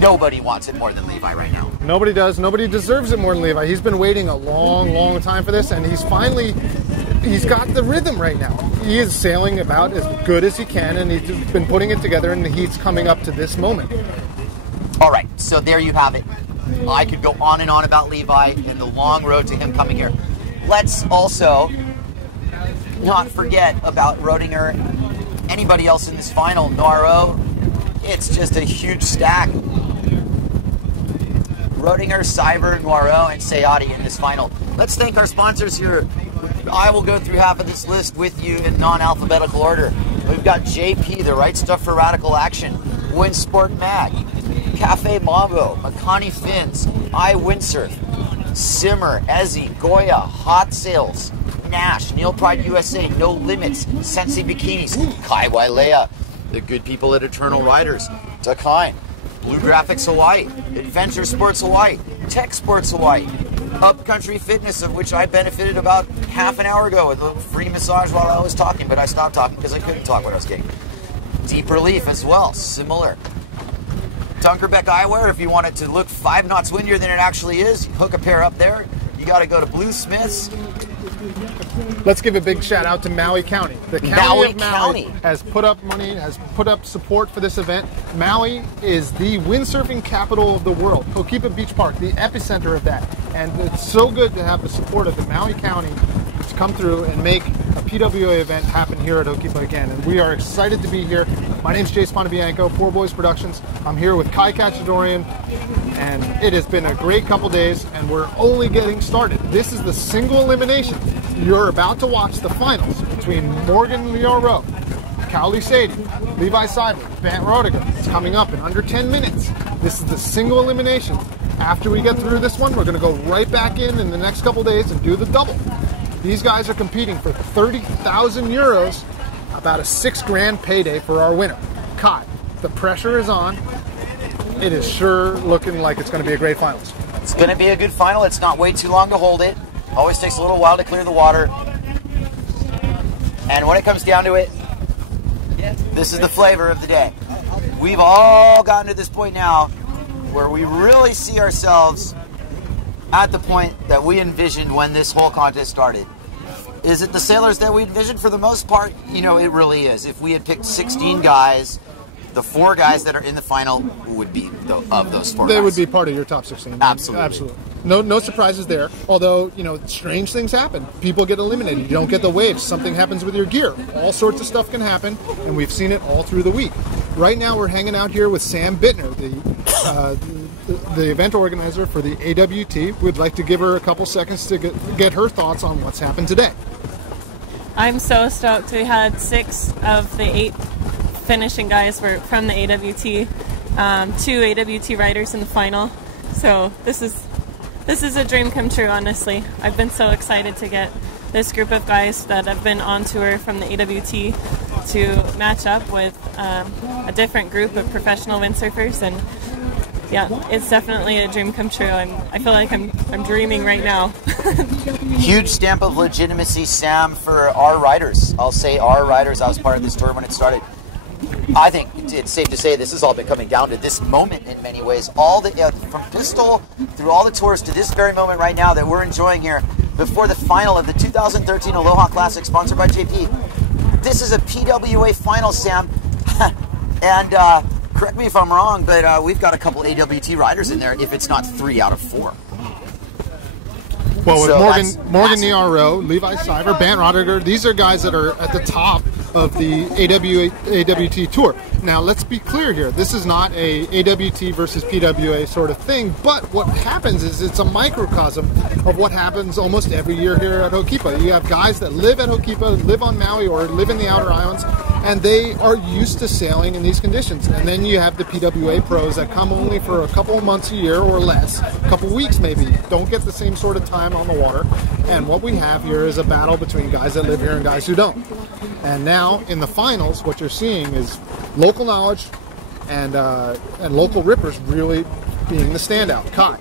Nobody wants it more than Levi right now. Nobody does. Nobody deserves it more than Levi. He's been waiting a long, long time for this, and he's got the rhythm right now. He is sailing about as good as he can, and he's been putting it together, and he's coming up to this moment. All right, so there you have it. I could go on and on about Levi and the long road to him coming here. Let's also not forget about Roedinger. Anybody else in this final, Noiro, it's just a huge stack. Roedinger, Cyber, Noiro, and Sayati in this final. Let's thank our sponsors here. I will go through half of this list with you in non-alphabetical order. We've got JP, the right stuff for radical action, Windsport Mag, Cafe Mambo, Makani Fins, iWindsurf, Simmer, Ezzy, Goya, Hot Sails, Nash, Neil Pride USA, No Limits, Sensi Bikinis, Kai Wailea, the good people at Eternal Riders, Takai, Blue Graphics Hawaii, Adventure Sports Hawaii, Tech Sports Hawaii, Upcountry Fitness, of which I benefited about half an hour ago with a free massage while I was talking, but I stopped talking because I couldn't talk when I was getting. Deep Relief as well, similar. Dunkerbeck Eyewear, if you want it to look 5 knots windier than it actually is, hook a pair up there. You got to go to Blue Smiths. Let's give a big shout out to Maui County. The county of Maui has put up money, has put up support for this event. Maui is the windsurfing capital of the world. Hokipa Beach Park, the epicenter of that. And it's so good to have the support of the Maui County to come through and make a PWA event happen here at Hokipa again. And we are excited to be here. My name's Jace Pontebianco, Poor Boys Productions. I'm here with Kai Kachadorian, and it has been a great couple days, and we're only getting started. This is the single elimination. You're about to watch the finals between Morgan Liaro, Cowley Sadie, Levi Seibert, Bant Rodiger. It's coming up in under 10 minutes. This is the single elimination. After we get through this one, we're going to go right back in the next couple days and do the double. These guys are competing for 30,000 euros, about a $6,000 payday for our winner. Kai, the pressure is on. It is sure looking like it's going to be a great finals. It's going to be a good final. It's not way too long to hold it. Always takes a little while to clear the water. And when it comes down to it, this is the flavor of the day. We've all gotten to this point now where we really see ourselves at the point that we envisioned when this whole contest started. Is it the sailors that we envisioned? For the most part, you know, it really is. If we had picked 16 guys, the 4 guys that are in the final would be of those 4 guys. They would be part of your top 16. Absolutely. Absolutely. No surprises there. Although, you know, strange things happen. People get eliminated. You don't get the waves. Something happens with your gear. All sorts of stuff can happen, and we've seen it all through the week. Right now, we're hanging out here with Sam Bittner, the event organizer for the AWT. We'd like to give her a couple seconds to get her thoughts on what's happened today. I'm so stoked. We had 6 of the 8 finishing guys were from the AWT, 2 AWT riders in the final. So this is a dream come true, honestly. I've been so excited to get this group of guys that have been on tour from the AWT to match up with a different group of professional windsurfers, and yeah, it's definitely a dream come true. I feel like I'm dreaming right now. Huge stamp of legitimacy, Sam, for our riders. I'll say our riders. I was part of this tour when it started. I think it's safe to say this has all been coming down to this moment in many ways. All the from Pistol through all the tours to this very moment right now that we're enjoying here before the final of the 2013 Aloha Classic sponsored by JP. This is a PWA final, Sam. And correct me if I'm wrong, but we've got a couple AWT riders in there, if it's not 3 out of 4. Well, with so Morgan Niaro, Levi Seibert, Bant Rodiger, these are guys that are at the top of the AWT tour. Now, let's be clear here. This is not a AWT versus PWA sort of thing, but what happens is it's a microcosm of what happens almost every year here at Hokipa. You have guys that live at Hokipa, live on Maui, or live in the outer islands, and they are used to sailing in these conditions. And then you have the PWA pros that come only for a couple of months a year or less, a couple of weeks maybe, don't get the same sort of time on the water. And what we have here is a battle between guys that live here and guys who don't. And now in the finals, what you're seeing is local knowledge and local rippers really being the standout. Kai.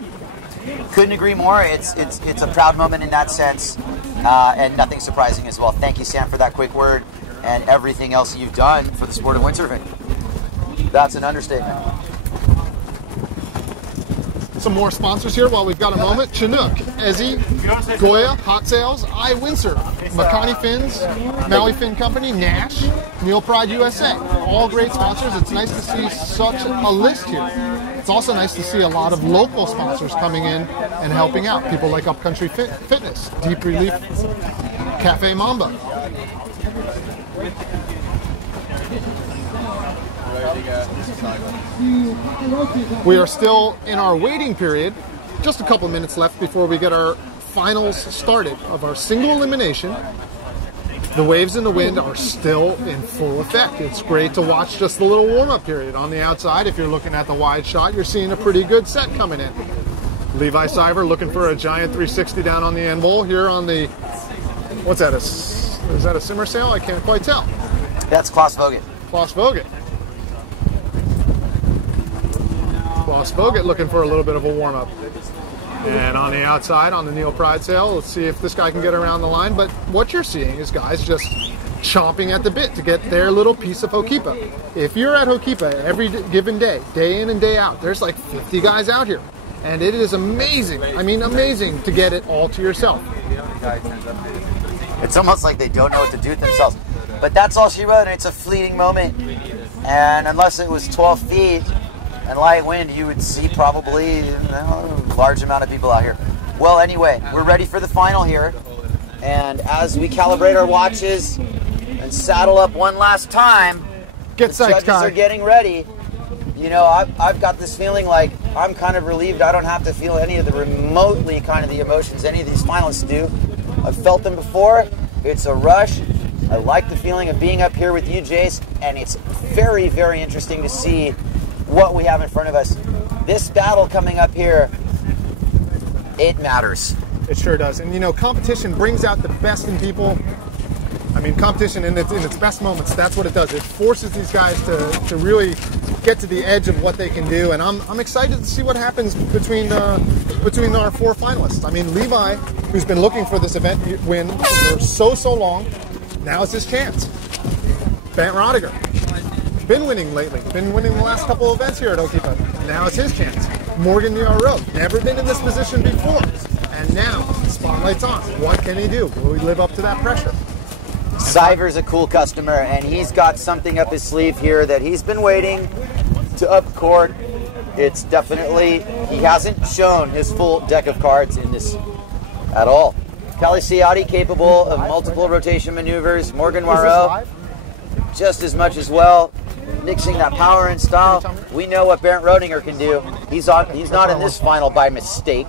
Couldn't agree more. It's a proud moment in that sense, and nothing surprising as well. Thank you, Sam, for that quick word and everything else you've done for the sport of windsurfing. That's an understatement. Some more sponsors here while we've got a moment. Chinook, Ezzy, Goya, Hot Sails, iWindsurf, Makani Fins, Maui Fin Company, Nash, Neil Pride USA. All great sponsors. It's nice to see such a list here. It's also nice to see a lot of local sponsors coming in and helping out. People like Upcountry Fitness, Deep Relief, Cafe Mamba. We are still in our waiting period. Just a couple minutes left before we get our finals started of our single elimination. The waves and the wind are still in full effect. It's great to watch just the little warm-up period. On the outside, if you're looking at the wide shot, you're seeing a pretty good set coming in. Levi Seibert looking for a giant 360 down on the end bowl here on the, what's that, is that a simmer sail? I can't quite tell. That's Klaus Vogt. Klaus Vogt. Klaus Vogt looking for a little bit of a warm-up. And on the outside, on the Neil Pride sail, let's see if this guy can get around the line. But what you're seeing is guys just chomping at the bit to get their little piece of Hokipa. If you're at Hokipa every given day, day in and day out, there's like 50 guys out here. And it is amazing, I mean amazing, to get it all to yourself. It's almost like they don't know what to do with themselves. But that's all she wrote, and it's a fleeting moment. And unless it was 12 feet and light wind, you would see probably a large amount of people out here. Well, anyway, we're ready for the final here. And as we calibrate our watches and saddle up one last time, Get the psyched, judges Kai. are getting ready. You know, I've got this feeling like I'm kind of relieved I don't have to feel any of the remotely kind of the emotions any of these finalists do. I've felt them before. It's a rush. I like the feeling of being up here with you, Jace, and it's very, very interesting to see what we have in front of us. This battle coming up here, it matters. It sure does. And you know, competition brings out the best in people. I mean, competition in its best moments, that's what it does. It forces these guys to really get to the edge of what they can do. And I'm excited to see what happens between our 4 finalists. I mean, Levi, who's been looking for this event win for so long, now is his chance. Bant Rodiger, been winning lately, been winning the last couple of events here at Okipa. Now it's his chance. Morgan Nero, never been in this position before. And now, spotlight's on. What can he do? Will he live up to that pressure? Cyver's a cool customer, and he's got something up his sleeve here that he's been waiting to up court. It's definitely, he hasn't shown his full deck of cards in this at all. Caliciati capable of multiple rotation maneuvers. Morgan Moreau just as much as well, mixing that power and style. We know what Bernd Rodinger can do. He's not in this final by mistake,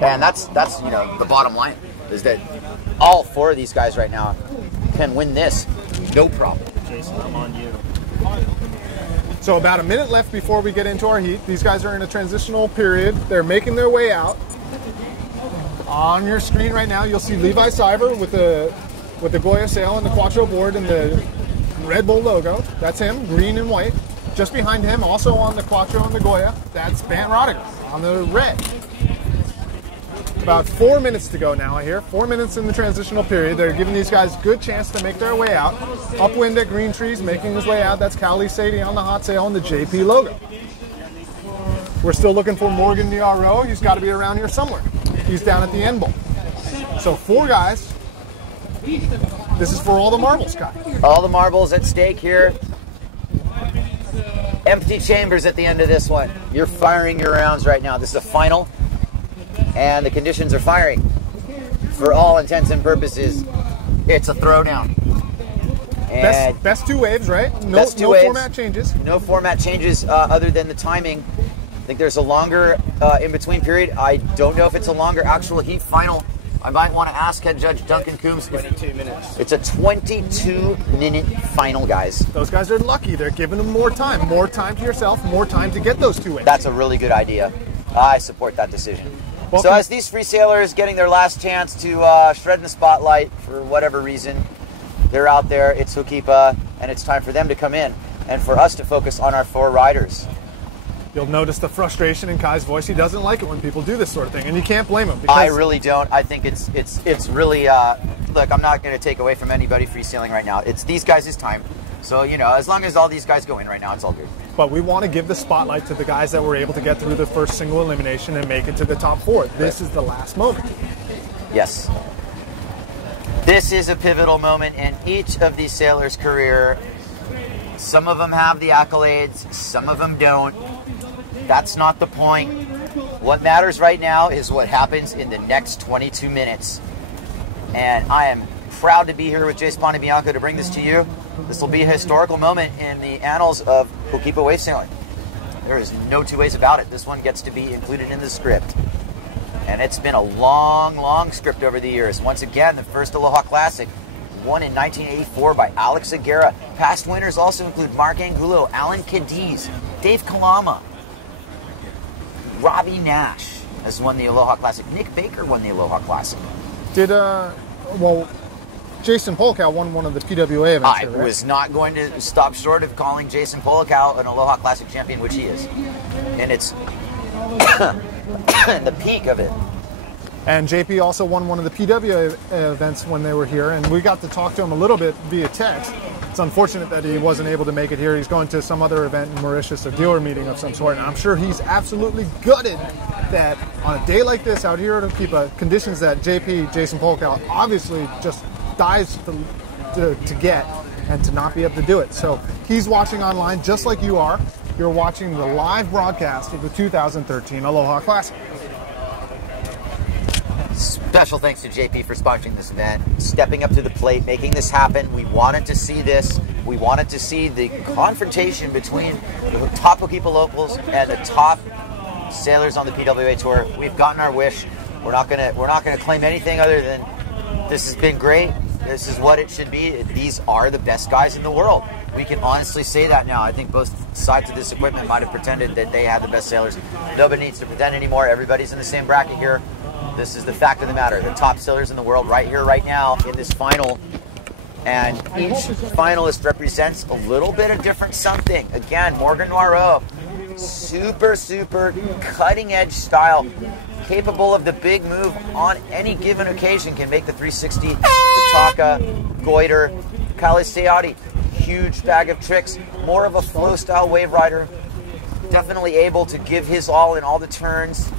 and that's you know the bottom line is that all 4 of these guys right now can win this, no problem. Jason, I'm on you. So about a minute left before we get into our heat. These guys are in a transitional period. They're making their way out. On your screen right now, you'll see Levi Cyber with the Goya sail and the Quattro board and the Red Bull logo. That's him, green and white. Just behind him, also on the Quattro and the Goya, that's Bant Rodiger on the red. About 4 minutes to go now here. 4 minutes in the transitional period. They're giving these guys good chance to make their way out. Upwind at Green Trees, making his way out. That's Cali Sadie on the hot sail and the JP logo. We're still looking for Morgan Niaro. He's got to be around here somewhere. He's down at the end bowl. So 4 guys. This is for all the marbles, Kai. All the marbles at stake here. Empty chambers at the end of this one. You're firing your rounds right now. This is a final, and the conditions are firing. For all intents and purposes, it's a throwdown. And best 2 waves, right? No format changes. No format changes other than the timing. I think there's a longer in-between period. I don't know if it's a longer actual heat final. I might want to ask head judge Duncan Coombs. 22 minutes. It's a 22-minute final, guys. Those guys are lucky. They're giving them more time. More time to yourself, more time to get those 2 waves. That's a really good idea. I support that decision. Welcome. So as these free sailors getting their last chance to shred in the spotlight for whatever reason, they're out there. It's Hukipa, and it's time for them to come in and for us to focus on our 4 riders. You'll notice the frustration in Kai's voice. He doesn't like it when people do this sort of thing, and you can't blame him. I really don't. I think it's really look. I'm not going to take away from anybody free sailing right now. It's these guys' time. So you know, as long as all these guys go in right now, it's all good. But we want to give the spotlight to the guys that were able to get through the first single elimination and make it to the top 4. This is the last moment. Yes. This is a pivotal moment in each of these sailors' career. Some of them have the accolades, some of them don't. That's not the point. What matters right now is what happens in the next 22 minutes. And I am proud to be here with Jace Pontebianco to bring this to you. This will be a historical moment in the annals of Hokipa wave sailing. There is no 2 ways about it. This one gets to be included in the script. And it's been a long, long script over the years. Once again, the first Aloha Classic, won in 1984 by Alex Aguirre. Past winners also include Mark Angulo, Alan Cadiz, Dave Kalama, Robbie Nash has won the Aloha Classic. Nick Baker won the Aloha Classic. Jason Polkow won one of the PWA events. I was not going to stop short of calling Jason Polkow an Aloha Classic champion, which he is. And it's the peak of it. And JP also won one of the PWA events when they were here, and we got to talk to him a little bit via text. It's unfortunate that he wasn't able to make it here. He's going to some other event in Mauritius, a dealer meeting of some sort, and I'm sure he's absolutely gutted that on a day like this out here at Okipa, conditions that Jason Polkow obviously just dies to get and to not be able to do it. So he's watching online just like you are. You're watching the live broadcast of the 2013 Aloha Classic. Special thanks to JP for sponsoring this event, stepping up to the plate, making this happen. We wanted to see this. We wanted to see the confrontation between the top Hokipa locals and the top sailors on the PWA tour. We've gotten our wish. We're not gonna claim anything other than this has been great. This is what it should be. These are the best guys in the world. We can honestly say that now. I think both sides of this equipment might have pretended that they had the best sailors. Nobody needs to pretend anymore. Everybody's in the same bracket here. This is the fact of the matter. The top sailors in the world right here, right now, in this final. And each finalist represents a little bit of different something. Again, Morgan Noirot, super, super cutting edge style, capable of the big move on any given occasion, can make the 360, the Taka, Goiter. Kali Seati, huge bag of tricks, more of a flow style wave rider, definitely able to give his all in all the turns.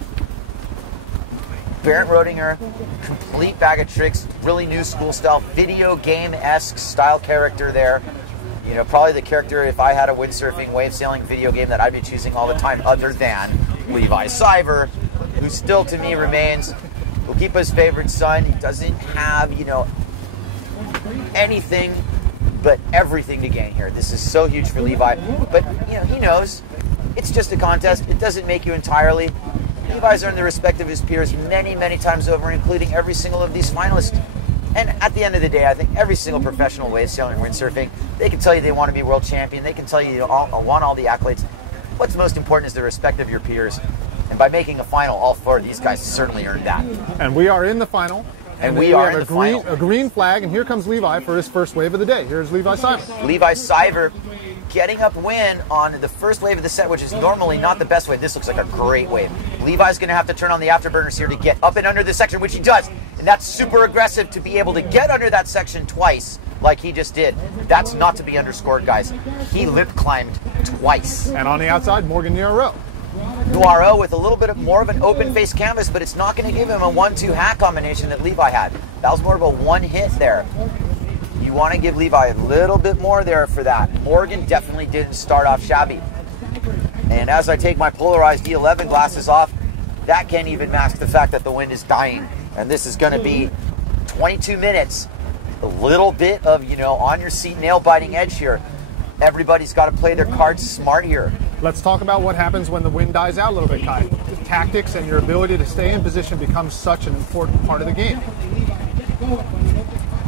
Barrett Rodinger, complete bag of tricks, really new school style, video game-esque style character there. You know, probably the character, if I had a windsurfing, wave sailing video game, that I'd be choosing all the time, other than Levi Siver, who still to me remains Hokipa's favorite son. He doesn't have, you know, anything but everything to gain here. This is so huge for Levi, but you know, he knows it's just a contest. It doesn't make you entirely. Levi's earned the respect of his peers many, many times over, including every single of these finalists. And at the end of the day, I think every single professional wave sailing and windsurfing, they can tell you they want to be world champion. They can tell you want all the accolades. What's most important is the respect of your peers. And by making a final, all four of these guys certainly earned that. And we are in the final. And we are in the final. A green flag, and here comes Levi for his first wave of the day. Here's Levi Siver. Levi Siver getting upwind on the first wave of the set, which is normally not the best wave. This looks like a great wave. Levi's going to have to turn on the afterburners here to get up and under the section, which he does. And that's super aggressive to be able to get under that section twice, like he just did. That's not to be underscored, guys. He lip climbed twice. And on the outside, Morgan Noirot. Noirot with a little bit more of an open face canvas, but it's not going to give him a 1-2 hack combination that Levi had. That was more of a one hit there. You want to give Levi a little bit more there for that. Morgan definitely didn't start off shabby. And as I take my polarized D11 glasses off, that can't even mask the fact that the wind is dying. And this is going to be 22 minutes. A little bit of, you know, on your seat, nail biting edge here. Everybody's got to play their cards smart here. Let's talk about what happens when the wind dies out a little bit, Kai. The tactics and your ability to stay in position becomes such an important part of the game.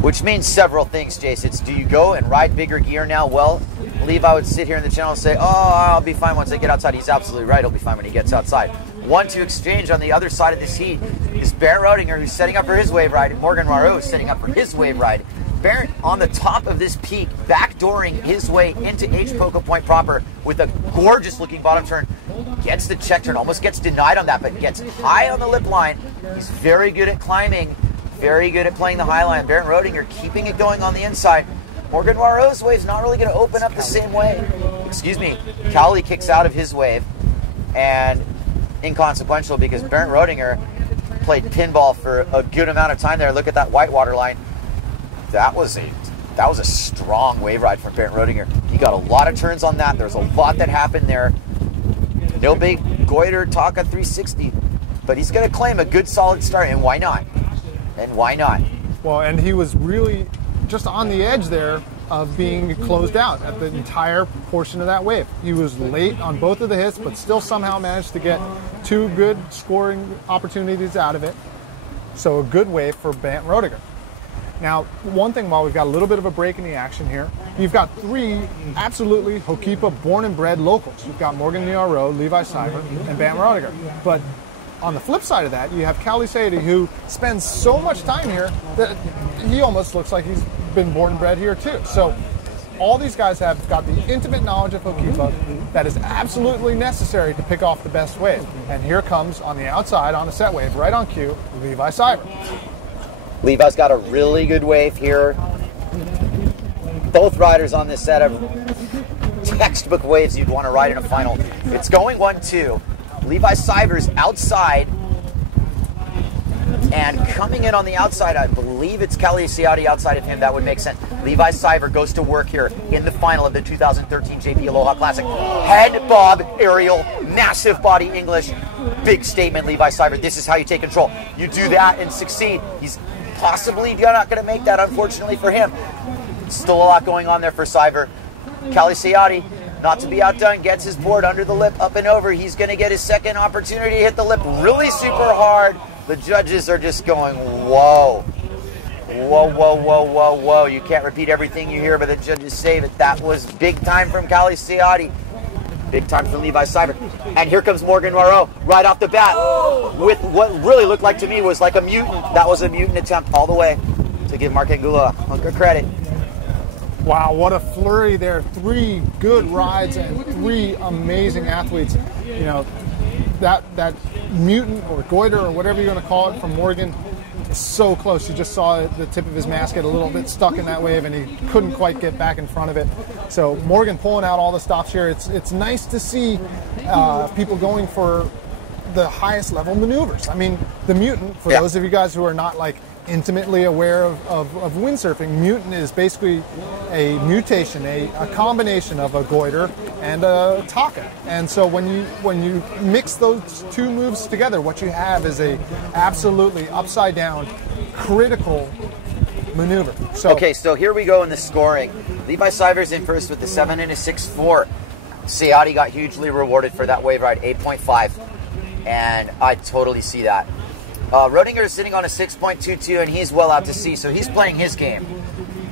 Which means several things, Jace. It's, do you go and ride bigger gear now? Well, Levi would sit here in the channel and say, oh, I'll be fine once I get outside. He's absolutely right. He'll be fine when he gets outside. 1-2 exchange on the other side of this heat is Barrett Rodinger, who's setting up for his wave ride, and Morgan Noirot is setting up for his wave ride. Barrett on the top of this peak, backdooring his way into H Poco Point proper with a gorgeous looking bottom turn. Gets the check turn, almost gets denied on that, but gets high on the lip line. He's very good at climbing, very good at playing the high line. Barrett Rodinger keeping it going on the inside. Morgan Noirot's wave's not really going to open up the same way. Excuse me. Cowley kicks out of his wave, and inconsequential because Barrett Rodinger played pinball for a good amount of time there. Look at that whitewater line. That was a strong wave ride from Barrett Rodinger. He got a lot of turns on that. There's a lot that happened there. No big goiter, Taka 360, but he's going to claim a good solid start, and why not? And why not? Well, and he was really just on the edge there of being closed out at the entire portion of that wave. He was late on both of the hits, but still somehow managed to get two good scoring opportunities out of it. So a good wave for Barrett Rodinger. Now, one thing, while we've got a little bit of a break in the action here, you've got three absolutely Hokipa born and bred locals. You've got Morgan Noirot, Levi Siver, and Barrett Rodinger. But on the flip side of that, you have Kali Seati, who spends so much time here that he almost looks like he's been born and bred here too. So all these guys have got the intimate knowledge of Hokipa that is absolutely necessary to pick off the best wave. And here comes, on the outside, on a set wave, right on cue, Levi Siver. Levi's got a really good wave here. Both riders on this set have textbook waves you'd want to ride in a final. It's going 1-2. Levi Siver's outside, and coming in on the outside, I believe it's Kali Seati outside of him. That would make sense. Levi Cyber goes to work here in the final of the 2013 JP Aloha Classic. Head bob aerial, massive body English. Big statement, Levi Cyber. This is how you take control. You do that and succeed. He's possibly not going to make that, unfortunately for him. Still a lot going on there for Cyber. Kali Sayati, not to be outdone, gets his board under the lip, up and over. He's going to get his second opportunity to hit the lip really super hard. The judges are just going, whoa. Whoa, whoa, whoa, whoa, whoa. You can't repeat everything you hear, but the judges say that that was big time from Kali Sayati. Big time from Levi Cyber. And here comes Morgan Noiro right off the bat with what really looked like to me was like a mutant. That was a mutant attempt all the way to give Mark Angula a hunk of credit. Wow, what a flurry there. 3 good rides and 3 amazing athletes. You know, that mutant or goiter or whatever you're going to call it from Morgan, so close. You just saw the tip of his mask get a little bit stuck in that wave, and he couldn't quite get back in front of it. So Morgan pulling out all the stops here. It's nice to see people going for the highest level maneuvers. I mean, the mutant, for those of you guys who are not like intimately aware of windsurfing, mutant is basically a mutation, a combination of a goiter and a taka. And so when you mix those 2 moves together, what you have is a absolutely upside down critical maneuver. So okay, so here we go in the scoring. Levi Cyber's in first with the 7 and a 6.4. Sayati got hugely rewarded for that wave ride, 8.5, and I totally see that. Rodinger is sitting on a 6.22, and he's well out to sea, so he's playing his game.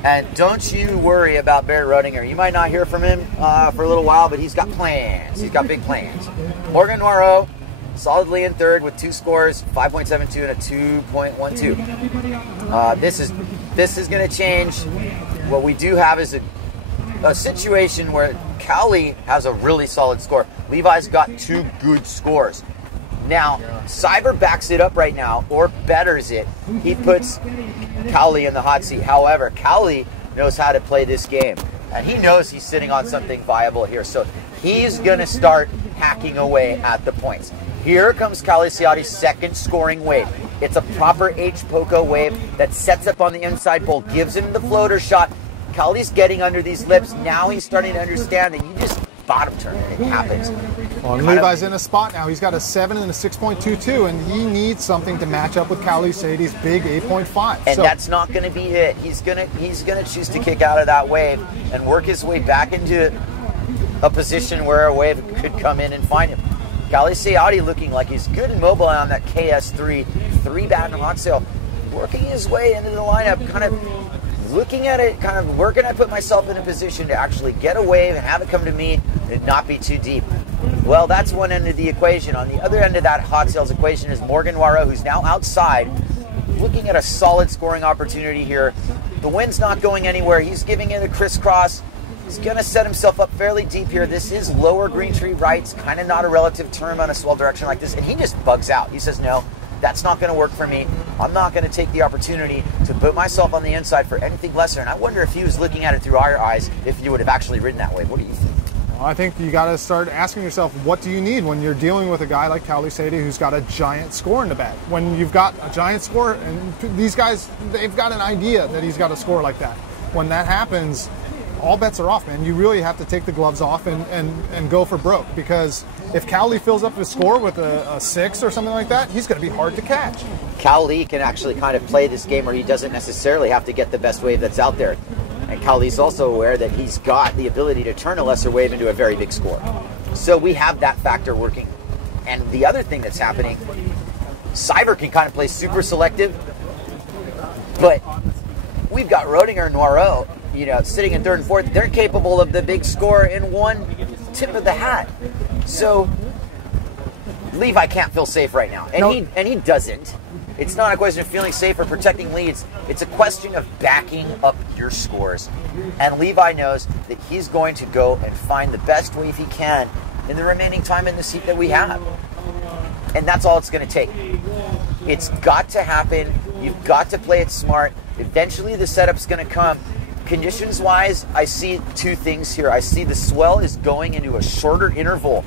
And don't you worry about Barrett Rodinger. You might not hear from him for a little while, but he's got plans. He's got big plans. Morgan Noiro, solidly in third with 2 scores, 5.72 and a 2.12. This is going to change. What we do have is a situation where Kali has a really solid score. Levi's got 2 good scores. Now, Cyber backs it up right now, or betters it. He puts Kali in the hot seat. However, Kali knows how to play this game, and he knows he's sitting on something viable here. So he's going to start hacking away at the points. Here comes Kali Sayati's second scoring wave. It's a proper H-Poco wave that sets up on the inside bowl, gives him the floater shot. Kali's getting under these lips. Now he's starting to understand that you just bottom turn and it happens. Well, Levi's in a spot now. He's got a 7 and a 6.22, and he needs something to match up with Kali Sayati's big 8.5. And that's not going to be it. He's gonna choose to kick out of that wave and work his way back into a position where a wave could come in and find him. Kali Sayati looking like he's good and mobile on that KS3 3-batten hot sail, working his way into the lineup, kind of looking at it, kind of where can I put myself in a position to actually get a wave and have it come to me and not be too deep. Well, that's one end of the equation. On the other end of that hot sails equation is Morgan Noiro, who's now outside, looking at a solid scoring opportunity here. The wind's not going anywhere. He's giving it a crisscross. He's going to set himself up fairly deep here. This is lower green tree right. It's kind of not a relative term on a swell direction like this. And he just bugs out. He says, no, that's not going to work for me. I'm not going to take the opportunity to put myself on the inside for anything lesser. And I wonder if he was looking at it through our eyes, if you would have actually ridden that way. What do you think? Well, I think you got to start asking yourself, what do you need when you're dealing with a guy like Kali Sayati who's got a giant score in the bag? When you've got a giant score, and these guys, they've got an idea that he's got a score like that. When that happens, all bets are off, man. You really have to take the gloves off and go for broke, because if Kali fills up his score with a 6 or something like that, he's going to be hard to catch. Kali can actually kind of play this game where he doesn't necessarily have to get the best wave that's out there. And Kali's also aware that he's got the ability to turn a lesser wave into a very big score. So we have that factor working. And the other thing that's happening, Cyber can kind of play super selective, but we've got Rodinger and Noiro, you know, sitting in third and fourth. They're capable of the big score in one tip of the hat. So Levi can't feel safe right now, and he doesn't. It's not a question of feeling safe or protecting leads. It's a question of backing up your scores. And Levi knows that he's going to go and find the best wave he can in the remaining time in the seat that we have. And that's all it's going to take. It's got to happen. You've got to play it smart. Eventually the setup's going to come. Conditions-wise, I see 2 things here. I see the swell is going into a shorter interval.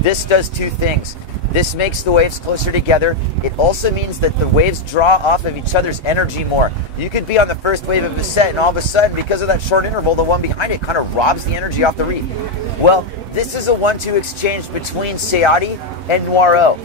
This does 2 things. This makes the waves closer together. It also means that the waves draw off of each other's energy more. You could be on the first wave of a set, and all of a sudden, because of that short interval, the one behind it kind of robs the energy off the reef. Well, this is a 1-2 exchange between Seade and Noiro.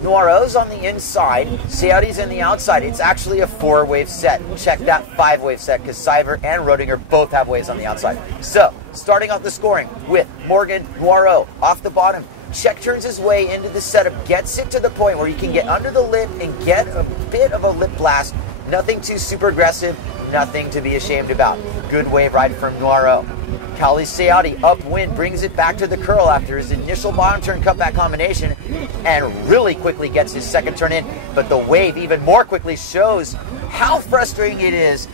Noiro's on the inside, Seade's on the outside. It's actually a 4-wave set. Check that 5-wave set, because Cyber and Rodinger both have waves on the outside. So, starting off the scoring with Morgan Noiro off the bottom. Check turns his way into the setup, gets it to the point where he can get under the lip and get a bit of a lip blast. Nothing too super aggressive, nothing to be ashamed about. Good wave ride from Noiro. Kali Seade upwind brings it back to the curl after his initial bottom turn cutback combination and really quickly gets his second turn in. But the wave even more quickly shows how frustrating it is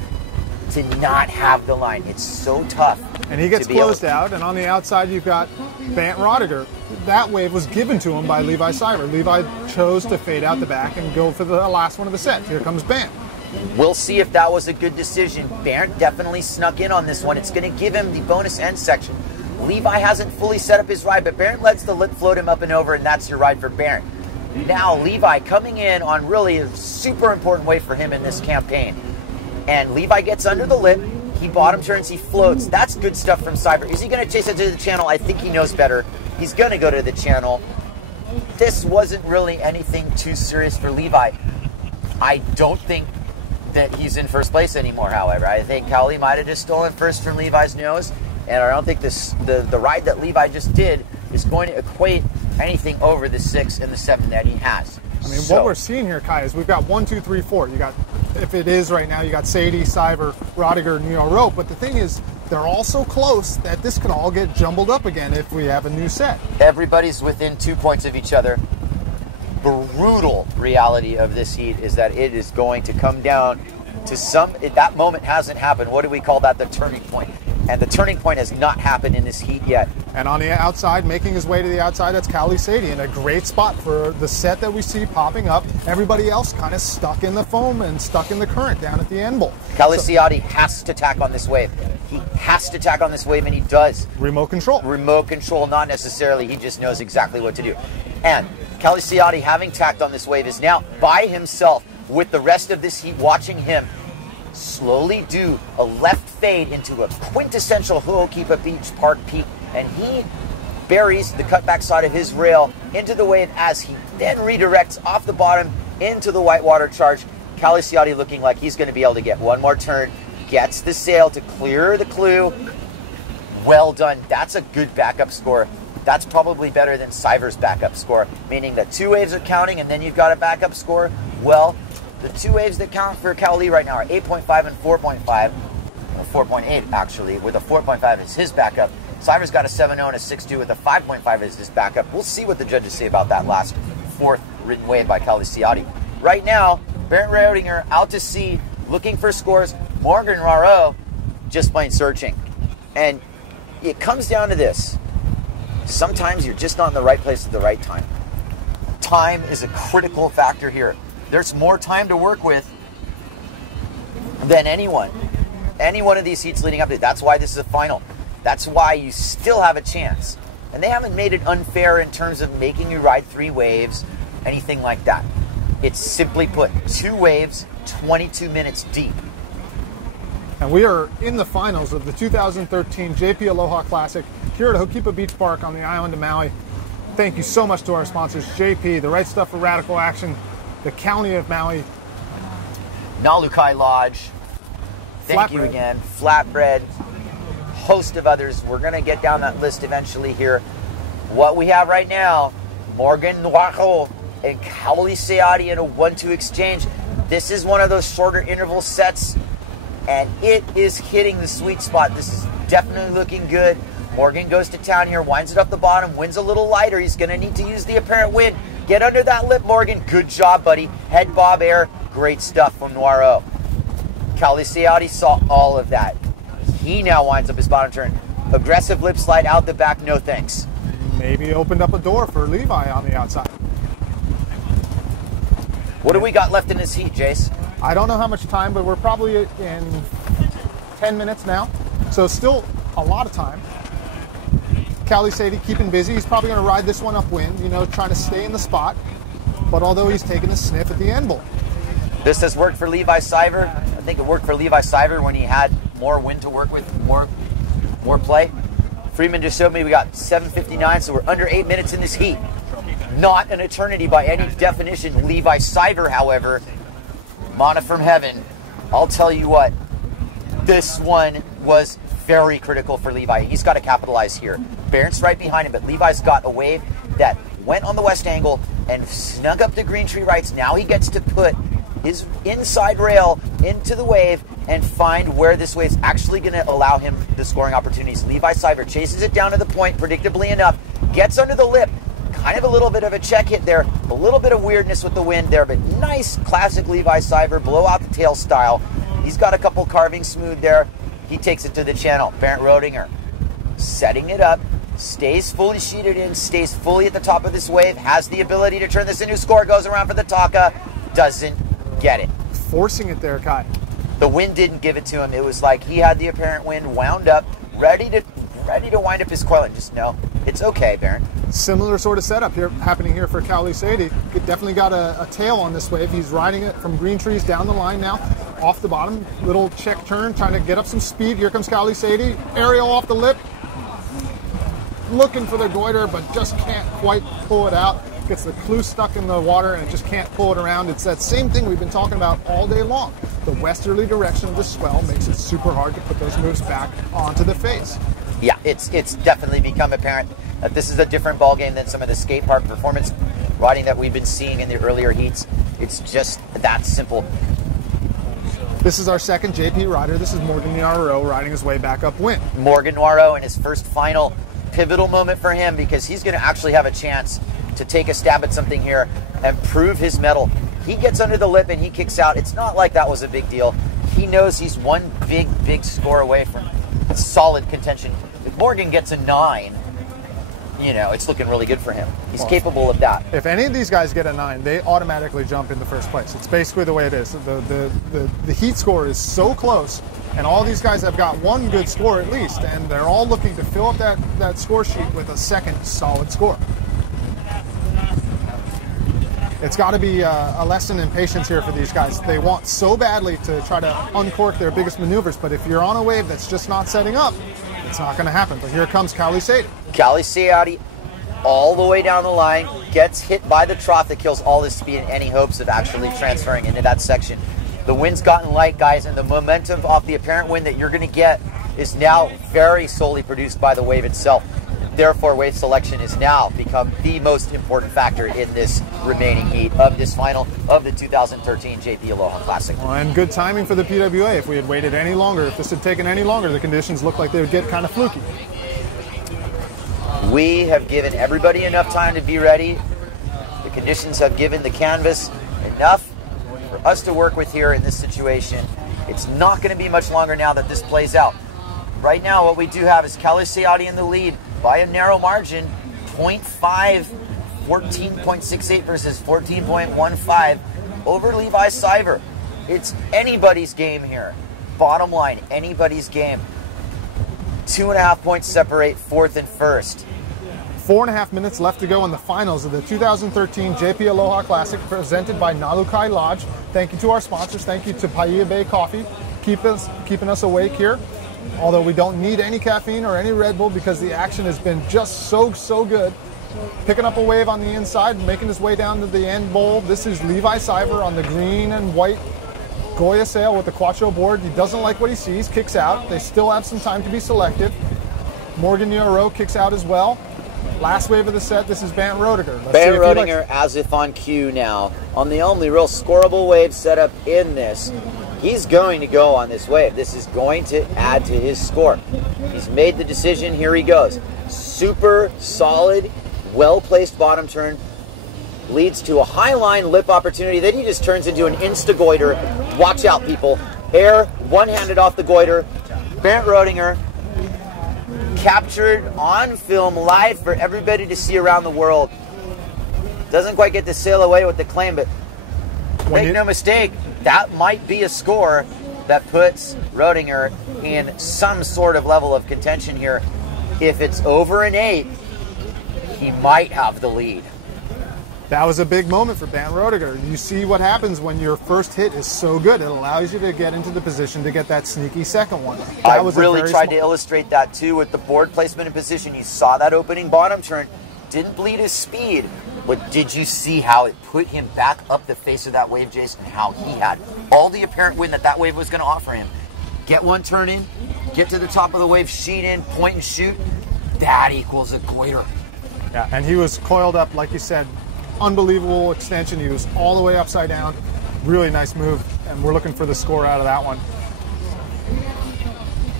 to not have the line. It's so tough. And he gets closed out, and on the outside you've got Bant Rodiger. That wave was given to him by Levi Cyber. Levi chose to fade out the back and go for the last one of the set. Here comes Bant. We'll see if that was a good decision. Barrett definitely snuck in on this one. It's going to give him the bonus end section. Levi hasn't fully set up his ride, but Barrett lets the lip float him up and over, and that's your ride for Barrett. Now Levi coming in on really a super important wave for him in this campaign. And Levi gets under the lip. He bottom turns, he floats. That's good stuff from Cyber. Is he going to chase it to the channel? I think he knows better. He's going to go to the channel. This wasn't really anything too serious for Levi. I don't think that he's in first place anymore, however. I think Cowley might have just stolen first from Levi's nose, and I don't think the ride that Levi just did is going to equate anything over the 6 and the 7 that he has. I mean, what we're seeing here, Kai, is we've got 1, 2, 3, 4. You got, if it is right now, you got Sadie, Cyber, Rodiger, and Noiro. But the thing is, they're all so close that this could all get jumbled up again if we have a new set. Everybody's within 2 points of each other. Brutal reality of this heat is that it is going to come down to that moment hasn't happened. What do we call that? The turning point. And the turning point has not happened in this heat yet. And on the outside, making his way to the outside, that's Cowley Sadie in a great spot for the set that we see popping up. Everybody else kind of stuck in the foam and stuck in the current down at the end bowl. Cowley Sadie has to tack on this wave. He has to tack on this wave, and he does. Remote control. Remote control, not necessarily. He just knows exactly what to do. And Cowley Sadie, having tacked on this wave, is now by himself with the rest of this heat watching him slowly do a left fade into a quintessential Ho'okipa Beach Park peak, and he buries the cutback side of his rail into the wave as he then redirects off the bottom into the whitewater charge. Cowley Sadie looking like he's going to be able to get one more turn, gets the sail to clear the clue. Well done. That's a good backup score. That's probably better than Cyver's backup score, meaning that 2 waves are counting and then you've got a backup score. Well, the 2 waves that count for Cowley right now are 8.5 and 4.5, or 4.8 actually, with a 4.5 is his backup. Cyver's got a 7.0 and a 6.2 with a 5.5 as his backup. We'll see what the judges say about that last 4th ridden wave by Cowley Sadie. Right now, Barrett Rodinger out to sea, looking for scores. Morgan Raro just plain searching. And it comes down to this. Sometimes you're just not in the right place at the right time. Time is a critical factor here. There's more time to work with than any one of these heats leading up to it. That's why this is a final. That's why you still have a chance. And they haven't made it unfair in terms of making you ride 3 waves, anything like that. It's simply put, 2 waves, 22 minutes deep. And we are in the finals of the 2013 JP Aloha Classic here at Ho'okipa Beach Park on the island of Maui. Thank you so much to our sponsors, JP, The Right Stuff for Radical Action, the County of Maui, Nalukai Lodge, thank you again, Flatbread, host of others. We're going to get down that list eventually here. What we have right now, Morgan Nwako and Cowley Sadie in a 1-2 exchange. This is one of those shorter interval sets, and it is hitting the sweet spot. This is definitely looking good. Morgan goes to town here, winds it up the bottom, wins a little lighter. He's going to need to use the apparent wind. Get under that lip, Morgan. Good job, buddy. Head bob air. Great stuff from Noiro. Cowley Sadie saw all of that. He now winds up his bottom turn. Aggressive lip slide out the back. No thanks. Maybe opened up a door for Levi on the outside. What do we got left in this heat, Jace? I don't know how much time, but we're probably in 10 minutes now. So still a lot of time. Cali Sadie keeping busy. He's probably going to ride this one upwind, you know, trying to stay in the spot. But although he's taking a sniff at the end bowl. This has worked for Levi Siver. I think it worked for Levi Siver when he had more wind to work with, more play. Freeman just showed me we got 7:59, so we're under 8 minutes in this heat. Not an eternity by any definition. Levi Siver, however, mana from heaven. I'll tell you what, this one was very critical for Levi. He's got to capitalize here. Barrett's right behind him, but Levi's got a wave that went on the west angle and snug up the green tree rights. Now he gets to put his inside rail into the wave and find where this wave's actually going to allow him the scoring opportunities. Levi Siver chases it down to the point, predictably enough, gets under the lip. Kind of a little bit of a check hit there, a little bit of weirdness with the wind there, but nice classic Levi Siver, blow out the tail style. He's got a couple carvings smooth there. He takes it to the channel. Bernd Rodinger setting it up, stays fully sheeted in, stays fully at the top of this wave, has the ability to turn this into a score, goes around for the Taka, doesn't get it. Forcing it there, Kai. The wind didn't give it to him. It was like he had the apparent wind wound up, ready to wind up his coil, and just no, it's okay, Bernd. Similar sort of setup here happening here for Cali Sadie. Definitely got a tail on this wave. He's riding it from green trees down the line now, off the bottom. Little check turn, trying to get up some speed. Here comes Cali Sadie. Aerial off the lip. Looking for the goiter, but just can't quite pull it out. Gets the clue stuck in the water and just can't pull it around. It's that same thing we've been talking about all day long. The westerly direction of the swell makes it super hard to put those moves back onto the face. Yeah, it's definitely become apparent that this is a different ball game than some of the skate park performance riding that we've been seeing in the earlier heats. It's just that simple. This is our second JP rider. This is Morgan Noiro riding his way back upwind. Morgan Noiro in his first final pivotal moment for him, because he's going to actually have a chance to take a stab at something here and prove his mettle. He gets under the lip and he kicks out. It's not like that was a big deal. He knows he's one big score away from solid contention. If Morgan gets a 9, you know, it's looking really good for him. He's capable of that. If any of these guys get a 9, they automatically jump in the first place. It's basically the way it is. The heat score is so close, and all these guys have got one good score at least, and they're all looking to fill up that score sheet with a second solid score. It's got to be a lesson in patience here for these guys. They want so badly to try to uncork their biggest maneuvers, but if you're on a wave that's just not setting up, it's not going to happen. But here comes Cali Sadie. Cali Sadie, all the way down the line, gets hit by the trough that kills all his speed and any hopes of actually transferring into that section. The wind's gotten light, guys, and the momentum off the apparent wind that you're going to get is now very solely produced by the wave itself. Therefore, wave selection has now become the most important factor in this remaining heat of this final of the 2013 JP Aloha Classic. Well, and good timing for the PWA. If we had waited any longer, if this had taken any longer, the conditions look like they would get kind of fluky. We have given everybody enough time to be ready. The conditions have given the canvas enough for us to work with here in this situation. It's not going to be much longer now that this plays out. Right now, what we do have is Cali Sadie in the lead by a narrow margin, 0.5, 14.68 versus 14.15 over Levi Siver. It's anybody's game here. Bottom line, anybody's game. 2.5 points separate fourth and first. 4.5 minutes left to go in the finals of the 2013 JP Aloha Classic presented by Nalukai Lodge. Thank you to our sponsors. Thank you to Paia Bay Coffee, keeping us awake here. Although we don't need any caffeine or any Red Bull because the action has been just so good. Picking up a wave on the inside, making his way down to the end bowl. This is Levi Siver on the green and white Goya sail with the Quattro board. He doesn't like what he sees, kicks out. They still have some time to be selective. Morgan Noiro kicks out as well. Last wave of the set, this is Bernd Rodinger. Bernd Rodinger as if on cue now. On the only real scoreable wave setup in this. He's going to go on this wave. This is going to add to his score. He's made the decision. Here he goes. Super solid, well-placed bottom turn. Leads to a high line lip opportunity. Then he just turns into an insta-goiter. Watch out, people. Air, one-handed off the goiter. Bernd Rodinger captured on film live for everybody to see around the world. Doesn't quite get to sail away with the claim, but make no mistake, that might be a score that puts Rodinger in some sort of level of contention here. If it's over an 8, he might have the lead. That was a big moment for Bernd Roediger. You see what happens when your first hit is so good. It allows you to get into the position to get that sneaky second one. I really tried to illustrate that too with the board placement and position. You saw that opening bottom turn. Didn't bleed his speed. But did you see how it put him back up the face of that wave, Jason? How he had all the apparent wind that wave was going to offer him. Get one turn in, get to the top of the wave, sheet in, point and shoot. That equals a goiter. Yeah, and he was coiled up, like you said. Unbelievable extension. He was all the way upside down. Really nice move, and we're looking for the score out of that one.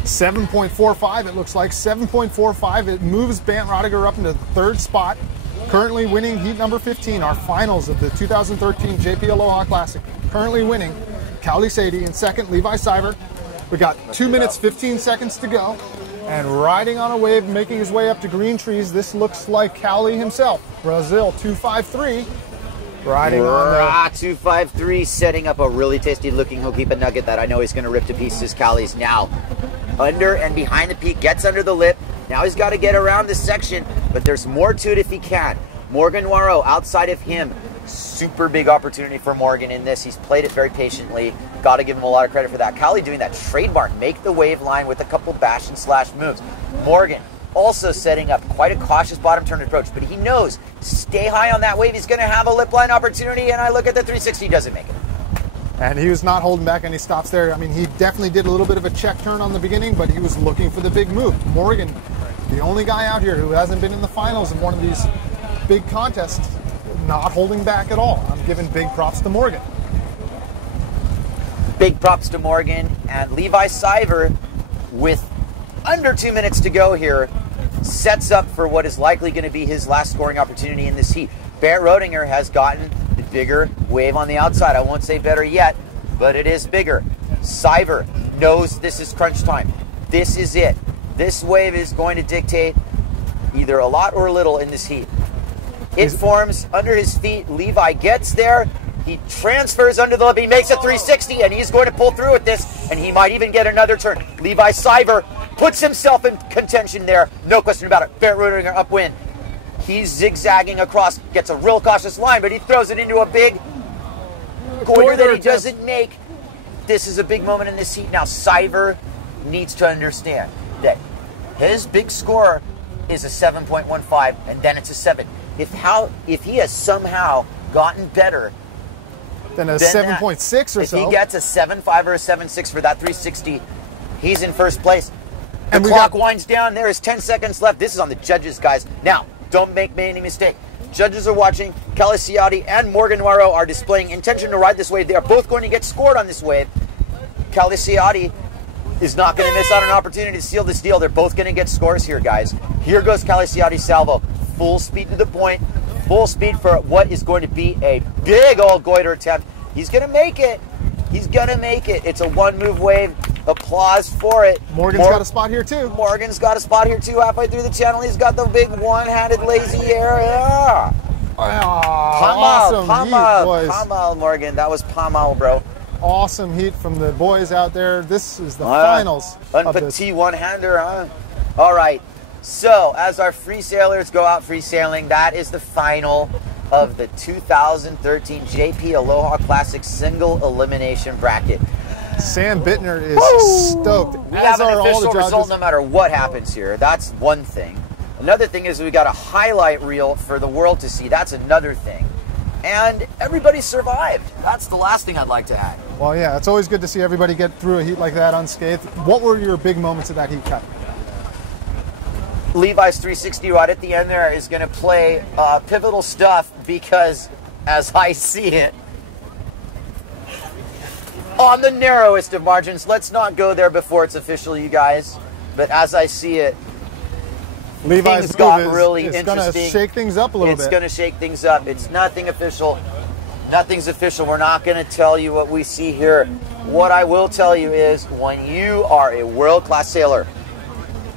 7.45 it looks like. 7.45. It moves Bernd Roediger up into the third spot. Currently winning heat number 15, our finals of the 2013 JP Aloha Classic. Currently winning Kauli Sadi in second, Levi Seivert. We got 2 minutes, 15 seconds to go. And riding on a wave, making his way up to green trees, this looks like Kauli himself. Brazil 253. Riding on the 253, setting up a really tasty looking Hokipa nugget that I know he's going to rip to pieces. Kauli's now under and behind the peak, gets under the lip. Now he's got to get around this section, but there's more to it if he can. Morgan Noiro outside of him. Super big opportunity for Morgan in this. He's played it very patiently. Got to give him a lot of credit for that. Kauli doing that trademark, make the wave line with a couple bash and slash moves. Morgan also setting up quite a cautious bottom turn approach, but he knows, stay high on that wave, he's going to have a lip line opportunity, and I look at the 360, doesn't make it. And he was not holding back any stops there. I mean, he definitely did a little bit of a check turn on the beginning, but he was looking for the big move. Morgan, the only guy out here who hasn't been in the finals in one of these big contests, not holding back at all. I'm giving big props to Morgan. Big props to Morgan, and Levi Seivert, with under 2 minutes to go here, sets up for what is likely going to be his last scoring opportunity in this heat. Bernd Roediger has gotten the bigger wave on the outside. I won't say better yet, but it is bigger. Seivert knows this is crunch time. This is it. This wave is going to dictate either a lot or a little in this heat. It forms under his feet. Levi gets there. He transfers under the lip. He makes a 360, and he's going to pull through with this, and he might even get another turn. Levi Seivert puts himself in contention there. No question about it. Bernd Roediger upwind. He's zigzagging across, gets a real cautious line, but he throws it into a big goiter that he doesn't make. This is a big moment in this heat. Now, Seivert needs to understand that his big score is a 7.15, and then it's a 7. If he has somehow gotten better than a 7.6 or so, if he gets a 7.5 or a 7.6 for that 360, he's in first place. The clock winds down. There is 10 seconds left. This is on the judges, guys. Now, don't make any mistake. Judges are watching. Kauli Sadi and Morgan Noiro are displaying intention to ride this wave. They are both going to get scored on this wave. Kauli Sadi is not going to miss out on an opportunity to seal this deal. They're both going to get scores here, guys. Here goes Kauli Sadi's salvo. Full speed to the point. Full speed for what is going to be a big old goiter attempt. He's going to make it. He's going to make it. It's a one-move wave. Applause for it. Morgan's got a spot here, too. Morgan's got a spot here, too. Halfway through the channel, he's got the big one-handed lazy air. Yeah. Awesome Pamal, Morgan. That was Pamal, bro. Awesome heat from the boys out there. This is the finals. Un petit one-hander, huh? All right. So, as our free sailers go out free sailing, that is the final of the 2013 JP Aloha Classic single elimination bracket. Sam Bittner is stoked. We have an official result no matter what happens here. That's one thing. Another thing is we got a highlight reel for the world to see. That's another thing. And everybody survived. That's the last thing I'd like to add. Well, yeah, it's always good to see everybody get through a heat like that unscathed. What were your big moments of that heat cut? Levi's 360 right at the end there is going to play pivotal stuff because, as I see it, on the narrowest of margins, let's not go there before it's official, you guys, but as I see it, Levi's things got really interesting. It's going to shake things up a little bit. It's going to shake things up. It's nothing official. Nothing's official. We're not going to tell you what we see here. What I will tell you is when you are a world-class sailor,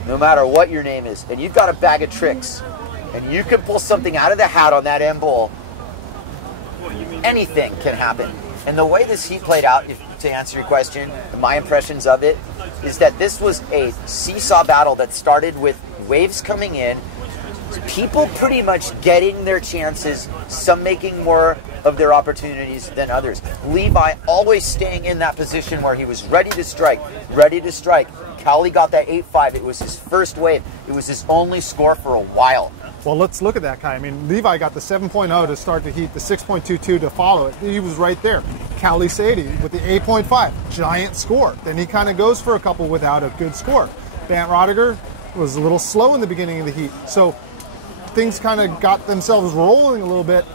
no matter what your name is, and you've got a bag of tricks, and you can pull something out of the hat on that end bowl, anything can happen. And the way this heat played out, to answer your question, my impressions of it, is that this was a seesaw battle that started with waves coming in, people pretty much getting their chances, some making more of their opportunities than others. Levi always staying in that position where he was ready to strike, ready to strike. Cowley got that 8-5. It was his first wave. It was his only score for a while. Well, let's look at that, Kai. I mean, Levi got the 7.0 to start the heat, the 6.22 to follow it. He was right there. Cowley Sadie with the 8.5, giant score. Then he kind of goes for a couple without a good score. Bant Rodiger was a little slow in the beginning of the heat. So things kind of got themselves rolling a little bit,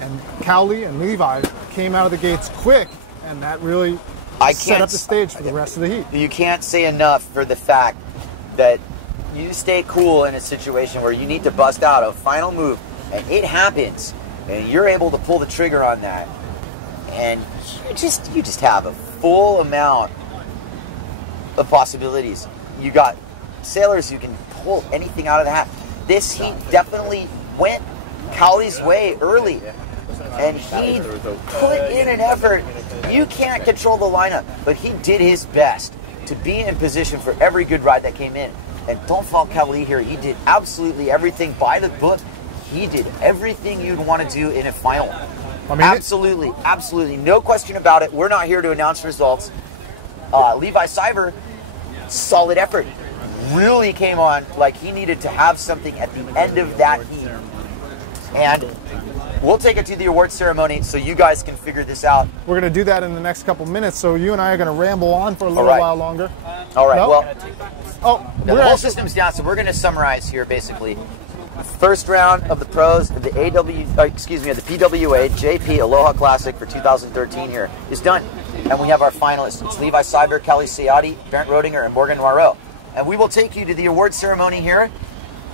and Cowley and Levi came out of the gates quick, and that really set up the stage for the rest of the heat. You can't say enough for the fact that you stay cool in a situation where you need to bust out a final move, and it happens, and you're able to pull the trigger on that, and you just have a full amount of possibilities. You got sailors who can pull anything out of the hat. This heat definitely went Cowley's way early, and he put in an effort. You can't control the lineup, but he did his best to be in position for every good ride that came in. And don't fault Cowley here. He did absolutely everything by the book. He did everything you'd want to do in a final. I mean, absolutely, absolutely. No question about it. We're not here to announce results. Levi Cyber, solid effort. Really came on like he needed to have something at the end of that heat. And we'll take it to the award ceremony so you guys can figure this out. We're going to do that in the next couple minutes, so you and I are going to ramble on for a little while longer. All right, well, the whole system's down, so we're going to summarize here basically. First round of the pros of the the PWA JP Aloha Classic for 2013 here is done. And we have our finalists. It's Levi Cyber, Kelly Ciati, Bernd Rodinger, and Morgan Moreau. And we will take you to the award ceremony here.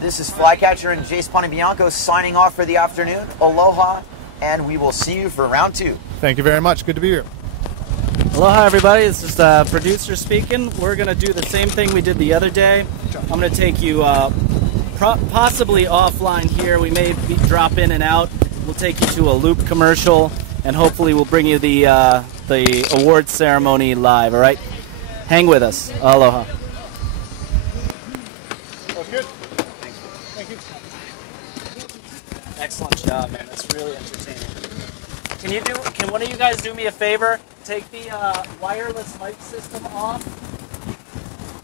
This is Flycatcher and Jace Pontebianco signing off for the afternoon. Aloha, and we will see you for round 2. Thank you very much. Good to be here. Aloha, everybody. This is the producer speaking. We're going to do the same thing we did the other day. I'm going to take you possibly offline here. We may drop in and out. We'll take you to a loop commercial, and hopefully we'll bring you the award ceremony live, all right? Hang with us. Aloha. That was good. Thank you. Excellent job, man. That's really entertaining. Can one of you guys do me a favor? Take the wireless mic system off.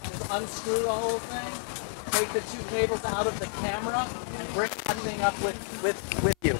Just unscrew the whole thing. Take the 2 cables out of the camera and bring that thing up with you.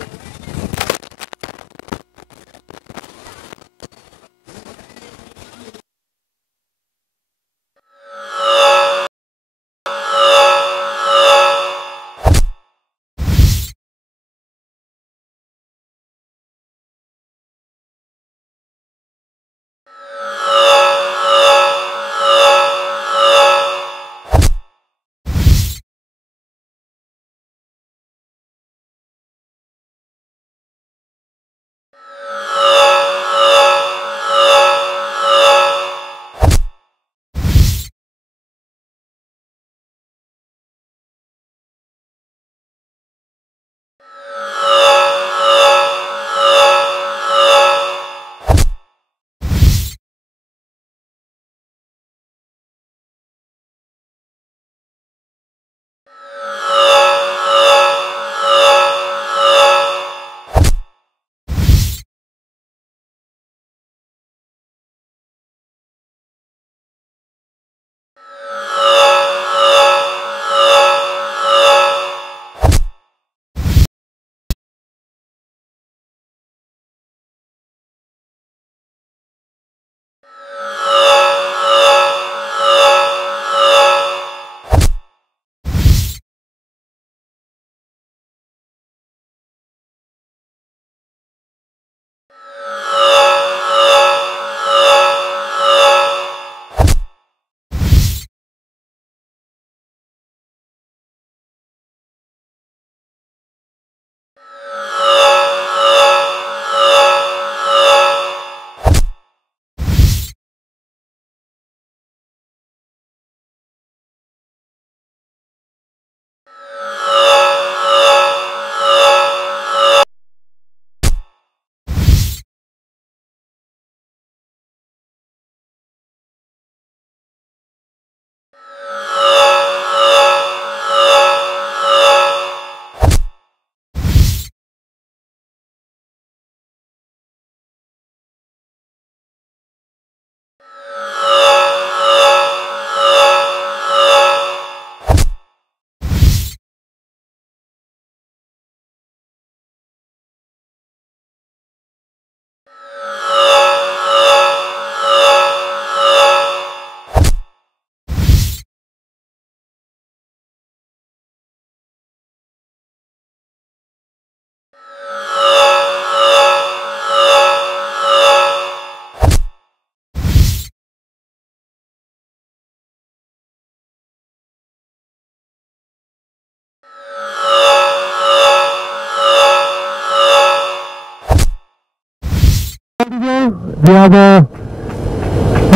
the other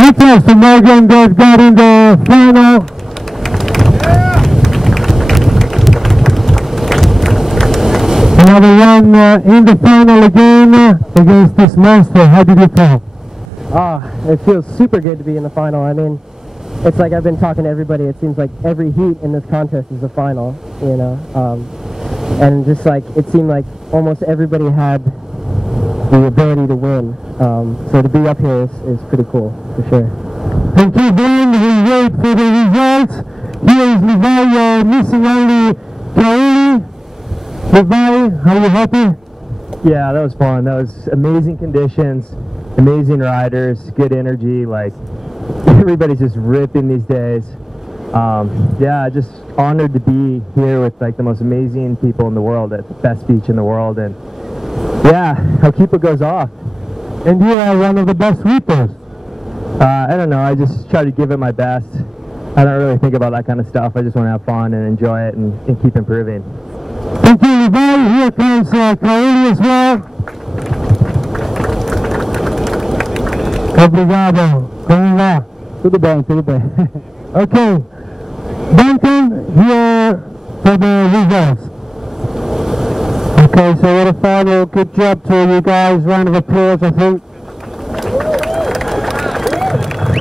Nicholas and Morgan, they've got in the final. Another one in the final again against this monster. How did you feel? It feels super good to be in the final. I mean, it's like I've been talking to everybody. It seems like every heat in this contest is a final, you know. And just like, it seemed like almost everybody had the ability to win. So to be up here is pretty cool, for sure. Thank you, Ben. We wait for the results. Here is Levi missing only Kaoli. Levi, are you happy? Yeah, that was fun. That was amazing conditions, amazing riders, good energy. Like, everybody's just ripping these days. Yeah, just honored to be here with like the most amazing people in the world at the best beach in the world, and yeah, I'll keep what goes off. And you are one of the best sweepers. I don't know, I just try to give it my best. I don't really think about that kind of stuff. I just want to have fun and enjoy it and keep improving. Thank you, Levi. Here comes Kaoli as well. Obrigado. Como lá? Tudo bem, tudo bem. Okay. Duncan, here for the results. Okay, so what a final. Good job to you guys. Round of applause, I think.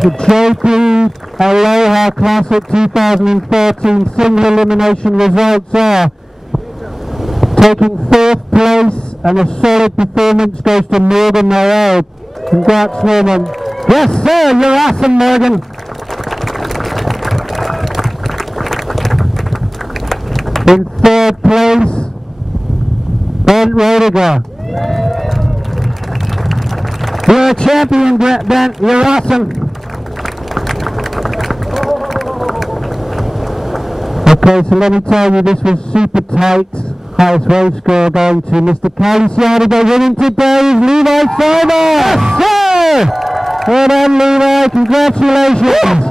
The JP Aloha Classic 2013 single elimination results are: taking 4th place, and a solid performance goes to Morgan Morel. Congrats, Norman. Yes, sir, you're awesome, Morgan. In 3rd place, Brent Rodiger. You're a champion, Brent. You're awesome. Okay, so let me tell you, this was super tight. Highest road score going to Mr. Caliciano. Winning today is Levi Farmer. Yes, sir! Well done, Levi. Congratulations.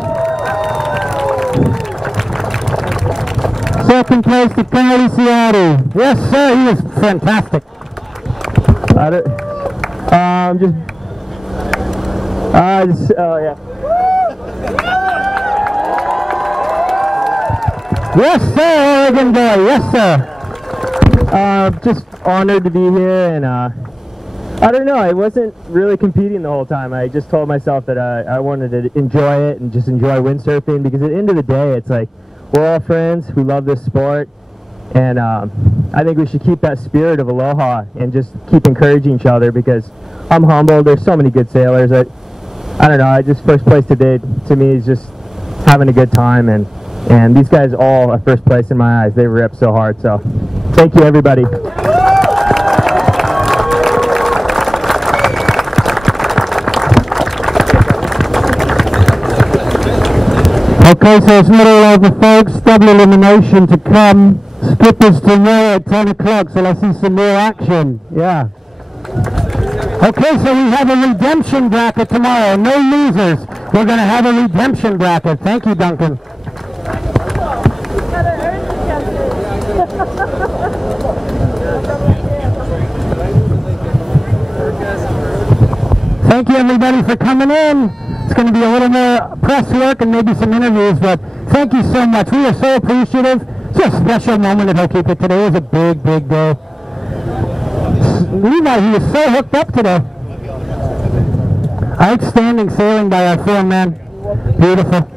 Second place to Caliciano. Yes, sir. He was fantastic. Oh yeah. Yes, sir, Oregon boy. Yes, sir. Just honored to be here, and I don't know, I wasn't really competing the whole time. I just told myself that I wanted to enjoy it and just enjoy windsurfing, because at the end of the day, it's like we're all friends who love this sport, and I think we should keep that spirit of Aloha and just keep encouraging each other, because I'm humbled. There's so many good sailors. I don't know, I just first place today to me is just having a good time, and these guys all are first place in my eyes. They rip so hard, so thank you, everybody. Okay, so it's not all over, folks. Double elimination to come. Skippers tomorrow at 10 o'clock, so let's see some more action. Yeah. Okay, so we have a redemption bracket tomorrow. No losers. We're going to have a redemption bracket. Thank you, Duncan. Thank you, everybody, for coming in. It's going to be a little more press work and maybe some interviews, but thank you so much. We are so appreciative. It's a special moment at Hokipa today. It was a big, big day. Levi, he was so hooked up today. Outstanding sailing by our foreman. Beautiful.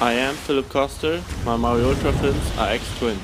I am Philip Koster. My Maori Ultra fins are X-twins.